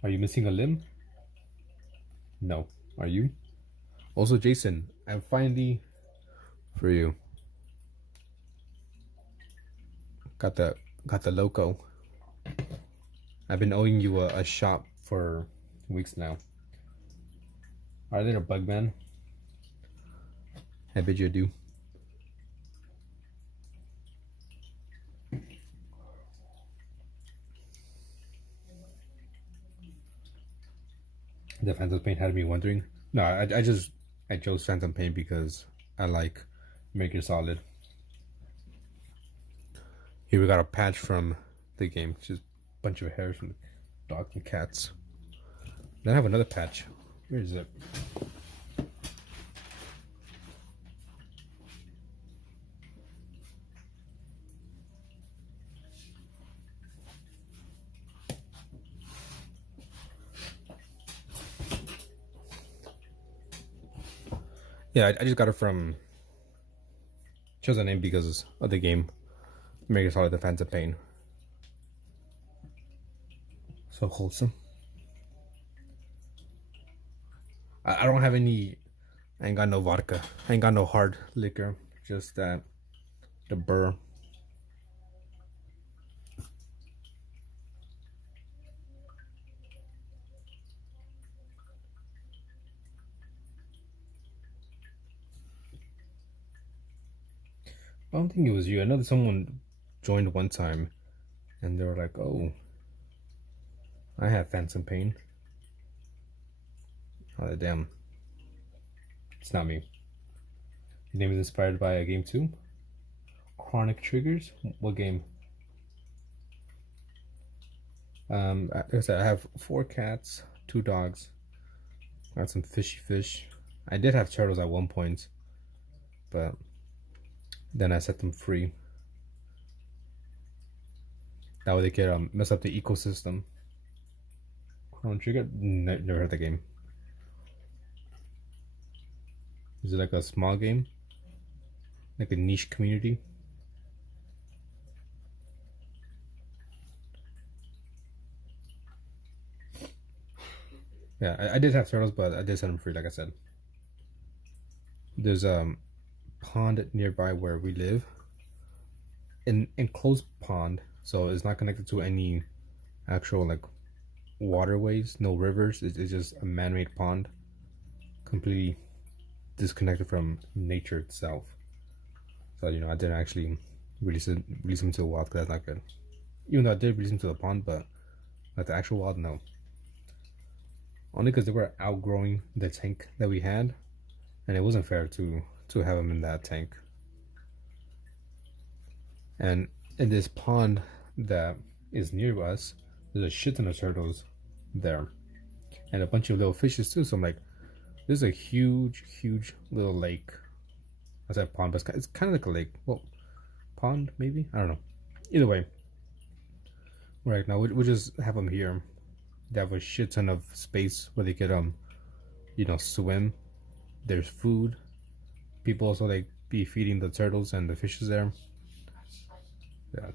Are you missing a limb? No. Are you? Also, Jason, I'm finally for you. Got the loco. I've been owing you a shop for weeks now. Are there a bug man? I bid you adieu. The Phantom Pain had me wondering. No, I chose Phantom Pain because I like Make It Solid. Here we got a patch from the game, just a bunch of hairs from dogs and cats. Then I have another patch. Where is it? Yeah, I just got it from. Chose the name because of the game. Make It Solid, the Phantom Pain. So wholesome. I don't have any. I ain't got no vodka. I ain't got no hard liquor. Just that. The burr. I don't think it was you. I know that someone joined one time and they were like, oh, I have Phantom Pain. Oh, damn. It's not me. Your name is inspired by a game too? Chronic Triggers? What game? Like I said, I have 4 cats, 2 dogs. Got some fishy fish. I did have turtles at one point, but then I set them free. That way they could mess up the ecosystem. Chrono Trigger? Never heard the game. Is it like a small game? Like a niche community? Yeah, I did have turtles, but I did set them free, like I said. There's a pond nearby where we live. An enclosed pond, so it's not connected to any actual like waterways, no rivers. It's just a man-made pond, completely disconnected from nature itself. So I didn't actually release them to the wild because that's not good. Even though I did release them to the pond, but like the actual wild, no. Only because they were outgrowing the tank that we had, and it wasn't fair to have them in that tank. And in this pond that is near us, there's a shit ton of turtles there, and a bunch of little fishes too. So I'm like, this is a huge little lake. I said pond, but it's kind of like a lake. Well, pond maybe, I don't know. Either way, right now we'll just have them here. They have a shit ton of space where they could swim. There's food, people also like be feeding the turtles and the fishes there. Yeah,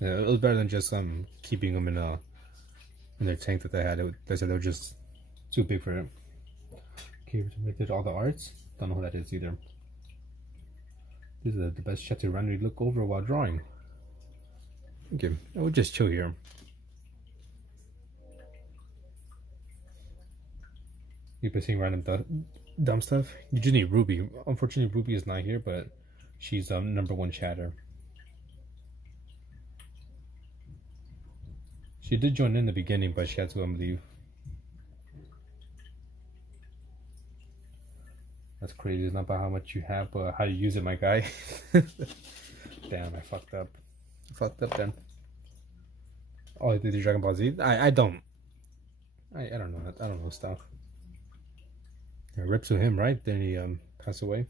yeah, it was better than just keeping them in their tank that they had. They said they were just too big for it. Okay, we did all the arts. Don't know who that is either. This is the best shot to randomly look over while drawing. Okay, I would just chill here. You've been seeing random dumb stuff. You just need Ruby. Unfortunately, Ruby is not here, but she's #1 chatter. She did join in the beginning, but she had to leave. That's crazy. It's not about how much you have, but how you use it, my guy. Damn, I fucked up. I fucked up then. Oh, I did the Dragon Ball Z? I don't. I don't know. I don't know stuff. Yeah, rip to him, right? Then he passed away.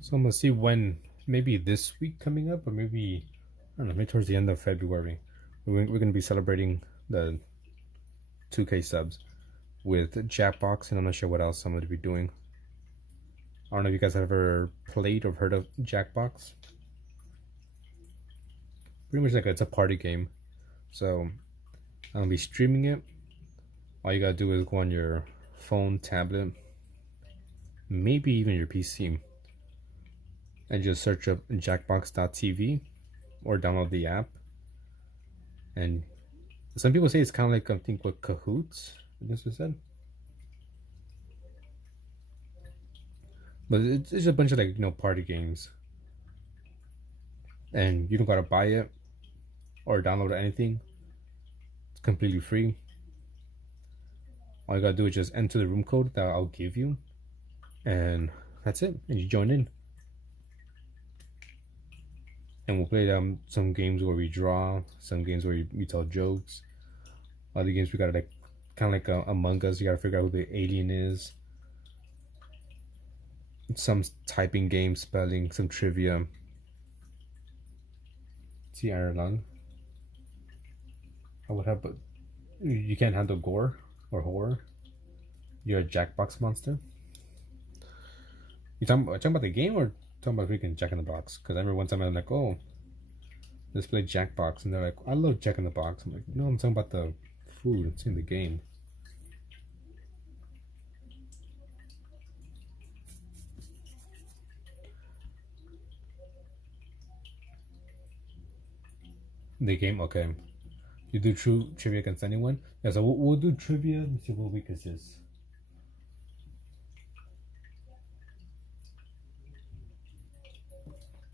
So I'm gonna see when, maybe this week coming up, or maybe, I don't know, maybe towards the end of February, we're gonna be celebrating the 2K subs with Jackbox, and I'm not sure what else I'm gonna be doing. I don't know if you guys have ever played or heard of Jackbox. Pretty much like it's a party game. So I'm gonna be streaming it. All you gotta do is go on your phone, tablet, maybe even your PC, and just search up jackbox.tv or download the app. And some people say it's kind of like, I think, what Cahoots, I guess we said. But it's a bunch of, like, you know, party games. And you don't gotta buy it or download anything. It's completely free. All you gotta do is just enter the room code that I'll give you, and that's it. And you join in. And we'll play some games where we draw, some games where we tell jokes. Other games we gotta, like, kind of like Among Us. You gotta figure out who the alien is. Some typing games, spelling, some trivia. See, Ireland. I would have, but you can't handle gore or horror. You're a Jackbox monster. You talking about the game, or talking about freaking Jack in the Box? Because I remember one time I was like, oh, let's play Jackbox, and they're like, I love Jack in the Box. I'm like, no, I'm talking about the food. It's in the game. The game, okay. You do true trivia against anyone? Yeah, so we'll do trivia. Let me see what week is this.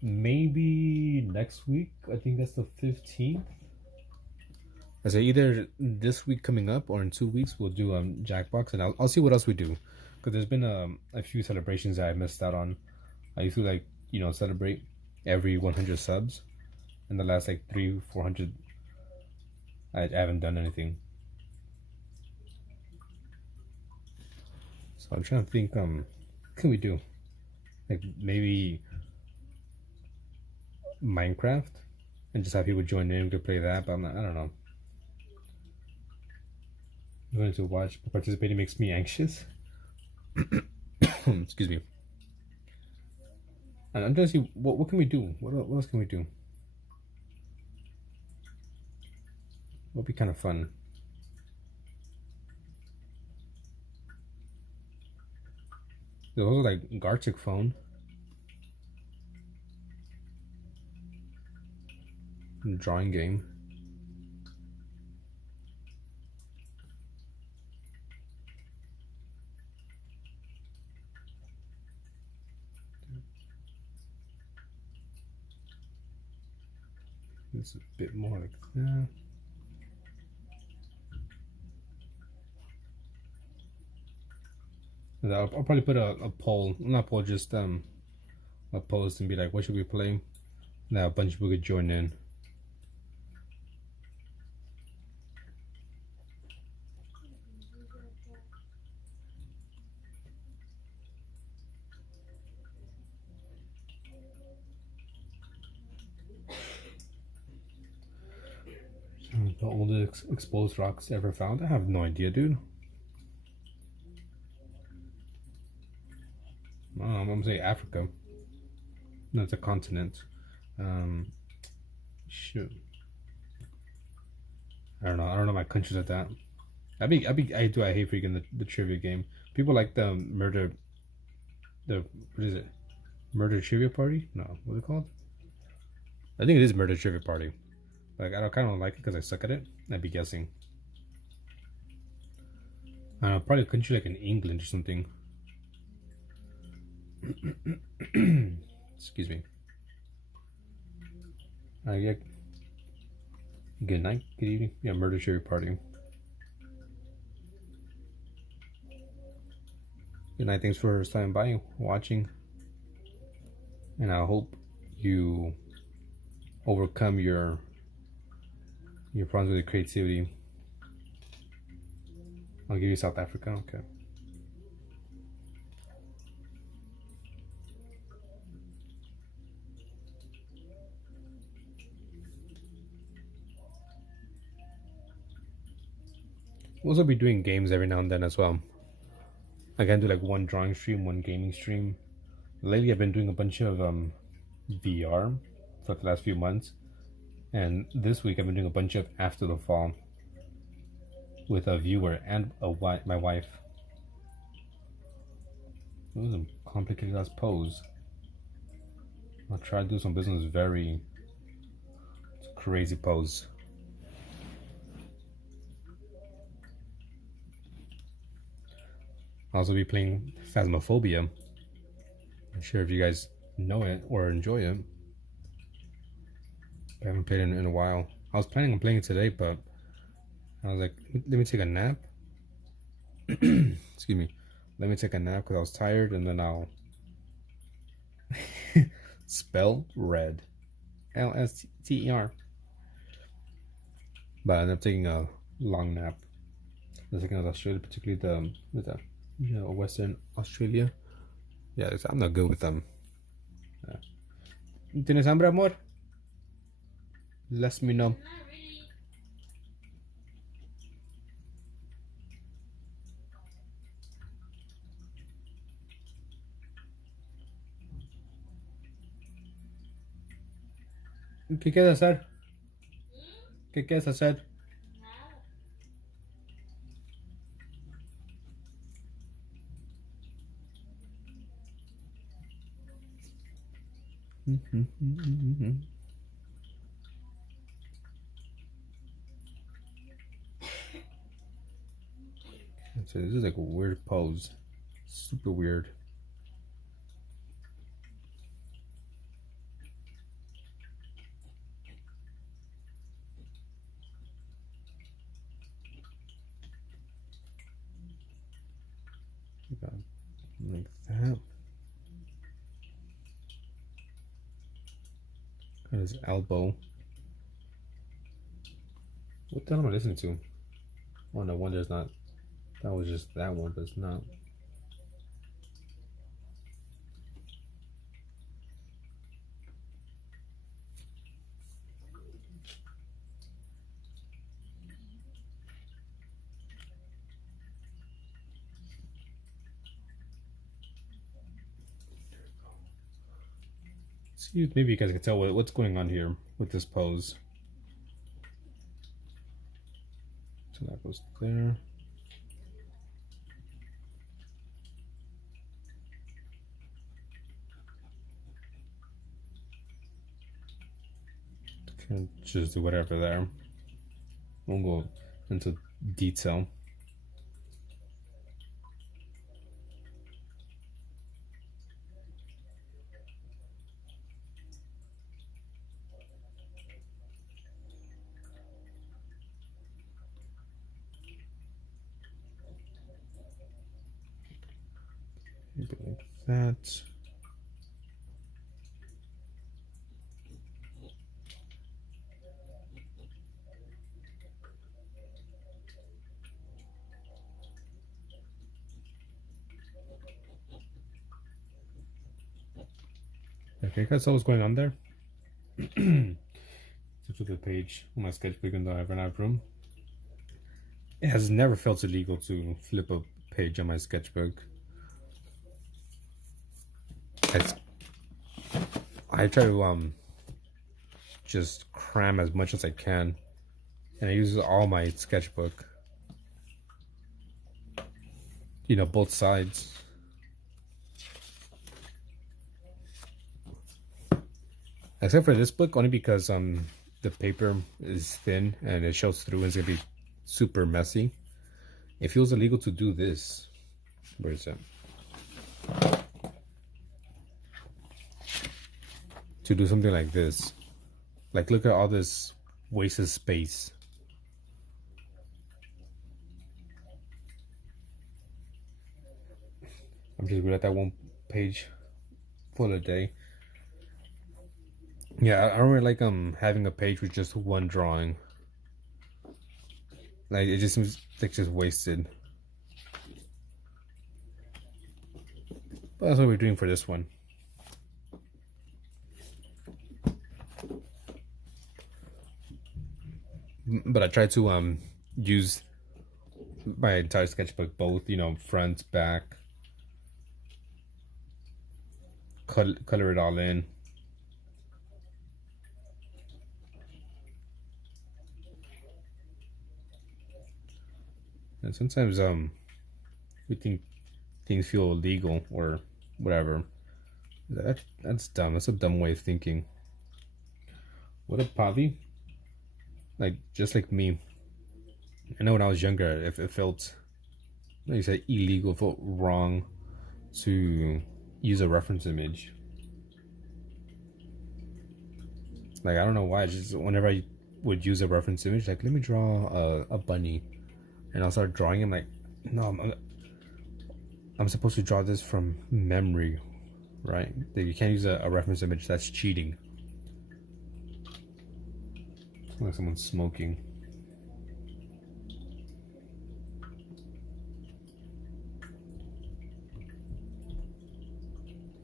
Maybe next week. I think that's the 15th. I say either this week coming up or in 2 weeks we'll do Jackbox, and I'll see what else we do, because there's been a few celebrations that I missed out on. I used to, like, you know, celebrate every 100 subs. In the last, like, 300-400, I haven't done anything. So I'm trying to think, what can we do? Like, maybe Minecraft, and just have people join in to play that, but I don't know. Going to watch, participating makes me anxious. Excuse me. And I'm trying to see, what can we do? What else can we do? Would be kind of fun. There's also, like, Gartic phone. Drawing game. It's a bit more like that. I'll probably put a poll, not poll, just a post, and be like, what should we play? Now a bunch of people could join in. oldest exposed rocks ever found? I have no idea, dude. I'm gonna say Africa. No, it's a continent. Shoot. I don't know. I don't know my countries like that. I hate freaking the trivia game. People like the murder. What is it? Murder trivia party? No, what's it called? I think it is murder trivia party. Like I kind of like it because I suck at it. I'd be guessing. I don't know, probably a country like in England or something. Excuse me. Yeah. Good night, good evening. Yeah, murder trivia party. Good night. Thanks for stopping by, watching, and I hope you overcome your problems with creativity. I'll give you South Africa. Okay. We'll also be doing games every now and then as well. I can do like one drawing stream, one gaming stream. Lately, I've been doing a bunch of VR for the last few months, and this week I've been doing a bunch of After the Fall with a viewer and my wife. It was a complicated ass pose. I'll try to do some business. Very crazy pose. I'll also be playing Phasmophobia. I'm sure if you guys know it or enjoy it. I haven't played it in a while. I was planning on playing it today, but I was like, let me take a nap. Excuse me. Let me take a nap because I was tired, and then I'll spell red. LSTER. But I ended up taking a long nap. The second of Australia, particularly the Western Australia. Yeah, I'm not good with them. ¿Tienes hambre, amor? Let me know. ¿Qué quieres hacer? ¿Qué quieres hacer? So this is like a weird pose. Super weird. Like that. Got his elbow. What the hell am I listening to? Oh no wonder it's not. That was just that one, but it's not. See, maybe you guys can tell what's going on here with this pose. So that goes there. Can just do whatever there. Won't go into detail. Maybe like that. Okay, guys, so what's going on there? Switch to the page on my sketchbook, even though I have an room. It has never felt illegal to flip a page on my sketchbook. It's, I try to just cram as much as I can, and I use all my sketchbook. You know, both sides. Except for this book, only because the paper is thin and it shows through and it's gonna be super messy. It feels illegal to do this. Where is it? To do something like this. Like, look at all this wasted space. I'm just gonna let that one page full a day. Yeah, I don't really like having a page with just one drawing. Like, it just seems like just wasted. But that's what we're doing for this one. But I try to use my entire sketchbook, both, you know, front, back, color it all in. And sometimes we think things feel illegal or whatever. That's dumb. That's a dumb way of thinking. What a Pavi? Like, just like me. I know when I was younger, if it felt, like you said, illegal, it felt wrong to use a reference image. Like, I don't know why. Just whenever I would use a reference image, like, let me draw a bunny, and I'll start drawing. I'm like, no, I'm supposed to draw this from memory, right? You can't use a reference image. That's cheating. It's like someone's smoking.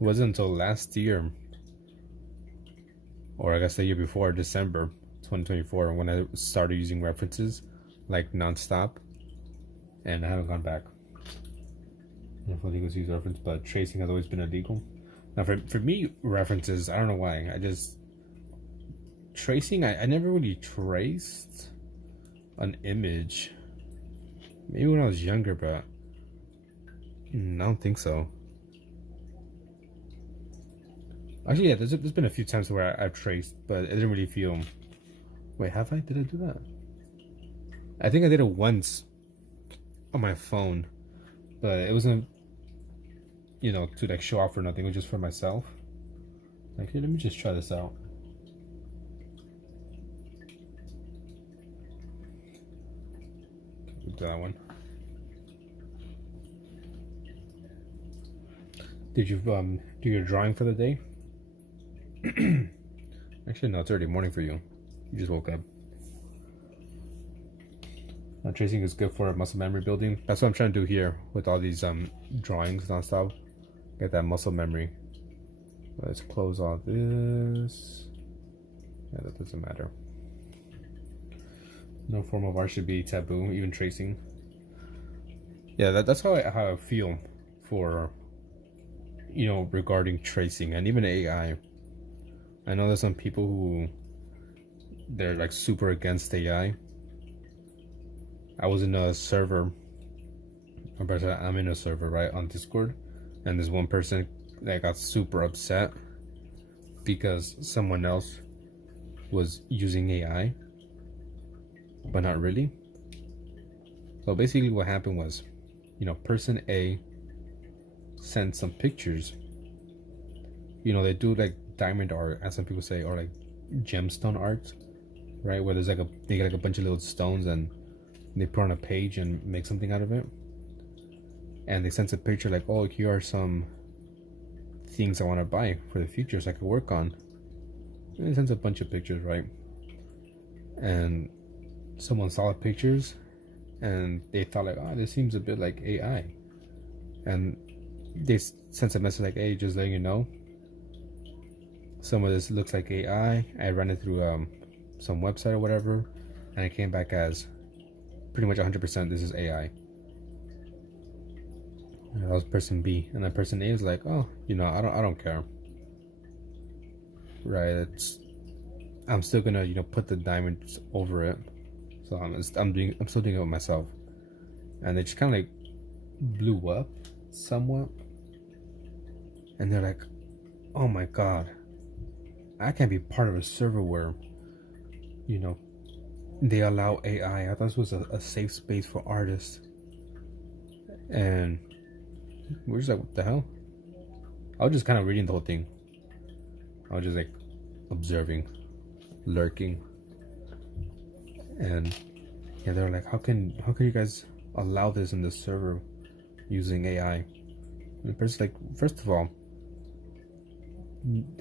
It wasn't until last year, or I guess the year before, December 2024, when I started using references like nonstop, and I haven't gone back. I don't know if illegal to use reference, but tracing has always been illegal. Now, for me, references, I don't know why. Tracing, I never really traced an image. Maybe when I was younger, but I don't think so. Actually, yeah, there's been a few times where I've traced, but it didn't really feel... Wait, have I? Did I do that? I think I did it once on my phone, but it wasn't, you know, to like show off or nothing. It was just for myself. Like, here, let me just try this out. Do that one. Did you do your drawing for the day? Actually, no, it's already morning for you. You just woke up. Tracing is good for muscle memory building. That's what I'm trying to do here with all these drawings nonstop. Get that muscle memory. Let's close all this. Yeah, that doesn't matter. No form of art should be taboo, even tracing. Yeah, that's how I feel for, you know, regarding tracing and even AI. I know there's some people who they're like super against AI. I was in a server, I'm in a server, right, on Discord, and there's one person that got super upset because someone else was using AI, but not really. So basically what happened was, you know, person A sent some pictures. You know, they do like diamond art, as some people say, or like gemstone art, right, where there's like they get like a bunch of little stones and they put on a page and make something out of it. And they sent a picture like, oh, here are some things I want to buy for the future so I could work on. And they sent a bunch of pictures, right? And someone saw the pictures and they thought like, oh, this seems a bit like AI. And they sent a message like, hey, just letting you know, some of this looks like AI. I ran it through some website or whatever, and it came back as pretty much 100% this is AI. That was person B, and then person A is like, oh, I don't care. Right? I'm still gonna, put the diamonds over it. So I'm still doing it with myself, and they just kind of like blew up somewhat, and they're like, oh my god, I can't be part of a server where, they allow AI. I thought this was a safe space for artists, and we're just like, what the hell? I was just kind of reading the whole thing. I was just like observing, lurking, and yeah, they're like, how can you guys allow this in the server using AI? And the person's like, first of all,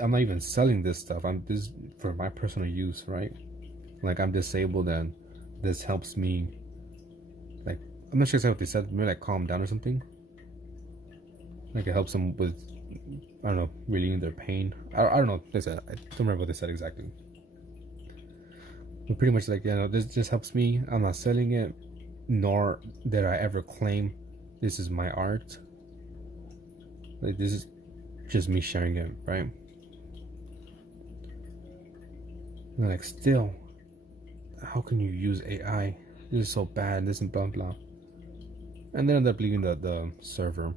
I'm not even selling this stuff. This is for my personal use, right? Like, I'm disabled, and this helps me. Like, I'm not sure exactly what they said. Maybe like calm down or something. Like, it helps them with, I don't know, relieving their pain. I don't know what they said. I don't remember what they said exactly. But pretty much like, this just helps me. I'm not selling it, nor did I ever claim this is my art. Like, this is just me sharing it, right? And they're like, still, how can you use AI? This is so bad, this and blah blah. And they ended up leaving the server.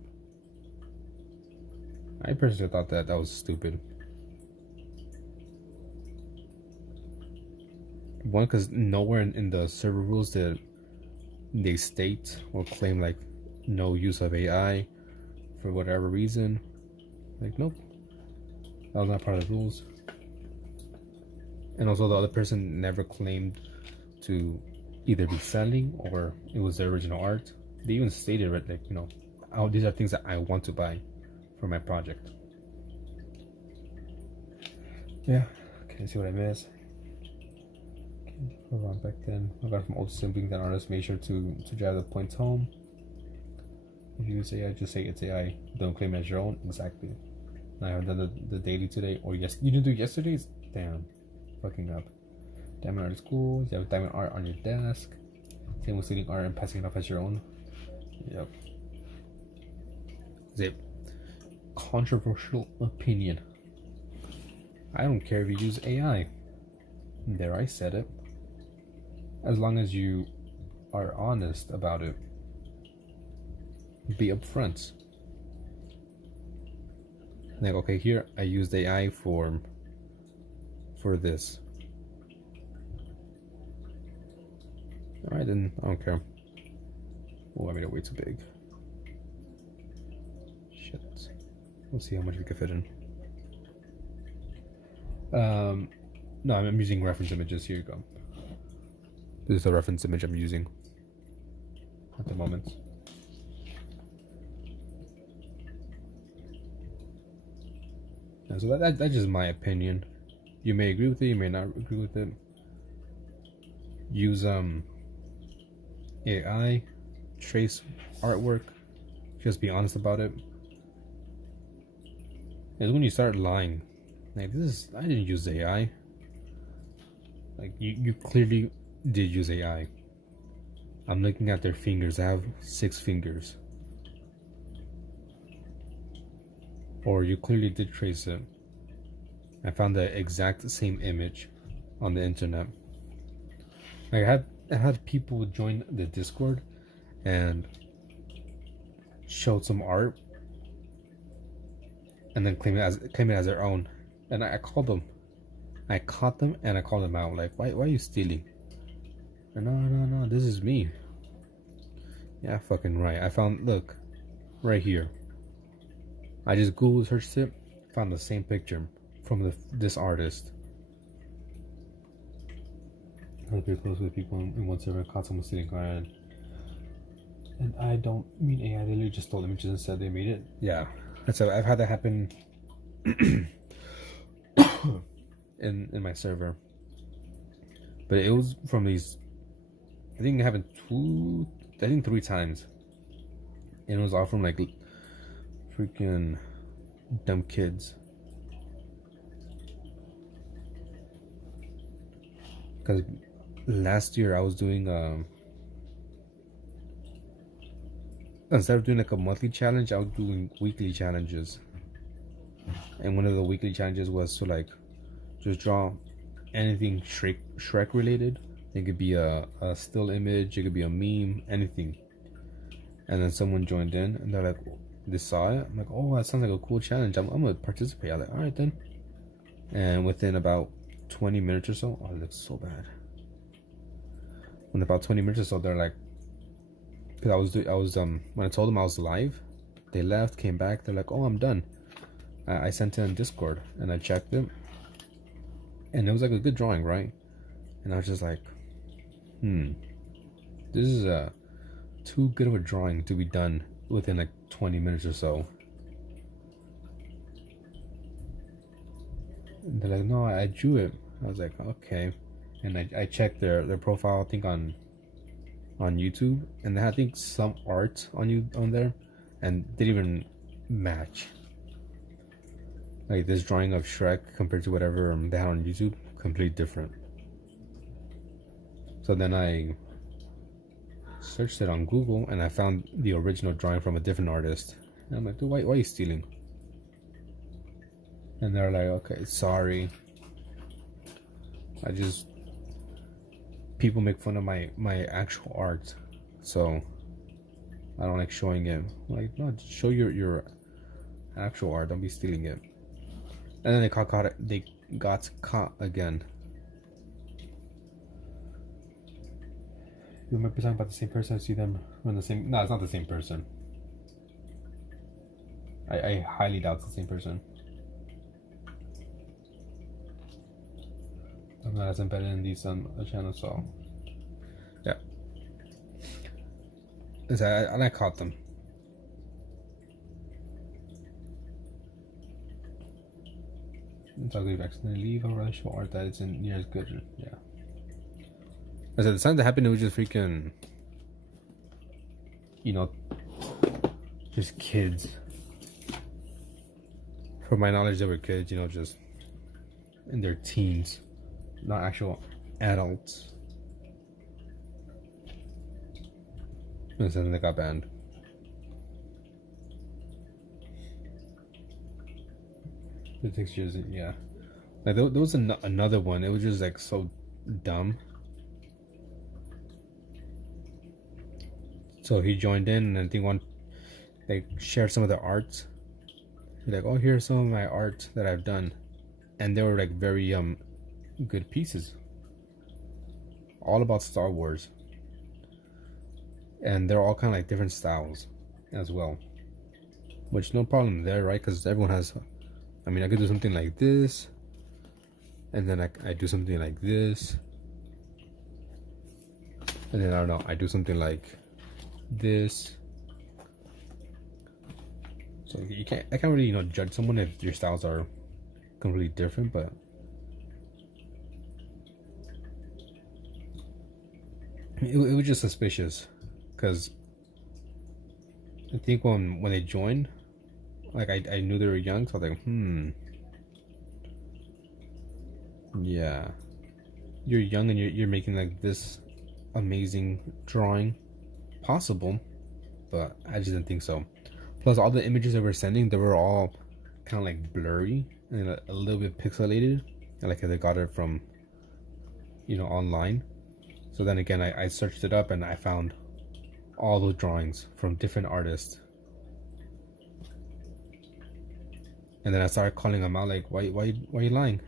I personally thought that was stupid. One, because nowhere in the server rules that they state or claim like no use of AI for whatever reason. Like, nope, that was not part of the rules. And also, the other person never claimed to either be selling or it was the original art. They even stated, right, like, these are things that I want to buy for my project. Yeah, okay, see what I miss. Okay, around back then, I got from old siblings and artists. Make sure to drive the points home. If you say AI, just say it's AI. Don't claim it as your own. Exactly. I haven't done the daily today, or yes, you didn't do yesterday's. Damn, fucking up. Diamond art is cool. You have diamond art on your desk. Same with stealing art and passing it off as your own. Yep. Is it controversial opinion? I don't care if you use AI. There, I said it. As long as you are honest about it, be upfront. Like, okay, here I used AI for this. Alright, then I don't care. Oh, I made it way too big. Shit. We'll see how much we can fit in. No, I'm using reference images. Here you go. This is the reference image I'm using at the moment. Yeah, so that's just my opinion. You may agree with it, you may not agree with it. Use AI, trace artwork, just be honest about it. It's when you start lying, like, I didn't use AI. Like, you clearly did use AI. I'm looking at their fingers. I have 6 fingers. Or you clearly did trace it. I found the exact same image on the internet. I had people join the Discord and showed some art and then claim it as their own. And I called them. I caught them and I called them out. Like, why are you stealing? And no, this is me. Yeah, fucking right. I found, look, right here. I just Google searched it, found the same picture from this artist. I was pretty close with people in one server, caught someone stealing art. And I don't mean AI, they literally just stole images and said they made it. Yeah, I've had that happen in my server. But it was from these, I think it happened 3 times. And it was all from like freaking dumb kids. Because last year I was doing instead of doing like a monthly challenge, I was doing weekly challenges. And one of the weekly challenges was to like just draw anything Shrek related. It could be a still image, it could be a meme, anything. And then someone joined in and they're like, they saw it. I'm like, oh, that sounds like a cool challenge. I'm gonna participate. I'm like, all right then. And within about 20 minutes or so, oh, it looks so bad. In about 20 minutes or so, they're like, because I was when I told them I was live, they left, came back. They're like, oh, I'm done. I sent it in Discord and I checked it, and it was like a good drawing, right? And I was just like, this is too good of a drawing to be done within like 20 minutes or so. And they're like, no, I drew it. I was like, okay. And I checked their profile, I think on YouTube, and they had, I think, some art on there, and didn't even match. Like this drawing of Shrek compared to whatever they had on YouTube, completely different. So then I searched it on Google and I found the original drawing from a different artist. And I'm like, dude, why are you stealing? And they're like, okay, sorry. People make fun of my actual art, so I don't like showing it. I'm like, no, just show your actual art. Don't be stealing it. And then they got caught again. You might be talking about the same person. I see them on the same. No, it's not the same person. I highly doubt it's the same person. I'm not as embedded in these on the channel, so yeah. And I caught them. It's ugly to accidentally leave a relational art that isn't near as good. Yeah. I said the time that happened, it was just freaking, just kids. From my knowledge, they were kids, just in their teens, not actual adults. And then they got banned. The textures, yeah. Like there was another one. It was just like so dumb. So he joined in, and I think they shared some of their art. He's like, oh, here's some of my art that I've done, and they were like very good pieces, all about Star Wars, and they're all kind of like different styles as well, which no problem there, right? Because everyone has. I mean, I could do something like this, and then I do something like this, and then I don't know, I do something like this. So I can't really judge someone if your styles are completely different, but it was just suspicious, because I think when they joined, like I knew they were young, so I was like, yeah, you're young and you're making like this amazing drawing possible, but I just didn't think so. Plus, all the images that we're sending, they were all kind of like blurry and a little bit pixelated, like they got it from online. So then again, I searched it up and I found all those drawings from different artists. And then I started calling them out, like, why are you lying?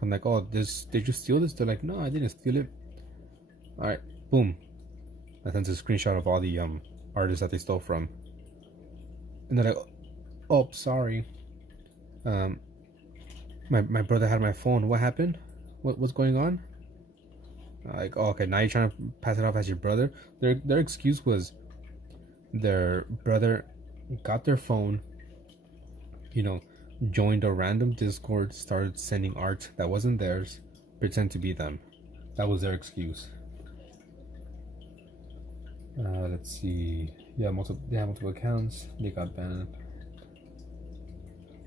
I'm like, oh, did you steal this? They're like, no, I didn't steal it. All right, boom. I sent a screenshot of all the artists that they stole from. And they're like, oh, sorry. My brother had my phone. What happened? What's going on? Like, oh, okay, now you're trying to pass it off as your brother. Their excuse was their brother got their phone, joined a random Discord, started sending art that wasn't theirs, pretend to be them. That was their excuse. Let's see. Yeah, they have multiple accounts. They got banned.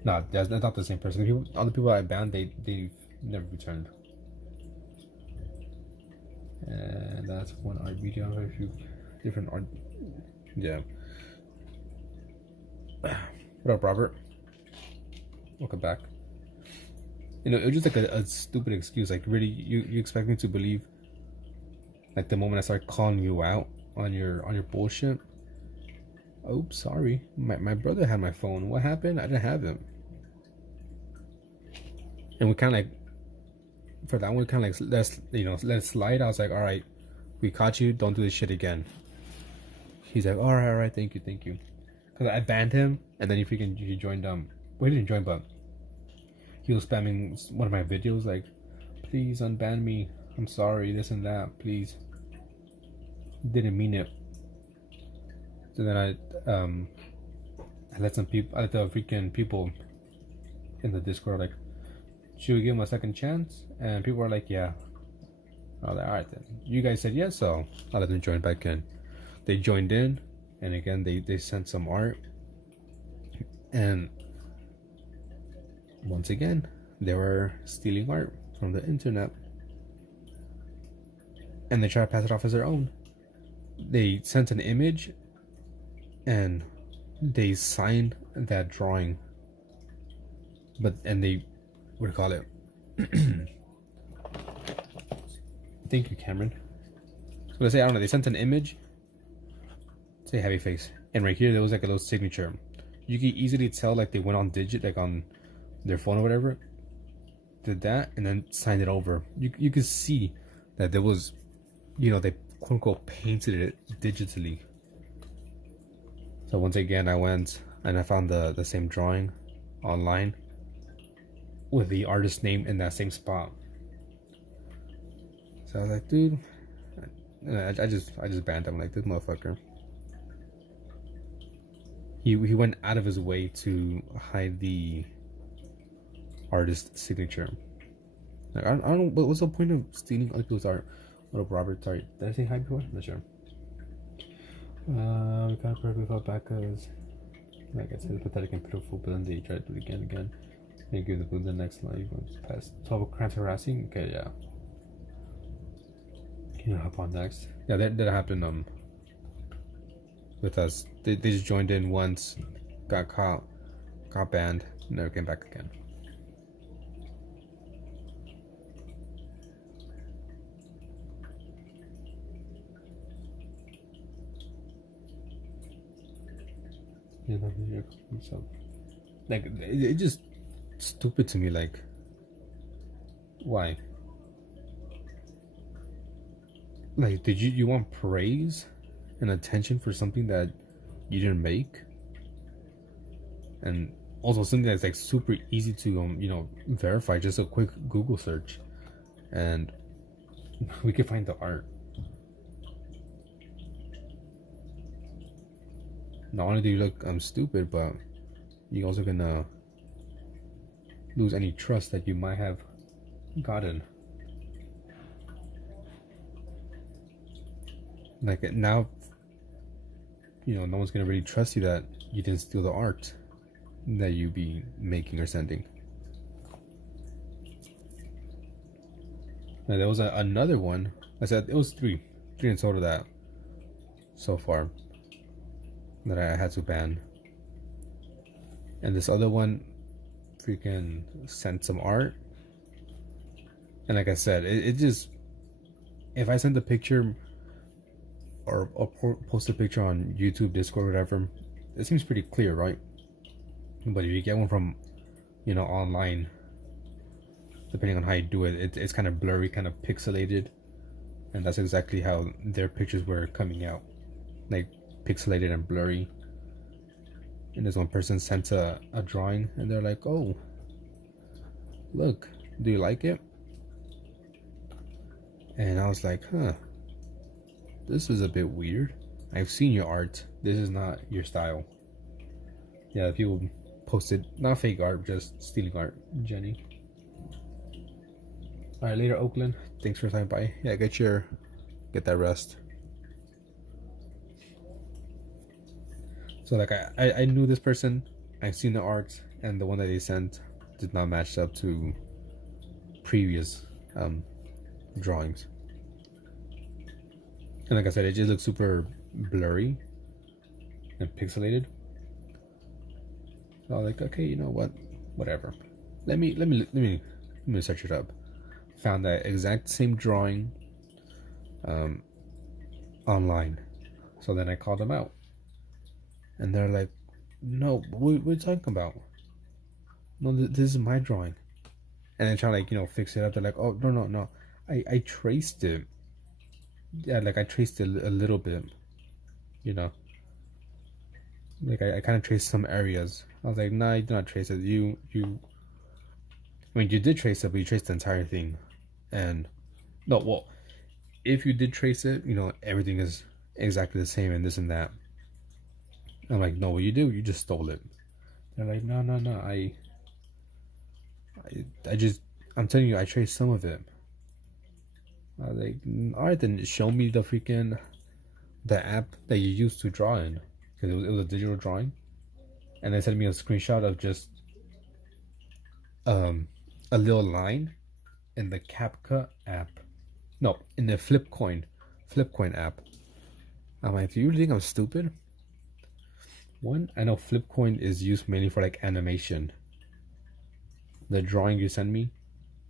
No, that's not the same person. All the people I banned, they never returned. And that's one art video. I have a few different art Yeah. What up, Robert? Welcome back. You know, it was just like a stupid excuse. Like, really, you expect me to believe? Like the moment I start calling you out on your bullshit. Oops, sorry. My brother had my phone. What happened? I didn't have it. And we kind of like, for that one, kind of like let it slide. I was like, all right, we caught you. Don't do this shit again. He's like, all right, thank you. Because I banned him, and then he joined well, he didn't join, but he was spamming one of my videos like, please unban me. I'm sorry, this and that. Please. Didn't mean it. So then I let the freaking people in the Discord like, should we give him a second chance? And people were like, yeah. I was like, all right then. You guys said yes, so I let them join back in. They joined in, and again they sent some art, and once again they were stealing art from the internet, and they try to pass it off as their own. They sent an image, and they signed that drawing, and they, what do you call it? Thank you, Cameron. So let's say, I don't know, they sent an image, say happy face, and right here there was like a little signature. You can easily tell like they went on digit, like on their phone or whatever, did that, and then signed it over. You could see that there was, you know, they quote unquote painted it digitally. So once again I went and I found the same drawing online with the artist's name in that same spot. So I was like, dude, I just banned him. Like, this motherfucker, he went out of his way to hide the artist's signature. Like, I don't know, what's the point of stealing other people's art? What up, Robert? Sorry, did I say hi before? I'm not sure. We kind of perfectly felt back because, like I said, pathetic and pitiful, but then they tried to do it again. And give the food the next line. Past 12 crimes harassing. Okay, yeah. Can you hop on next? Yeah, that happened with us. They just joined in once, got caught, got banned, never came back again. Like, it just stupid to me. Like, why? Like, did you want praise and attention for something that you didn't make? And also something that's like super easy to verify, just a quick Google search, and we can find the art. Not only do you look stupid, but you're also gonna lose any trust that you might have gotten. Like, now, no one's gonna really trust you that you didn't steal the art that you be making or sending. Now there was another one. I said it was three in total that so far that I had to ban. And this other one freaking sent some art, and like I said, it just, if I send a picture or post a picture on YouTube, Discord, whatever, it seems pretty clear, right? But if you get one from online, depending on how you do it, it's kind of blurry, kind of pixelated, and that's exactly how their pictures were coming out, like pixelated and blurry. And this one person sent a drawing, and they're like, oh, look, do you like it? And I was like, huh, this is a bit weird. I've seen your art. This is not your style. Yeah, people posted not fake art, just stealing art. Jenny. Alright, later, Oakland. Thanks for stopping by. Yeah, get that rest. So like I knew this person, I've seen the art, and the one that they sent did not match up to previous drawings. And like I said, it just looks super blurry. and pixelated. So I was like, okay, you know what, whatever. Let me search it up. Found that exact same drawing online. So then I called them out, and they're like, "No, what are you talking about? No, this is my drawing." And then trying to, like, fix it up. They're like, "Oh, no, I traced it. Yeah, like I traced it a little bit, you know. Like I kind of traced some areas." I was like, "Nah, you did not trace it. I mean, you did trace it, but you traced the entire thing." And no, well, if you did trace it, everything is exactly the same and this and that. I'm like, "No, what you do, you just stole it." They're like, "No, I just, I'm telling you, I traced some of it." I was like, "All right, then show me the app that you used to draw in, because it was a digital drawing." And they sent me a screenshot of just a little line in the CapCut app. No, in the Flipcoin app. I'm like, "Do you think I'm stupid?" One, I know Flipcoin is used mainly for like animation. The drawing you sent me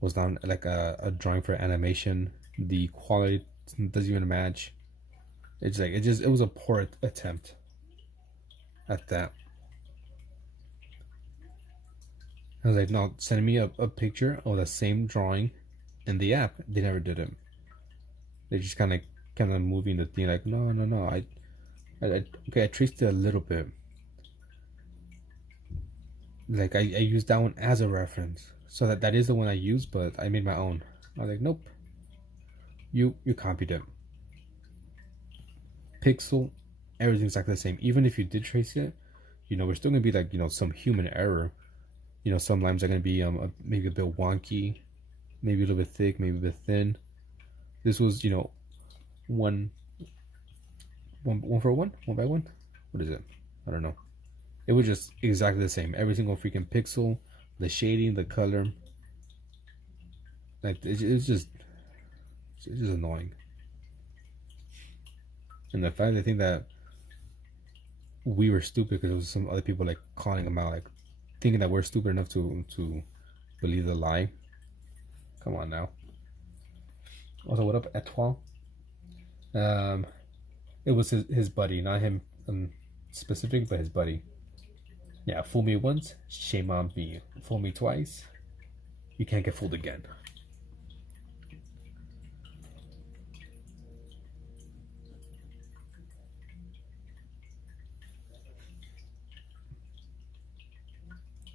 was not like a drawing for animation. The quality doesn't even match. It's like it was a poor attempt at that. I was like, "No, send me a picture of the same drawing in the app." They never did it. They just kind of moving the thing like, no. Okay, I traced it a little bit. Like I used that one as a reference, so that is the one I used, but I made my own. I was like, "Nope, you copied it. Pixel, everything's exactly the same. Even if you did trace it, we're still gonna be like, some human error. Some lines are gonna be maybe a bit wonky, maybe a little bit thick, maybe a bit thin. This was, one for one by one. What is it? I don't know. It was just exactly the same. Every single freaking pixel, the shading, the color. Like it's just annoying. And the fact, I think that we were stupid because there was some other people like calling them out, like thinking that we're stupid enough to believe the lie. Come on now. Also, what up, Etoile? It was his buddy, not him specific, but his buddy. Yeah, fool me once, shame on me. Fool me twice, you can't get fooled again.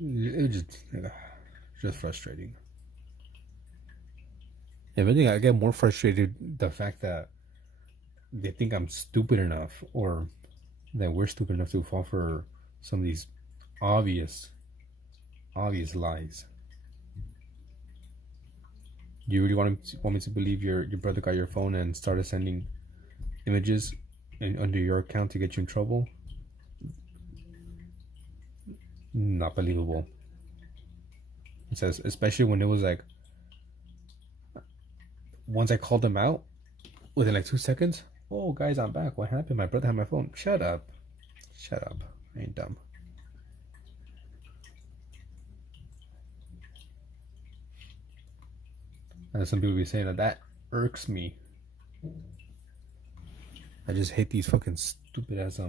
It was just frustrating. If anything, I get more frustrated the fact that they think I'm stupid enough, or that we're stupid enough to fall for some of these obvious lies. You really want me to believe your brother got your phone and started sending images under your account to get you in trouble? Not believable. It says, especially when it was like, once I called them out, within like 2 seconds, "Oh guys, I'm back. What happened? My brother had my phone." Shut up. I ain't dumb. And some people be saying that irks me. I just hate these fucking stupid ass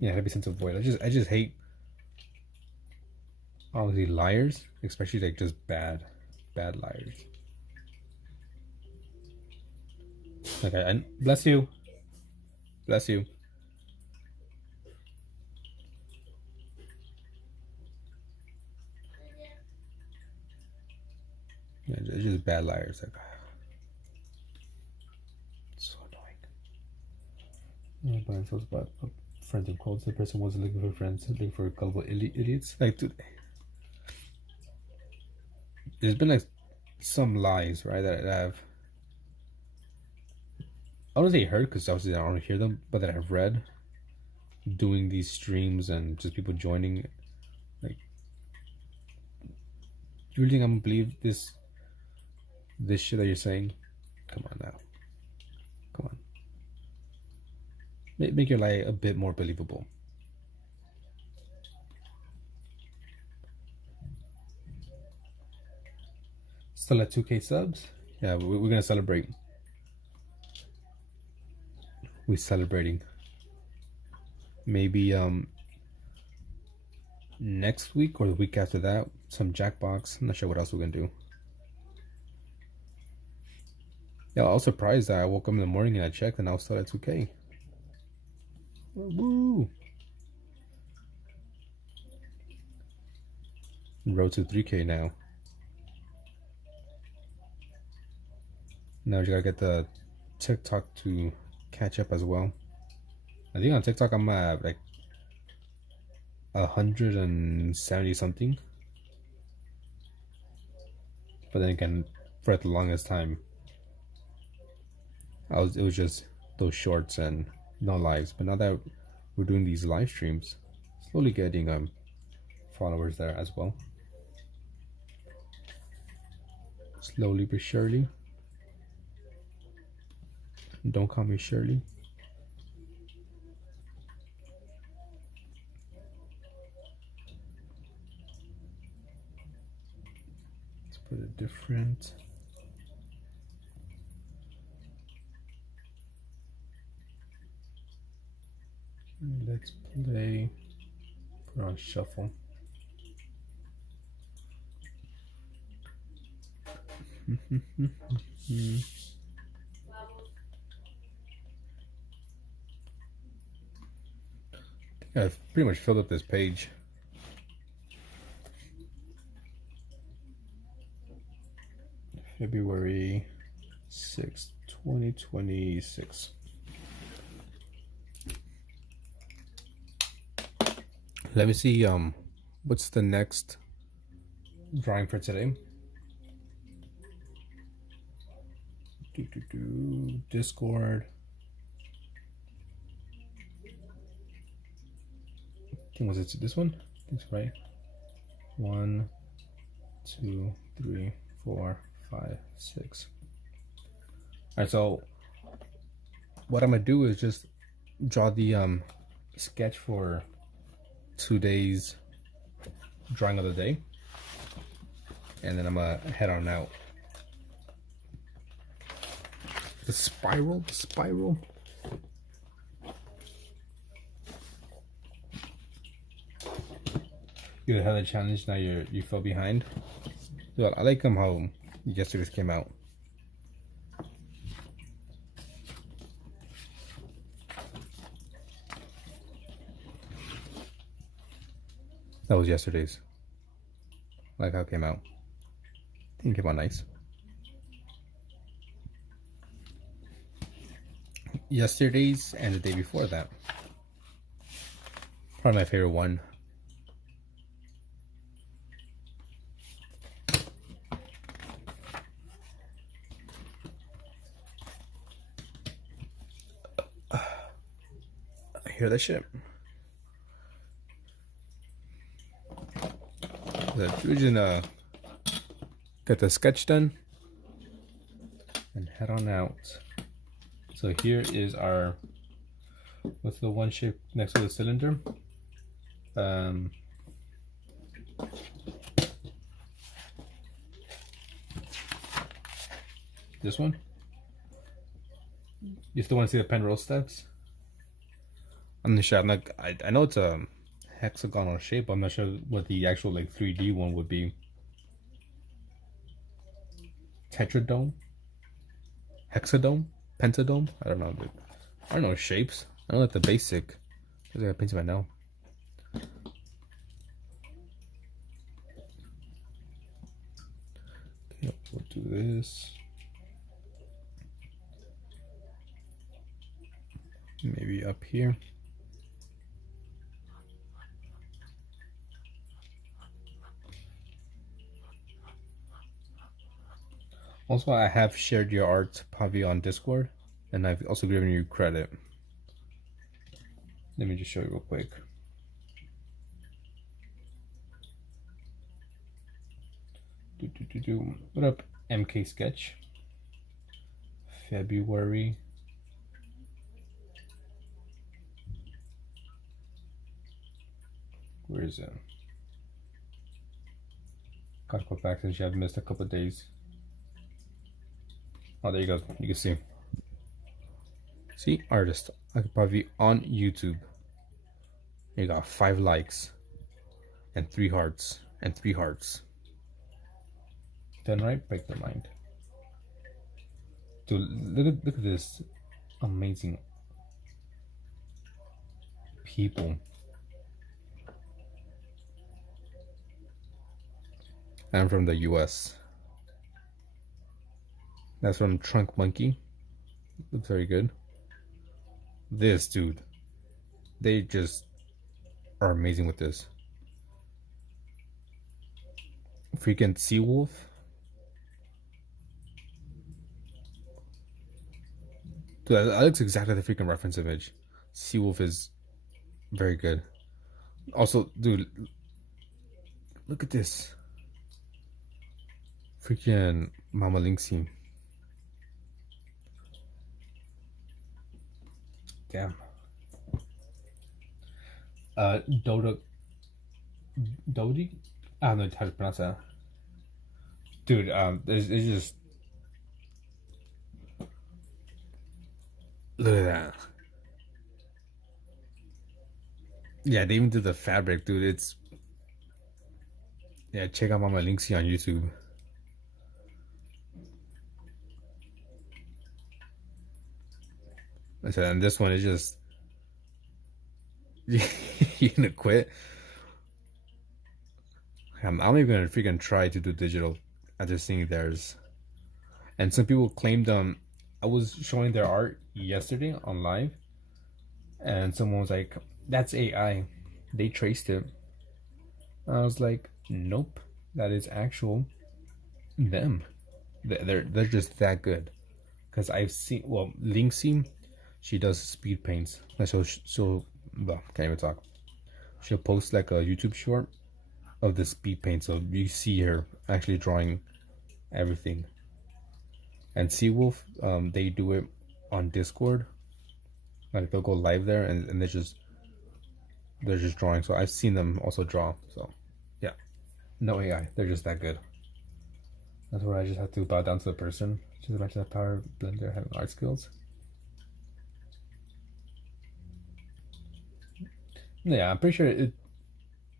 heavy sense of void. I just hate all these liars, especially like just bad liars. Like I bless you. Yeah, it's just bad liars. Like, so annoying. But it's about friends in quotes. The person wasn't looking for friends, looking for gullible idiots. Like, dude, there's been like some lies, right, that I've, I don't say heard, because obviously I don't hear them, but that I've read doing these streams and just people joining. Like, you really think I'm gonna believe this shit that you're saying? Come on now. Come on. Make your life a bit more believable. Still at 2K subs? Yeah, we're gonna celebrate. We're celebrating. Maybe next week or the week after that, some Jackbox. I'm not sure what else we're gonna do. Yeah, I was surprised that I woke up in the morning and I checked and I was still at 2K. Woo! Road to 3K now. Now you gotta get the TikTok to catch up as well. I think on TikTok I'm at like 170 something. But then again, for the longest time, it was just those shorts and no lives. But now that we're doing these live streams, slowly getting followers there as well. Slowly but surely. Don't call me Shirley. Let's put it different. Let's play. Put on shuffle. I've pretty much filled up this page. February 6th, 2026. Let me see what's the next drawing for today. Discord. Was it this one? I think so, right? 1, 2, 3, 4, 5, 6. Alright, so what I'm gonna do is just draw the sketch for today's drawing of the day, and then I'm gonna head on out. The spiral. You had a challenge, now you fell behind. Dude, I like how yesterday's came out. That was yesterday's. I like how it came out. I think it came out nice. Yesterday's and the day before that. Probably my favorite one. Hear that shit. We're get the sketch done and head on out. So here is our, what's the one shape next to the cylinder? This one. You still want to see the pen roll steps? I'm not sure. I know it's a hexagonal shape, but I'm not sure what the actual like 3D one would be. Tetradome? Hexadome? Pentadome? I don't know, dude. I don't know shapes. I know like the basic. I gotta paint it right now. Okay, we'll do this. Maybe up here. Also, I have shared your art probably on Discord, and I've also given you credit. Let me just show you real quick. What up, MK Sketch? February Where is it? Gotta go back since you have missed a couple of days. Oh, there you go. You can see. See, artist. I could probably be on YouTube. You got 5 likes and 3 hearts and 3 hearts. Done right? Break the mind. Dude, look at this amazing people. I'm from the US. That's from Trunk Monkey. Looks very good. This dude, they just are amazing with this. Freaking Seawolf. Dude, that looks exactly the freaking reference image. Seawolf is very good. Also, dude, look at this. Freaking Mama Linksy. Damn. Dodi? I don't know how to pronounce that. Dude, it's just... Look at that. Yeah, they even did the fabric, dude. It's... Yeah, check out Mama Linksy on YouTube. And this one is just... You gonna quit? I'm not even gonna freaking try to do digital after seeing theirs. And some people claimed I was showing their art yesterday on live, and someone was like, "That's AI. They traced it." And I was like, "Nope, that is actual them. They're just that good." Because I've seen, well, Linksy, she does speed paints. Well, can't even talk. She'll post like a YouTube short of the speed paint, so you see her actually drawing everything. And Seawolf, they do it on Discord. Like they'll go live there, and they're just drawing. So I've seen them also draw. So yeah, no AI. They're just that good. That's where I just have to bow down to the person. Just imagine that power blender having art skills. Yeah, I'm pretty sure it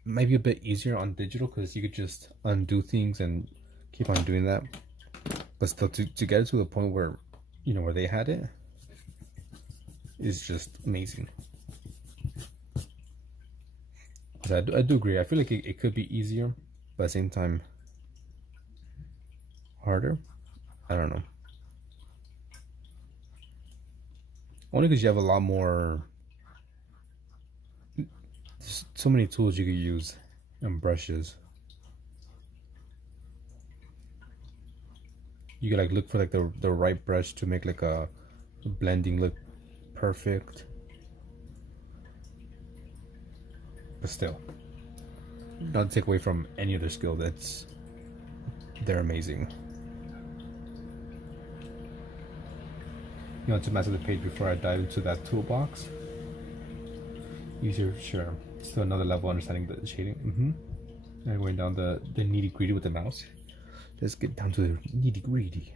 might be a bit easier on digital because you could just undo things and keep on doing that. But still, to get it to the point where, you know, where they had it is just amazing. So I do agree. I feel like it could be easier, but at the same time, harder. I don't know. Only because you have a lot more... so many tools you could use and brushes. You could like look for like the right brush to make like a blending look perfect. But still, not to take away from any other skill. They're amazing. You want to master the page before I dive into that toolbox? Easier, sure. Still another level understanding the shading. And going down the nitty gritty with the mouse. Let's get down to the nitty gritty.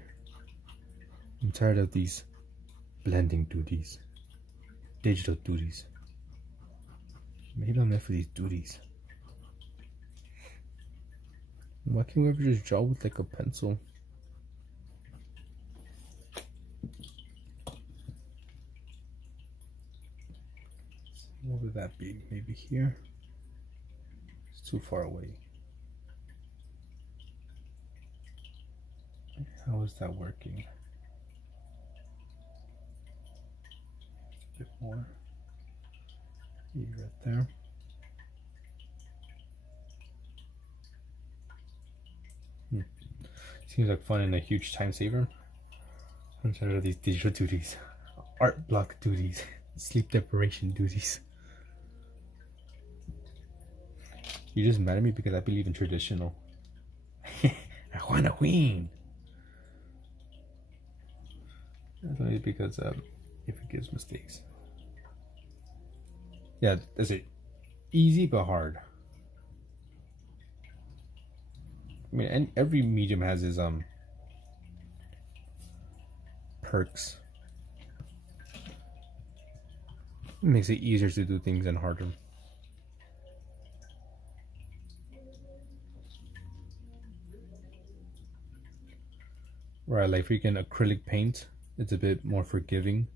I'm tired of these blending duties, digital duties. Maybe I'm meant for these duties. Why can't we ever just draw with like a pencil? What would that be? Maybe here? It's too far away. How is that working? A bit more. Right there. Seems like fun and a huge time saver. I'm tired of these digital duties, art block duties, sleep deprivation duties. You're just mad at me because I believe in traditional. I wanna win. That's only because it forgives mistakes. Yeah, that's it. Easy but hard. I mean, and every medium has its perks. It makes it easier to do things and harder. Right, like freaking acrylic paint, it's a bit more forgiving.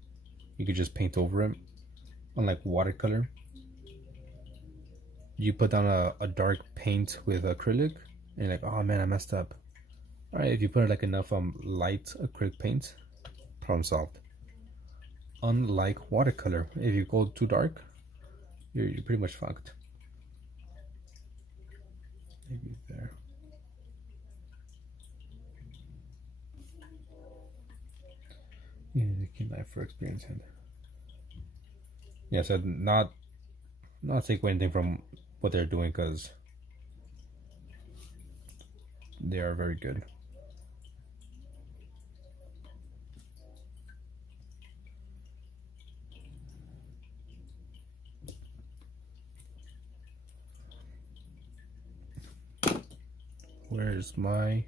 You could just paint over it. Unlike watercolor, you put down a dark paint with acrylic, and you're like, oh man, I messed up. Alright, if you put like enough light acrylic paint, problem solved. Unlike watercolor, if you go too dark, you're pretty much fucked. Maybe there. Yeah, the key life for experience and yeah, so not take away anything from what they're doing, because they are very good. Where's my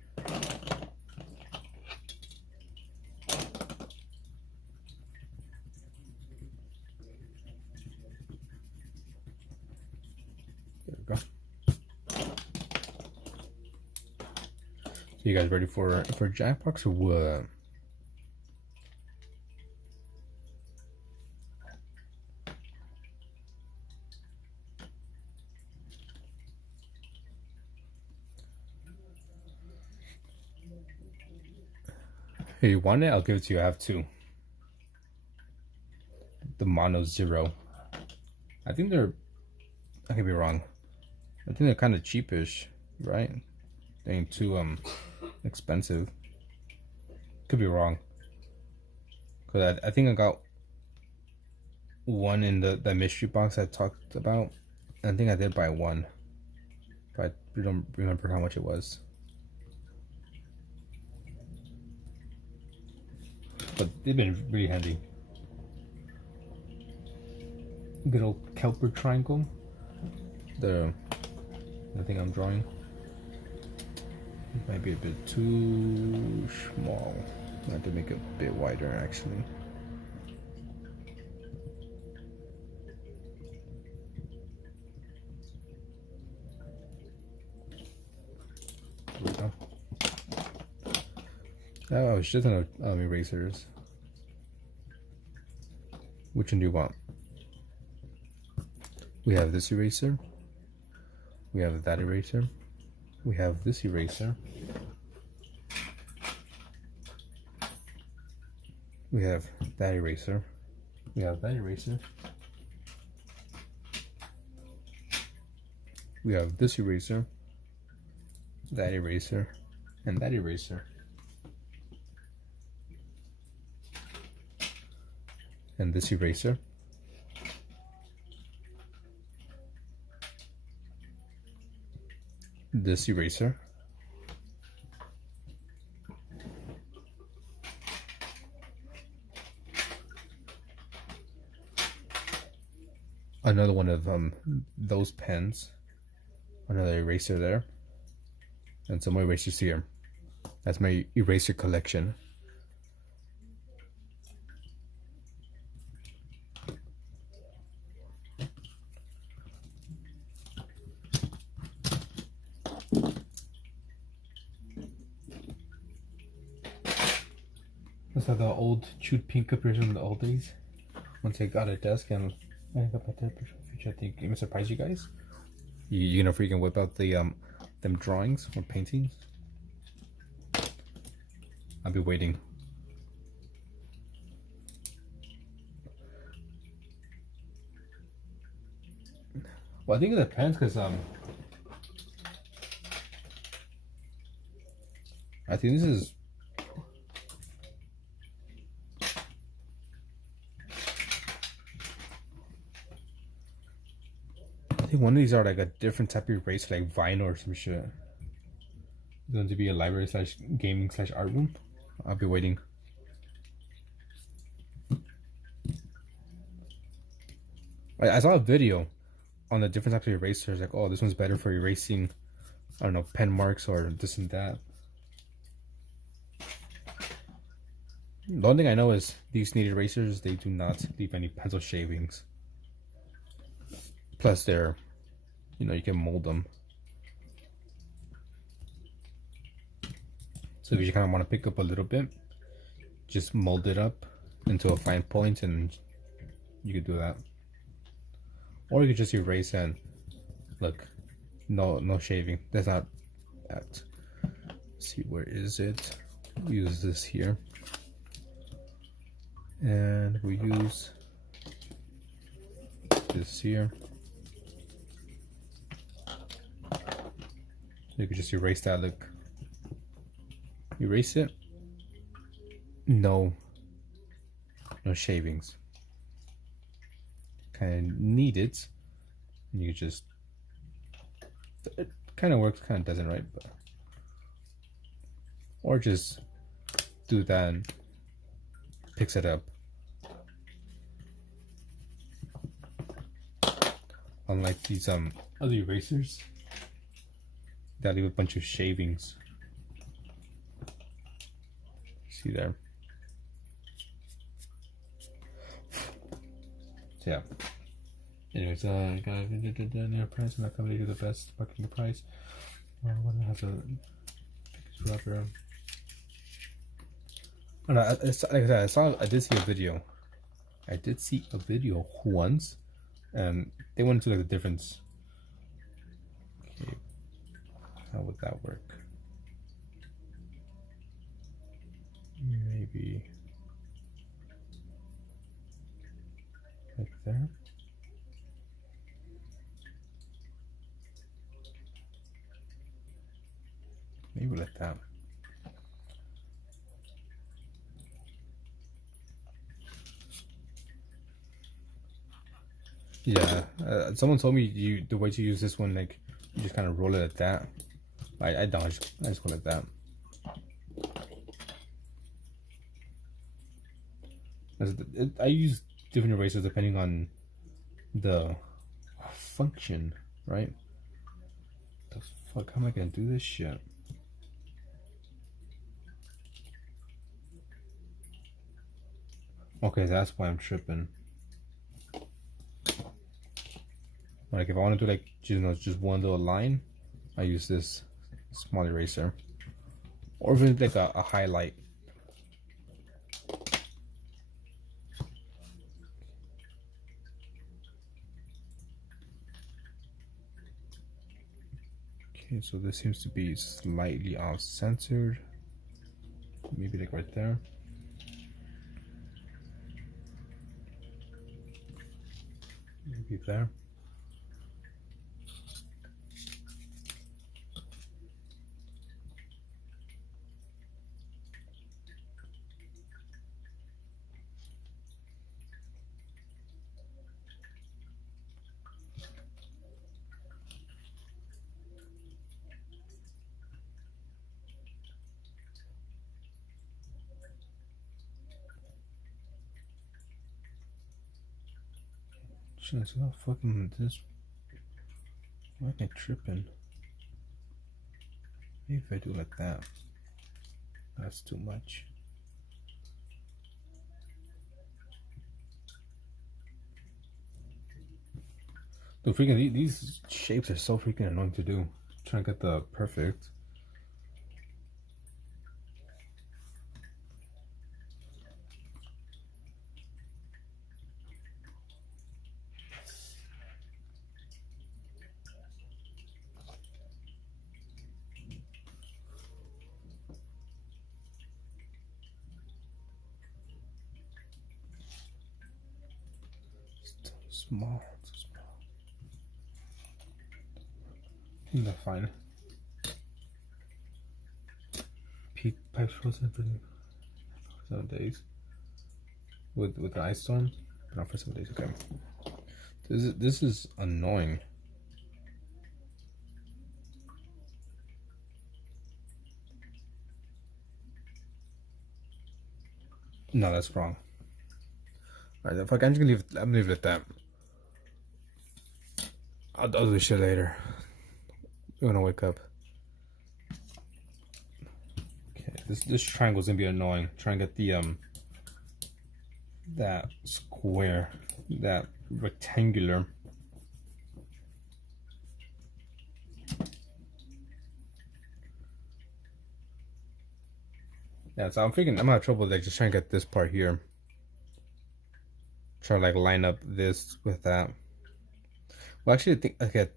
there we go. So you guys ready for Jackbox or what? Hey, you want it? I'll give it to you. I have two. The Mono Zero. I think they're, I could be wrong. I think they're kind of cheapish, right? They ain't too expensive. Could be wrong. Cause I think I got one in the mystery box I talked about. I think I did buy one, but I don't remember how much it was. But they've been really handy. Good old Kelper triangle. The thing I'm drawing. It might be a bit too small. I have to make it a bit wider actually. There we go. Oh, I was just on erasers. Which one do you want? We have this eraser. We have that eraser. We have this eraser. We have that eraser. We have that eraser. We have this eraser, that eraser, and that eraser. And this eraser. This eraser. Another one of those pens. Another eraser there. And some more erasers here. That's my eraser collection. That's like the old chewed pink appears in the old days. Once I got a desk and I got my third picture, which I think it may surprise you guys. You gonna freaking whip out the them drawings or paintings? I'll be waiting. Well, I think it depends, because I think this is I think one of these are like a different type of eraser, like vinyl or some shit. It's going to be a library slash gaming slash art room. I'll be waiting. I saw a video on the different types of erasers, like, oh, this one's better for erasing I don't know, pen marks or this and that. The only thing I know is these kneaded erasers, they do not leave any pencil shavings. Plus they're, you can mold them. So if you kind of want to pick up a little bit, just mold it up into a fine point and you could do that. Or you could just erase and look, no shaving. That's not that. Let's see, where is it? Use this here. And we use this here. You could just erase that, look. Erase it. No shavings. Kind of need it. And you just, it kind of works, kind of doesn't, right? But, or just do that and picks it up. Unlike these other erasers that leave a bunch of shavings. See there? So yeah. Anyways, I got near price and that company do the best marketing price. What do I have to pick rubber? I don't know, like I said, I did see a video. I did see a video once, and they went into like the difference. Okay, how would that work? Maybe like there. Maybe like that. Yeah, someone told me the way to use this one, like you just kind of roll it like that. I don't. I just go like that. I use different erasers depending on the function, right? The fuck? How am I gonna do this shit? Okay, that's why I'm tripping. Like if I want to do like just one little line, I use this small eraser, or even like a highlight. Okay, so this seems to be slightly off-centered. Maybe like right there. Maybe there. Shit, it's not fucking this. Why am I tripping? Maybe if I do like that. That's too much. The freaking these shapes are so freaking annoying to do. Trying to get the perfect. Too small. I think that's fine. Peak pipe frozen for 7 days. With the ice storm? Not for 7 days, okay. This is annoying. No, that's wrong. Alright, fuck, I'm just gonna leave it, I'm gonna leave it at that. I'll do this shit later. I'm gonna wake up. This triangle's gonna be annoying. Try and get the that square, that rectangular. Yeah, so I'm gonna have trouble like just trying to get this part here. Try to like line up this with that. Well, actually, I think okay.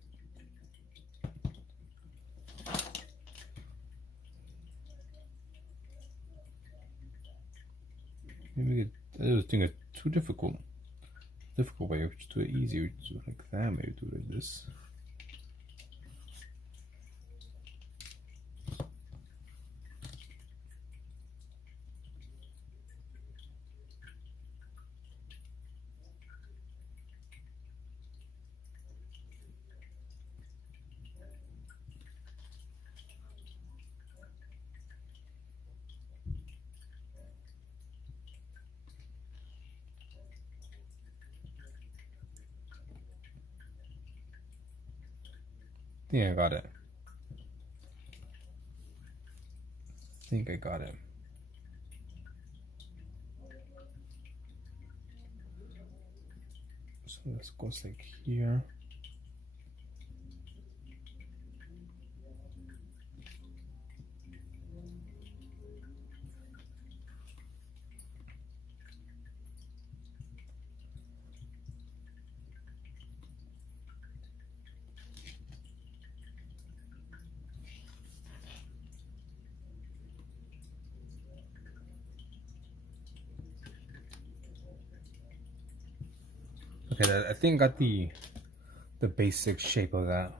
Maybe we could, I was thinking it's too difficult. Difficult way. We just do it easy. We just do it like that. Maybe do it like this. Yeah, I got it. I think I got it. So this goes like here. Okay, I think I got the basic shape of that.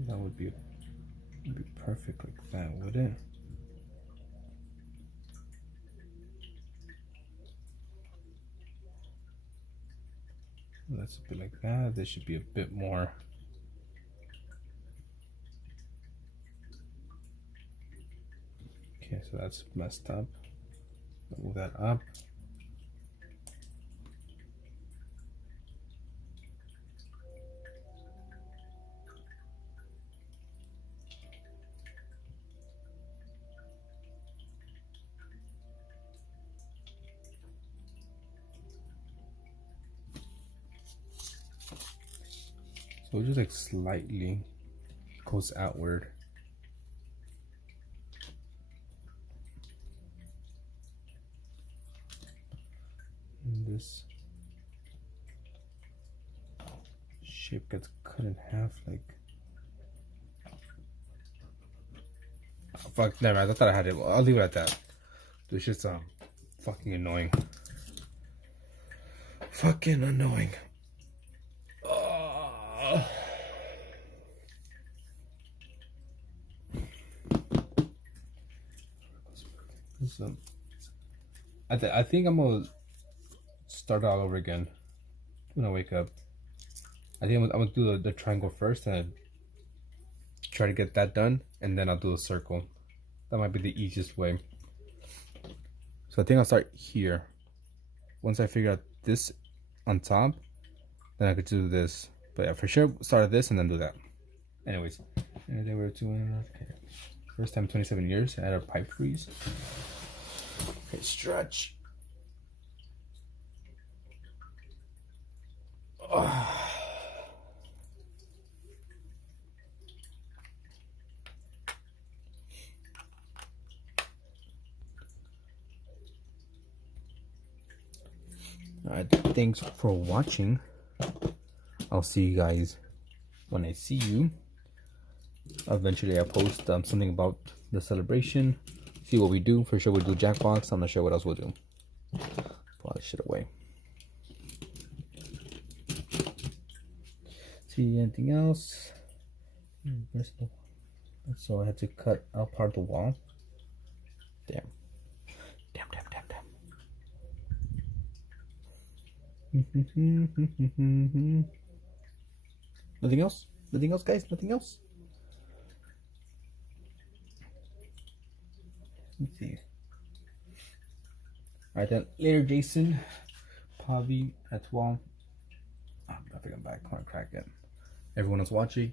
That would be perfect like that, would it? That's a bit like that. This should be a bit more. Okay, so that's messed up. Move that up. So it just like slightly goes outward. And this shape gets cut in half like. Oh, fuck, never mind. I thought I had it. Well, I'll leave it at that. It's just fucking annoying. Fucking annoying. So, I think I'm gonna start all over again when I wake up. I think I'm gonna do the triangle first and try to get that done, and then I'll do a circle. That might be the easiest way. So I think I'll start here. Once I figure out this on top, then I could do this. But yeah, for sure, start this and then do that. Anyways, and they were doing okay. First time 27 years. I had a pipe freeze. Okay, stretch. Alright, thanks for watching. I'll see you guys when I see you. Eventually I'll post something about the celebration. See what we do. For sure we'll do Jackbox. I'm not sure what else we'll do. Put all this shit away. See anything else? So I had to cut out part of the wall. Damn. Nothing else? Nothing else, guys? Nothing else? Let's see. Alright then, later Jason. Pavi at 12. I think I'm back. I want to crack it. Everyone that's watching,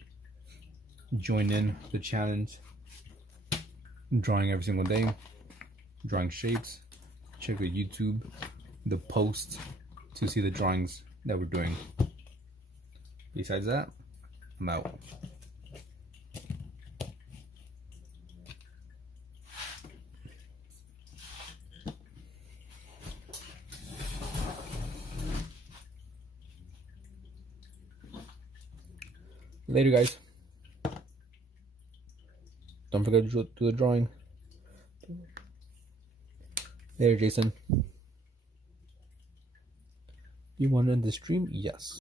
join in the challenge. I'm drawing every single day. Drawing shapes. Check the YouTube, the post to see the drawings that we're doing. Besides that, I'm out. Later, guys. Don't forget to do the drawing. Later, Jason. You want to end the stream? Yes.